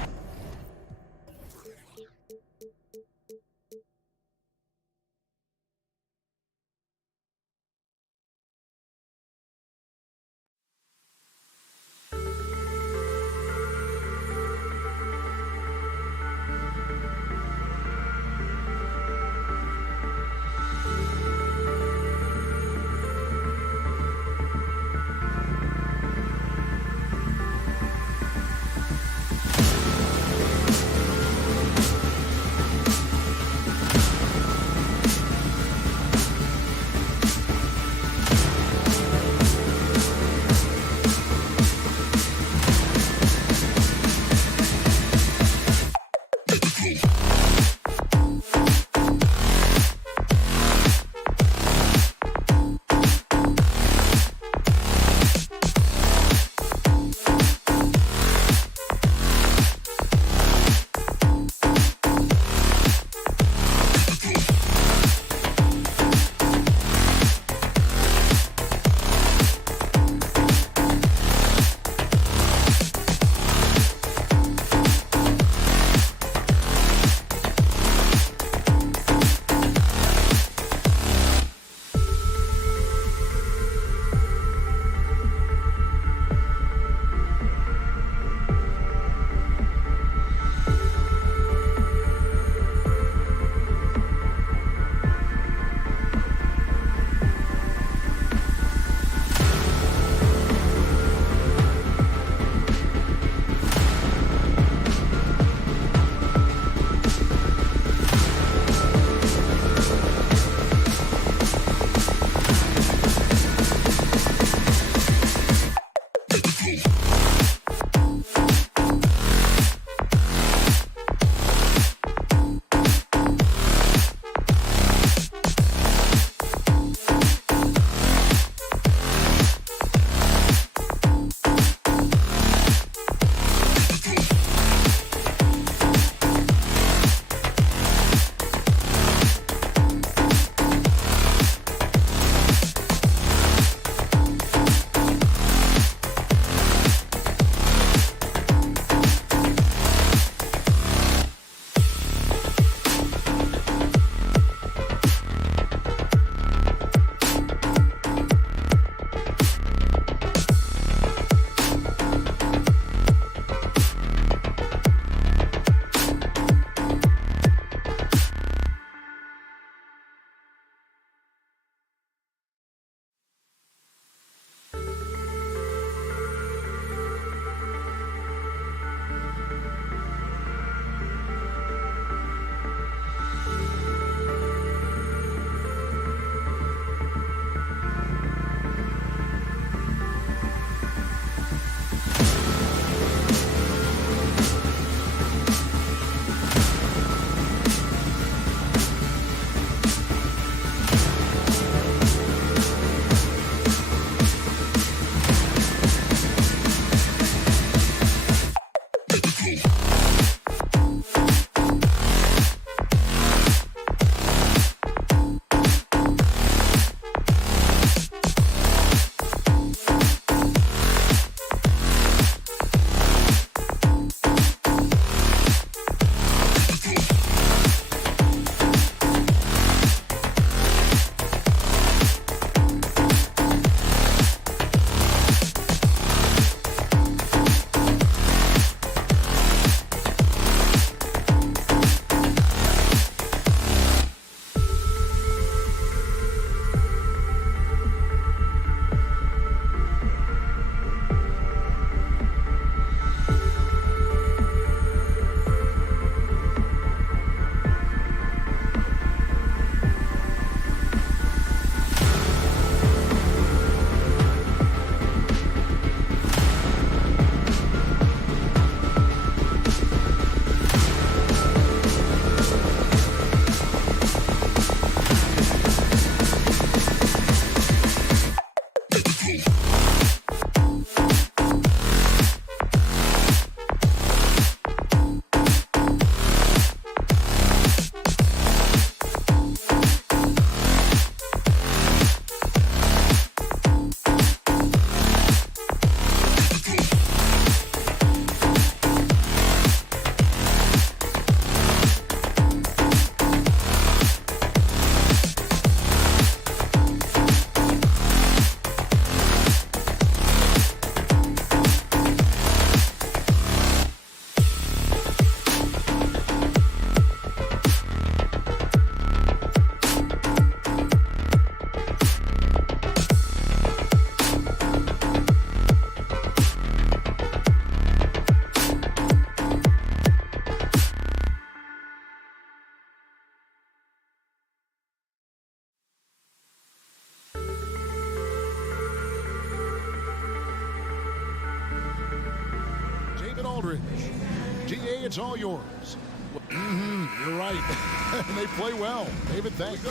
Bridge. GA, it's all yours. You're right. They play well. David, thanks.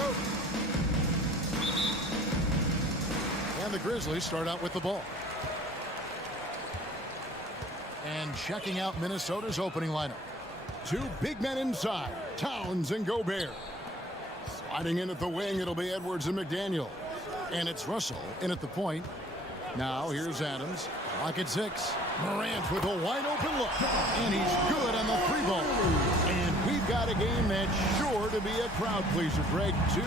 And the Grizzlies start out with the ball. And checking out Minnesota's opening lineup. Two big men inside, Towns and Gobert. Sliding in at the wing, it'll be Edwards and McDaniel. And it's Russell in at the point. Now here's Adams. Clock at 6. Morant with a wide open look. And he's good on the 3-ball. And we've got a game that's sure to be a crowd pleaser, Greg. Two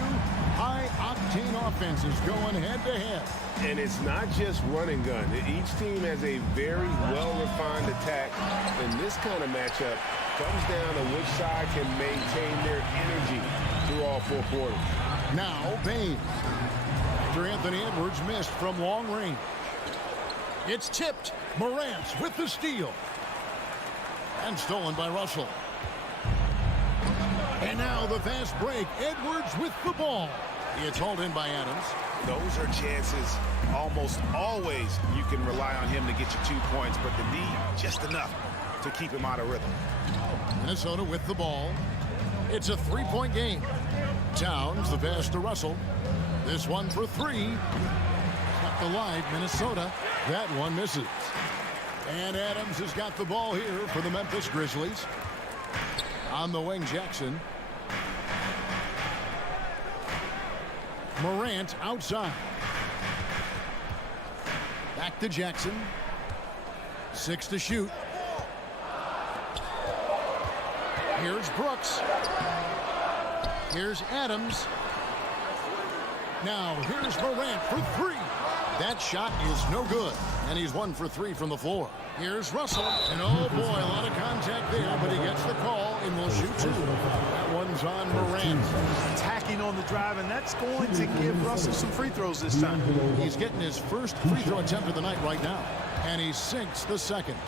high-octane offenses going head-to-head. And it's not just run and gun. Each team has a very well-refined attack. And this kind of matchup comes down to which side can maintain their energy through all 4 quarters. Now Baines. After Anthony Edwards missed from long range. It's tipped. Morant with the steal. And stolen by Russell. And now the fast break. Edwards with the ball. It's hauled in by Adams. Those are chances almost always you can rely on him to get you 2 points, but the need just enough to keep him out of rhythm. Minnesota with the ball. It's a 3-point game. Towns the pass to Russell. This one for 3. Kept alive, Minnesota. That one misses. And Adams has got the ball here for the Memphis Grizzlies. On the wing, Jackson. Morant outside. Back to Jackson. 6 to shoot. Here's Brooks. Here's Adams. Now here's Morant for 3. That shot is no good. And he's 1 for 3 from the floor. Here's Russell. And oh boy, a lot of contact there, but he gets the call and will shoot 2. That one's on Morant. Attacking on the drive, and that's going to give Russell some free throws this time. He's getting his first free throw attempt of the night right now. And he sinks the second.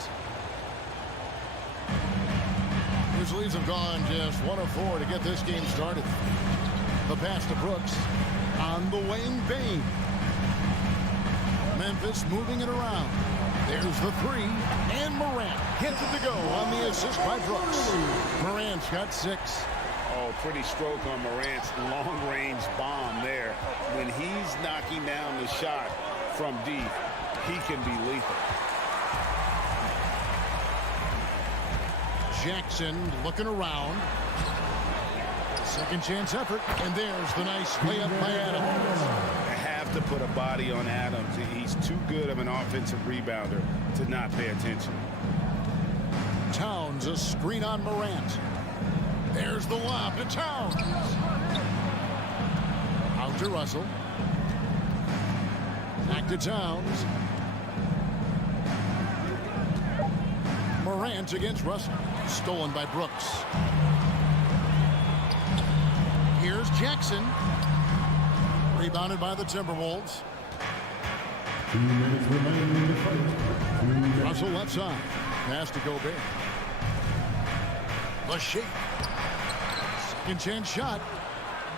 Grizzlies have gone just 1 of 4 to get this game started. The pass to Brooks. On the wing, Baines. Memphis moving it around. There's the 3. And Morant gets it to go on the assist by Brooks. Morant's got 6. Oh, pretty stroke on Morant's long-range bomb there. When he's knocking down the shot from deep, he can be lethal. Jackson looking around. Second chance effort. And there's the nice layup by Adams. Have to put a body on Adams. He's too good of an offensive rebounder to not pay attention. Towns, a screen on Morant. There's the lob to Towns. Out to Russell. Back to Towns. Morant against Russell. Stolen by Brooks. Here's Jackson. Rebounded by the Timberwolves. 2 minutes remaining in the fight. Russell left side. Pass to Gobert. The shake. Second chance shot.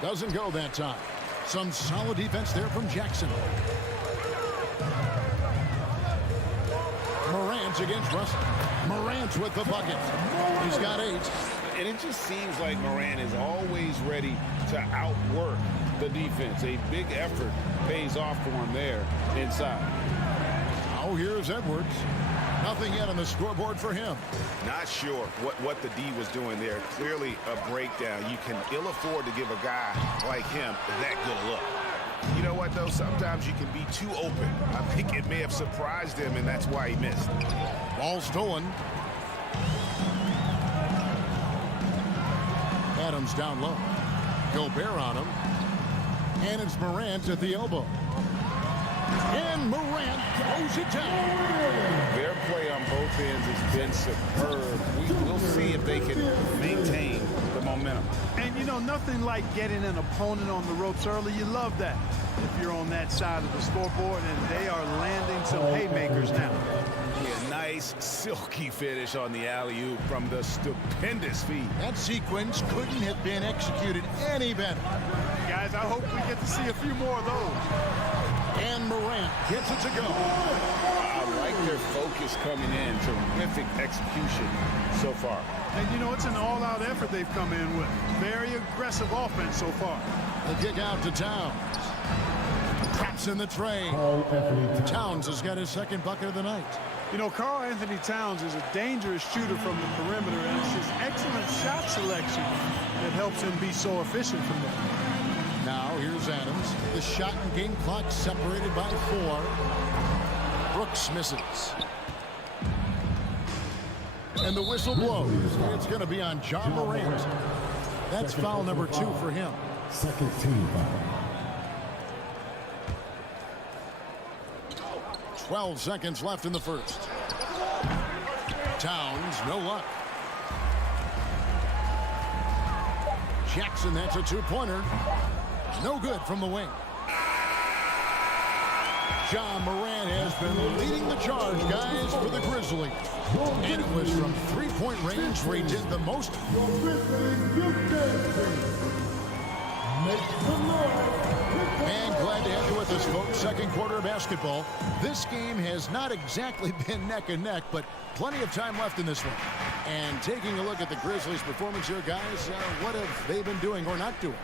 Doesn't go that time. Some solid defense there from Jackson. Morant against Russell. Morant with the bucket. He's got 8. And it just seems like Morant is always ready to outwork the defense. A big effort pays off for him there inside. Oh, here's Edwards. Nothing yet on the scoreboard for him. Not sure what the D was doing there. Clearly a breakdown. You can ill afford to give a guy like him that good a look. You know what, though? Sometimes you can be too open. I think it may have surprised him, and that's why he missed. Ball stolen. Adams down low. Gobert on him. And it's Morant at the elbow. And Morant throws it down. Their play on both ends has been superb. We'll see if they can maintain the momentum. And, you know, nothing like getting an opponent on the ropes early. You love that if you're on that side of the scoreboard, and they are landing some haymakers now. Yeah, nice, silky finish on the alley-oop from the stupendous feed. That sequence couldn't have been executed any better. Guys, I hope we get to see a few more of those. And Morant gets it to go. I like their focus coming in. Terrific execution so far. And, you know, it's an all-out effort they've come in with. Very aggressive offense so far. The kick out to Towns. Traps in the tray. Towns has got his second bucket of the night. You know, Karl Anthony Towns is a dangerous shooter from the perimeter, and it's his excellent shot selection that helps him be so efficient from there. Now, here's Adams. The shot and game clock separated by 4. Brooks misses. And the whistle blows. It's going to be on John Morant. That's foul number 2 for him. Second team foul. 12 seconds left in the first. Towns, no luck. Jackson, that's a 2-pointer. No good from the wing. John Morant has been leading the charge, guys, for the Grizzlies. And it was from 3-point range where he did the most. And glad to have you with us, folks. Second quarter of basketball. This game has not exactly been neck and neck, but plenty of time left in this one. And taking a look at the Grizzlies' performance here, guys, what have they been doing or not doing?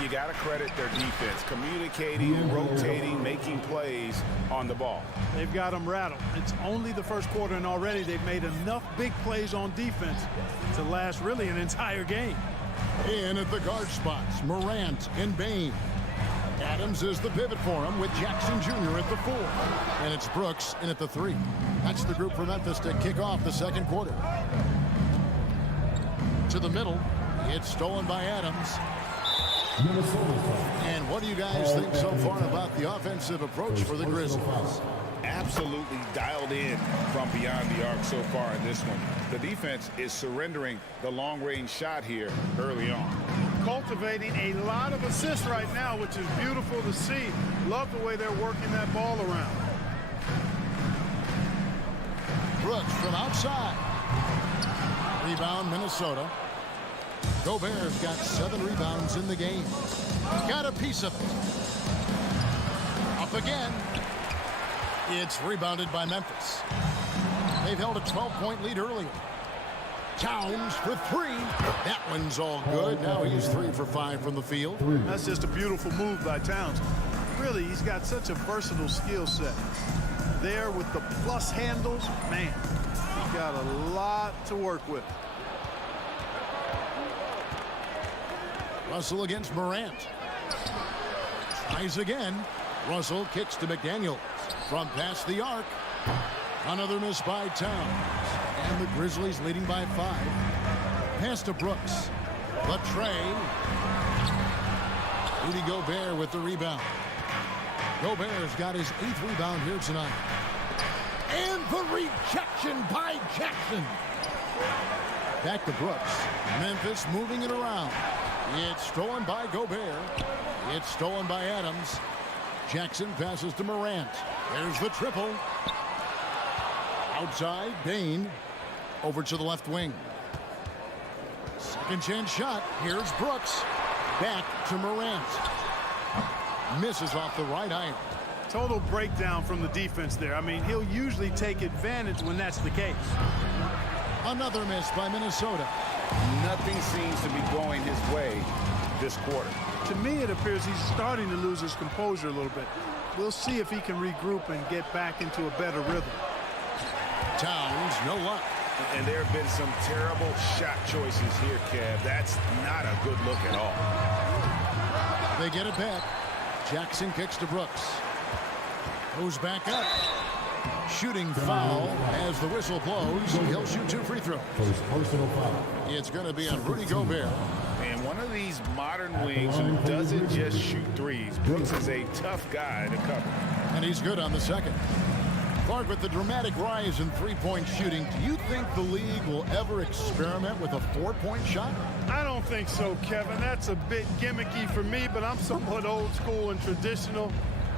You got to credit their defense, communicating, rotating, making plays on the ball. They've got them rattled. It's only the first quarter, and already they've made enough big plays on defense to last really an entire game. In at the guard spots, Morant and Bain. Adams is the pivot for him with Jackson Jr. at the 4. And it's Brooks in at the 3. That's the group for Memphis to kick off the second quarter. To the middle. It's stolen by Adams. And what do you guys think so far about the offensive approach for the Grizzlies? Absolutely dialed in from beyond the arc so far in this one. The defense is surrendering the long-range shot here early on. Cultivating a lot of assists right now, which is beautiful to see. Love the way they're working that ball around. Brooks from outside. Rebound, Minnesota. Gobert's got 7 rebounds in the game. Got a piece of it. Up again. It's rebounded by Memphis. They've held a 12-point lead earlier. Towns for 3. That one's all good. Now he's 3 for 5 from the field. That's just a beautiful move by Towns. Really, he's got such a versatile skill set. There with the plus handles, man, he's got a lot to work with. Russell against Morant. Tries again. Russell kicks to McDaniel. From past the arc. Another miss by Towns. And the Grizzlies leading by 5. Pass to Brooks. The tray. Rudy Gobert with the rebound. Gobert's got his 8th rebound here tonight. And the rejection by Jackson. Back to Brooks. Memphis moving it around. It's stolen by Gobert. It's stolen by Adams. Jackson passes to Morant. There's the triple. Outside, Bain. Over to the left wing. Second chance shot. Here's Brooks. Back to Morant. Misses off the right iron. Total breakdown from the defense there. I mean, he'll usually take advantage when that's the case. Another miss by Minnesota. Nothing seems to be going his way this quarter. To me, it appears he's starting to lose his composure a little bit. We'll see if he can regroup and get back into a better rhythm. Towns, no luck. And there have been some terrible shot choices here, Kev. That's not a good look at all. They get it back. Jackson kicks to Brooks. Goes back up. Shooting foul as the whistle blows. He'll shoot 2 free throws. Personal foul. It's going to be on Rudy Gobert. And one of these modern wings who doesn't just shoot threes. Brooks is a tough guy to cover. And he's good on the second. Clark, with the dramatic rise in three-point shooting, do you think the league will ever experiment with a 4-point shot? I don't think so, Kevin. That's a bit gimmicky for me, but I'm somewhat old school and traditional.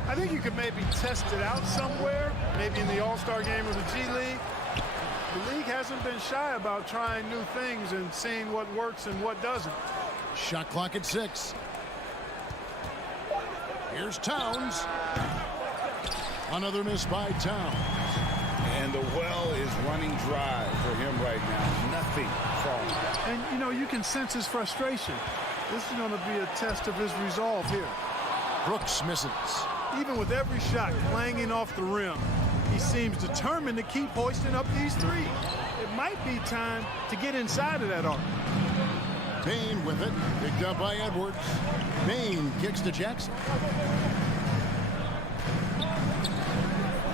I think you could maybe test it out somewhere, maybe in the All-Star game or the G League. The league hasn't been shy about trying new things and seeing what works and what doesn't. Shot clock at 6. Here's Towns. Another miss by Towns. And the well is running dry for him right now. Nothing falling. And, you know, you can sense his frustration. This is going to be a test of his resolve here. Brooks misses. Even with every shot clanging off the rim, he seems determined to keep hoisting up these threes. It might be time to get inside of that arc. Bain with it, picked up by Edwards. Bain kicks to Jackson.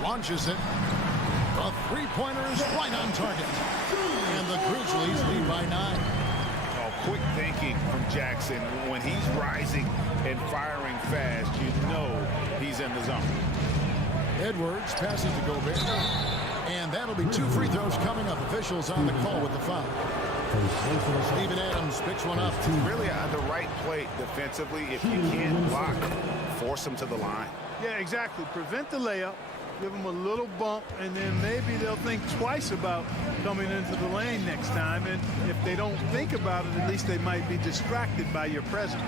Launches it. The three-pointer is right on target. And the Grizzlies lead by 9. Oh, quick thinking from Jackson. When he's rising and firing fast, you know he's in the zone. Edwards passes to Gobert. And that'll be 2 free throws coming up. Officials on the call with the foul. Steven Adams picks one up. Really the right play defensively. If you can't block, force him to the line. Yeah, exactly. Prevent the layup. Give them a little bump, and then maybe they'll think twice about coming into the lane next time. And if they don't think about it, at least they might be distracted by your presence.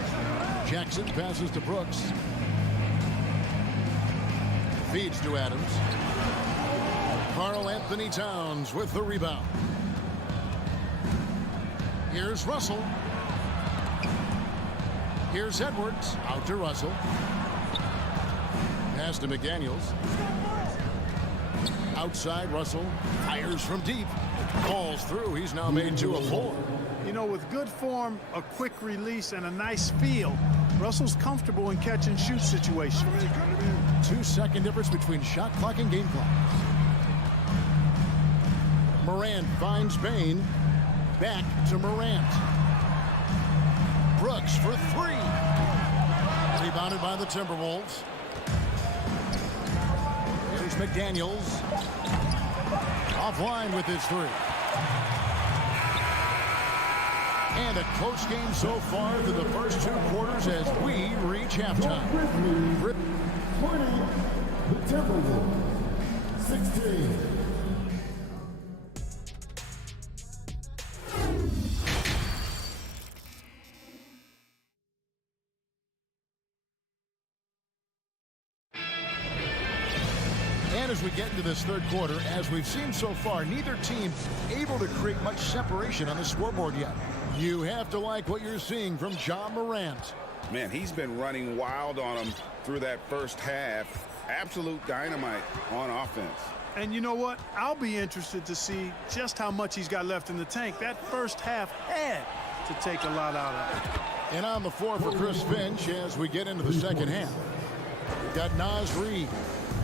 Jackson passes to Brooks. Feeds to Adams. Karl Anthony Towns with the rebound. Here's Russell. Here's Edwards. Out to Russell. Pass to McDaniels. Outside, Russell fires from deep. Falls through. He's now made 2 of 4. You know, with good form, a quick release, and a nice feel, Russell's comfortable in catch and shoot situations. 2-second difference between shot clock and game clock. Morant finds Bain. Back to Morant. Brooks for 3. Rebounded by the Timberwolves. Here's McDaniels. Offline with his 3. And a close game so far through the first 2 quarters as we reach halftime. 20, the Timberwolves, 16. And as we get into this third quarter, as we've seen so far, neither team able to create much separation on the scoreboard yet. You have to like what you're seeing from Ja Morant. Man, he's been running wild on him through that first half. Absolute dynamite on offense. And you know what? I'll be interested to see just how much he's got left in the tank. That first half had to take a lot out of it. And on the floor for Chris Finch as we get into the second half. We've got Naz Reid.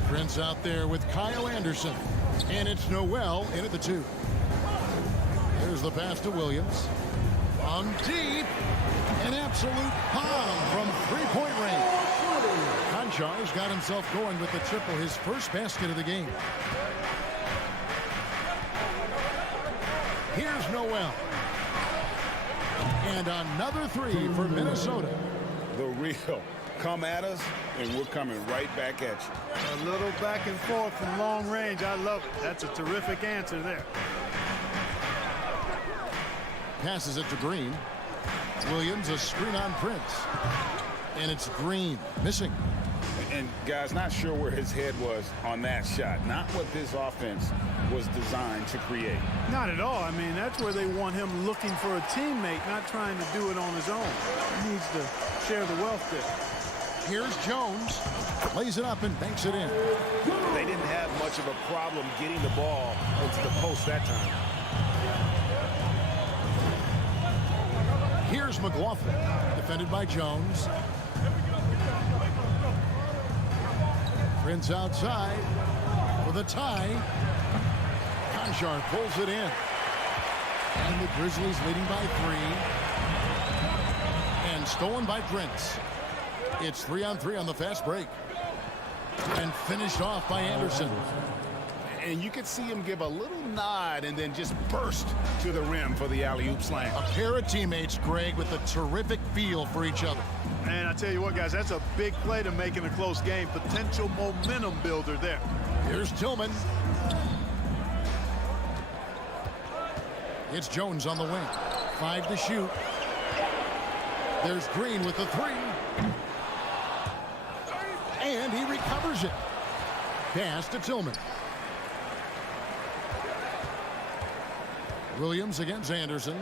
Prince out there with Kyle Anderson. And it's Noel in at the 2. There's the pass to Williams. On deep. An absolute bomb from 3-point range. Konchar's got himself going with the triple, his first basket of the game. Here's Noel. And another 3 for Minnesota. The real. Come at us, and we're coming right back at you. A little back and forth from long range. I love it. That's a terrific answer there. Passes it to Green. Williams, a screen on Prince. And it's Green missing. And guys, not sure where his head was on that shot. Not what this offense was designed to create. Not at all. I mean, that's where they want him looking for a teammate, not trying to do it on his own. He needs to share the wealth there. Here's Jones. Lays it up and banks it in. They didn't have much of a problem getting the ball into the post that time. Here's McLaughlin. Defended by Jones. Prince outside for the tie. Konchar pulls it in. And the Grizzlies leading by 3. And stolen by Prince. It's 3-on-3 on the fast break. And finished off by Anderson. And you could see him give a little nod and then just burst to the rim for the alley-oop slam. A pair of teammates, Greg, with a terrific feel for each other. And I tell you what, guys, that's a big play to make in a close game. Potential momentum builder there. Here's Tillman. It's Jones on the wing. 5 to shoot. There's Green with the 3. And he recovers it. Pass to Tillman. Williams against Anderson.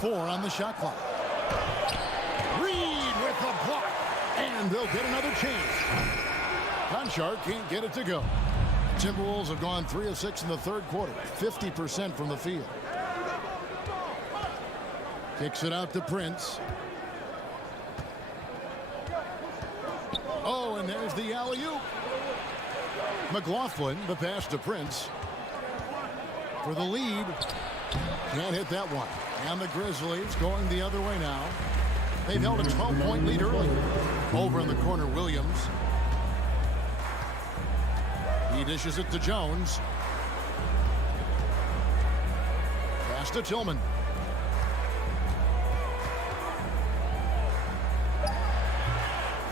4 on the shot clock. Reed with the block. And they'll get another chance. Conchar can't get it to go. Timberwolves have gone 3 of 6 in the third quarter. 50% from the field. Kicks it out to Prince. Oh, and there's the alley-oop. McLaughlin, the pass to Prince. For the lead. Can't hit that one. And the Grizzlies going the other way now. They've held a 12-point lead early. Over in the corner, Williams. He dishes it to Jones. Pass to Tillman.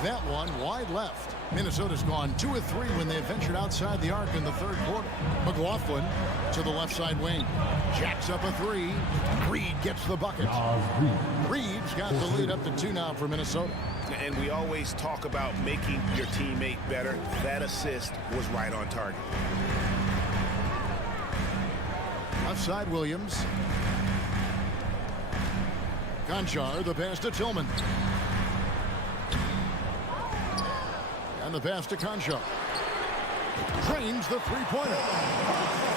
That one wide left. Minnesota's gone 2 of 3 when they ventured outside the arc in the third quarter. McLaughlin to the left side wing. Jacks up a 3. Reed gets the bucket. Reed's got the lead up to 2 now for Minnesota. And we always talk about making your teammate better. That assist was right on target. Outside Williams. Conchar, the pass to Tillman. And the pass to Conchar. Drains the three-pointer.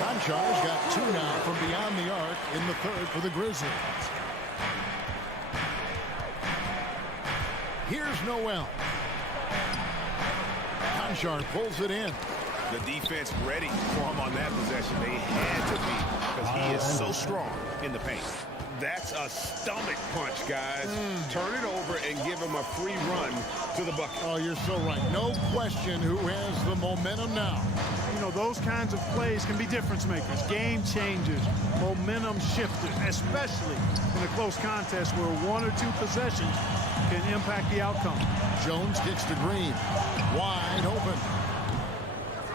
Conchar's got 2 now from beyond the arc in the third for the Grizzlies. Here's Noel. Conchar pulls it in. The defense ready for him on that possession. They had to be because he is so strong in the paint. That's a stomach punch, guys. Turn it over and give him a free run to the bucket. Oh, you're so right. No question who has the momentum now. You know, those kinds of plays can be difference makers, game changers, momentum shifters, especially in a close contest where 1 or 2 possessions can impact the outcome. Jones kicks to Green. Wide open.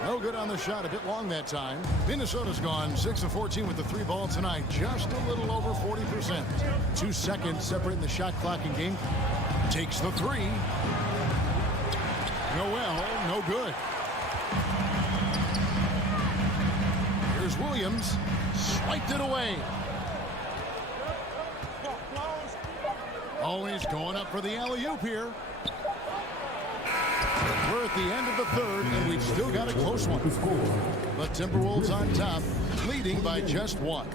No good on the shot. A bit long that time. Minnesota's gone 6 of 14 with the 3 ball tonight. Just a little over 40%. 2 seconds separating the shot clock and game. Takes the 3. Noel, no good. Here's Williams. Swiped it away. Oh, he's going up for the alley-oop here. We're at the end of the third, and we've still got a close one. But Timberwolves on top, leading by just 1.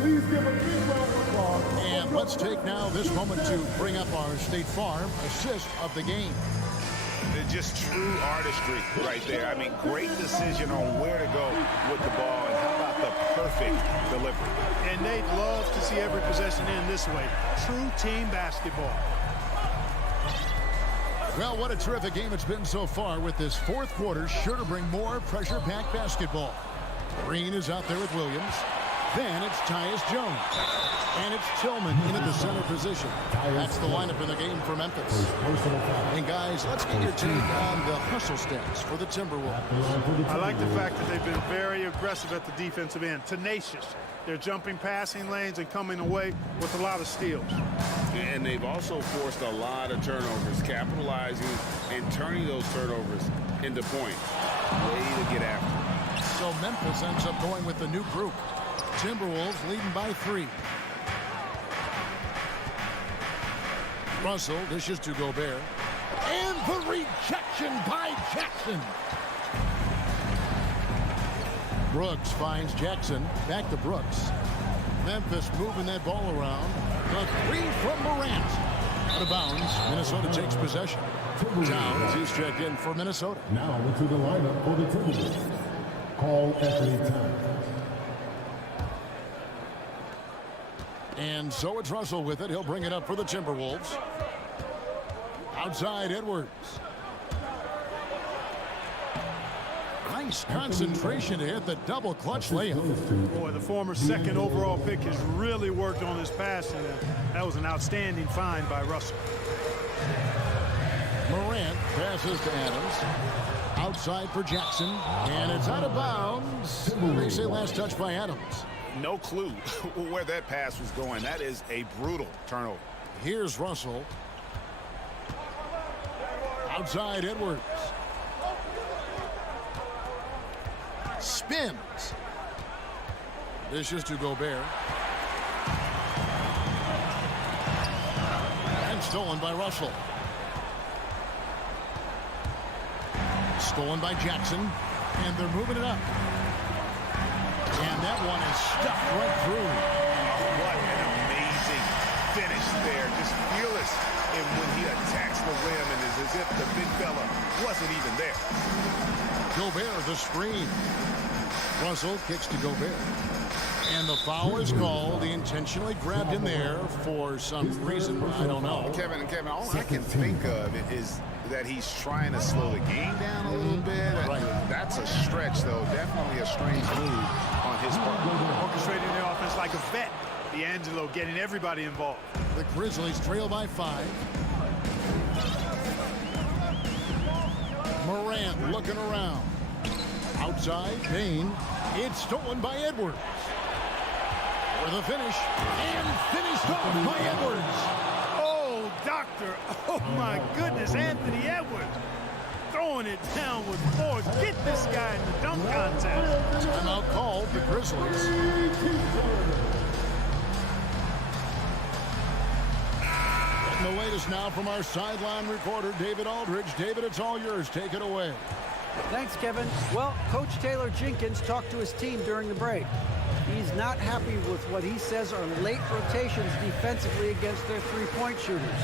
Please give a big round of applause. And let's take now this moment to bring up our State Farm assist of the game. Just true artistry right there. I mean, great decision on where to go with the ball, and how about the perfect delivery. And they'd love to see every possession end this way. True team basketball. Well, what a terrific game it's been so far, with this fourth quarter sure to bring more pressure-packed basketball. Green is out there with Williams. Then it's Tyus Jones. And it's Tillman in at the center position. That's the lineup in the game for Memphis. And guys, let's get your take on the hustle stats for the Timberwolves. I like the fact that they've been very aggressive at the defensive end. Tenacious. They're jumping passing lanes and coming away with a lot of steals. And they've also forced a lot of turnovers, capitalizing and turning those turnovers into points. Way to get after. So Memphis ends up going with the new group. Timberwolves leading by 3. Russell dishes to Gobert. And the rejection by Jackson. Brooks finds Jackson. Back to Brooks. Memphis moving that ball around. The 3 from Morant. Out of bounds. Minnesota takes possession. Towns is checked in for Minnesota. Now into the lineup for the Timberwolves. Call Anthony Towns. And so it's Russell with it. He'll bring it up for the Timberwolves. Outside Edwards. Nice concentration to hit the double clutch layup. Boy, the former second overall pick has really worked on his passing. That was an outstanding find by Russell. Morant passes to Adams. Outside for Jackson. And it's out of bounds. They say last touch by Adams. No clue where that pass was going. That is a brutal turnover. Here's Russell. Outside Edwards. Spins. Dishes to Gobert. And stolen by Russell. Stolen by Jackson. And they're moving it up. And that one is stuffed right through. What an amazing finish there. Just fearless. And when he attacks the rim, and it's as if the big fella wasn't even there. Gobert, the screen. Russell kicks to Gobert. And the foul is called. He intentionally grabbed him there for some reason. I don't know. Kevin, all I can think of is that he's trying to slow the game down a little bit. Right. That's a stretch, though. Definitely a strange move on his part. Orchestrating the offense like a vet. D'Angelo getting everybody involved. The Grizzlies trail by 5. Morant looking around. Outside, Payne. It's stolen by Edwards. For the finish. And finished off by Edwards. Oh, doctor. Oh, my goodness. Anthony Edwards throwing it down with force. Get this guy in the dunk contest. Timeout called the Grizzlies. The latest now from our sideline reporter, David Aldridge. David, it's all yours. Take it away. Thanks, Kevin. Well, Coach Taylor Jenkins talked to his team during the break. He's not happy with what he says are late rotations defensively against their three-point shooters.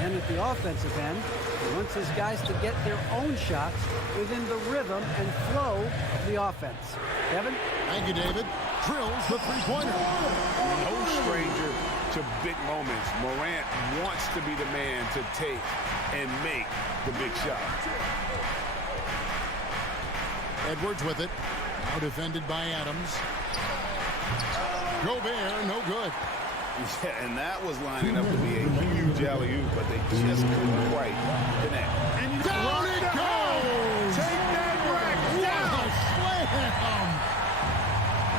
And at the offensive end, he wants his guys to get their own shots within the rhythm and flow of the offense. Kevin? Thank you, David. Drills the three-pointer. No stranger to big moments. Morant wants to be the man to take and make the big shot. Edwards with it. Now defended by Adams. Gobert, no good. Yeah, and that was lining up to be a huge alley-oop, but they just couldn't quite connect. And down it goes! Take that rack down! Slam!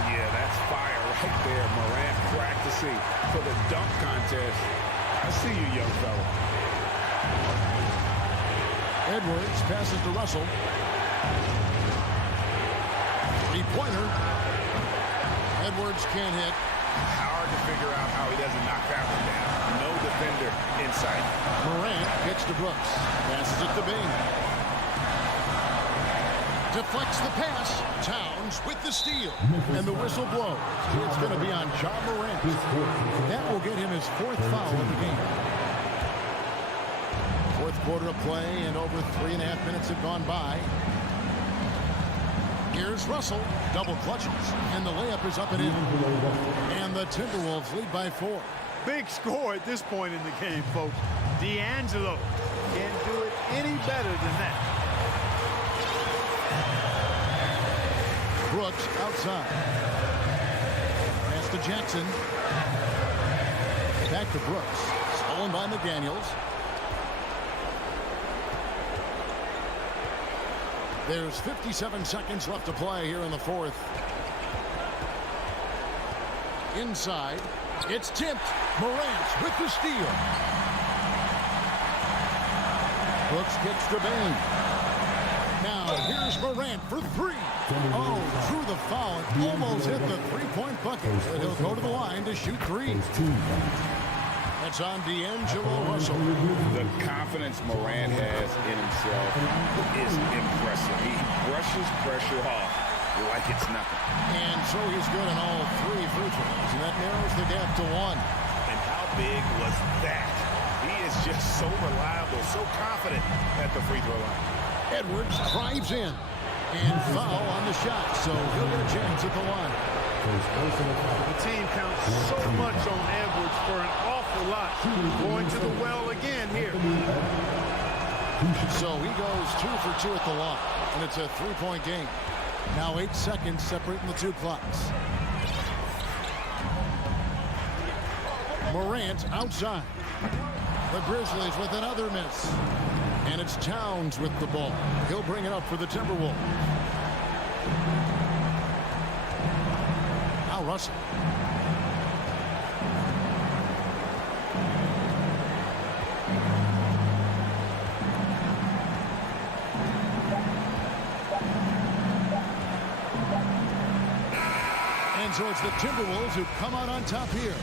Yeah, that's fire right there. Morant practicing for the dunk contest. I see you, young fella. Edwards passes to Russell. Three-pointer. Edwards can't hit. Hard to figure out how he doesn't knock that one down. No defender in sight. Morant gets to Brooks. Passes it to Bing. Deflects the pass. Towns with the steal. And the whistle blows. It's going to be on Ja Morant. That will get him his 4th foul of the game. 4th quarter of play, and over 3.5 minutes have gone by. Here's Russell, double clutches, and the layup is up and in. And the Timberwolves lead by 4. Big score at this point in the game, folks. D'Angelo can't do it any better than that. Brooks outside. Pass to Jackson. Back to Brooks. Stolen by McDaniels. There's 57 seconds left to play here in the 4th. Inside. It's tipped. Morant with the steal. Brooks kicks to Bing. Now here's Morant for 3. Oh, through the foul. It almost hit the three-point bucket. But he'll go to the line to shoot 3. That's on D'Angelo Russell. The confidence Morant has in himself is impressive. He brushes pressure off like it's nothing. And so he's good on all 3 free throws, and that narrows the gap to 1. And how big was that? He is just so reliable, so confident at the free throw line. Edwards drives in, and foul on the shot, so he'll get a chance at the line. The team counts so much on Edwards for an awful lot. Going to the well again here. So he goes 2 for 2 at the line, and it's a 3-point game. Now 8 seconds separating the 2 clocks. Morant outside. The Grizzlies with another miss. And it's Towns with the ball. He'll bring it up for the Timberwolves. Now Russell. And So it's the Timberwolves who come out on top here.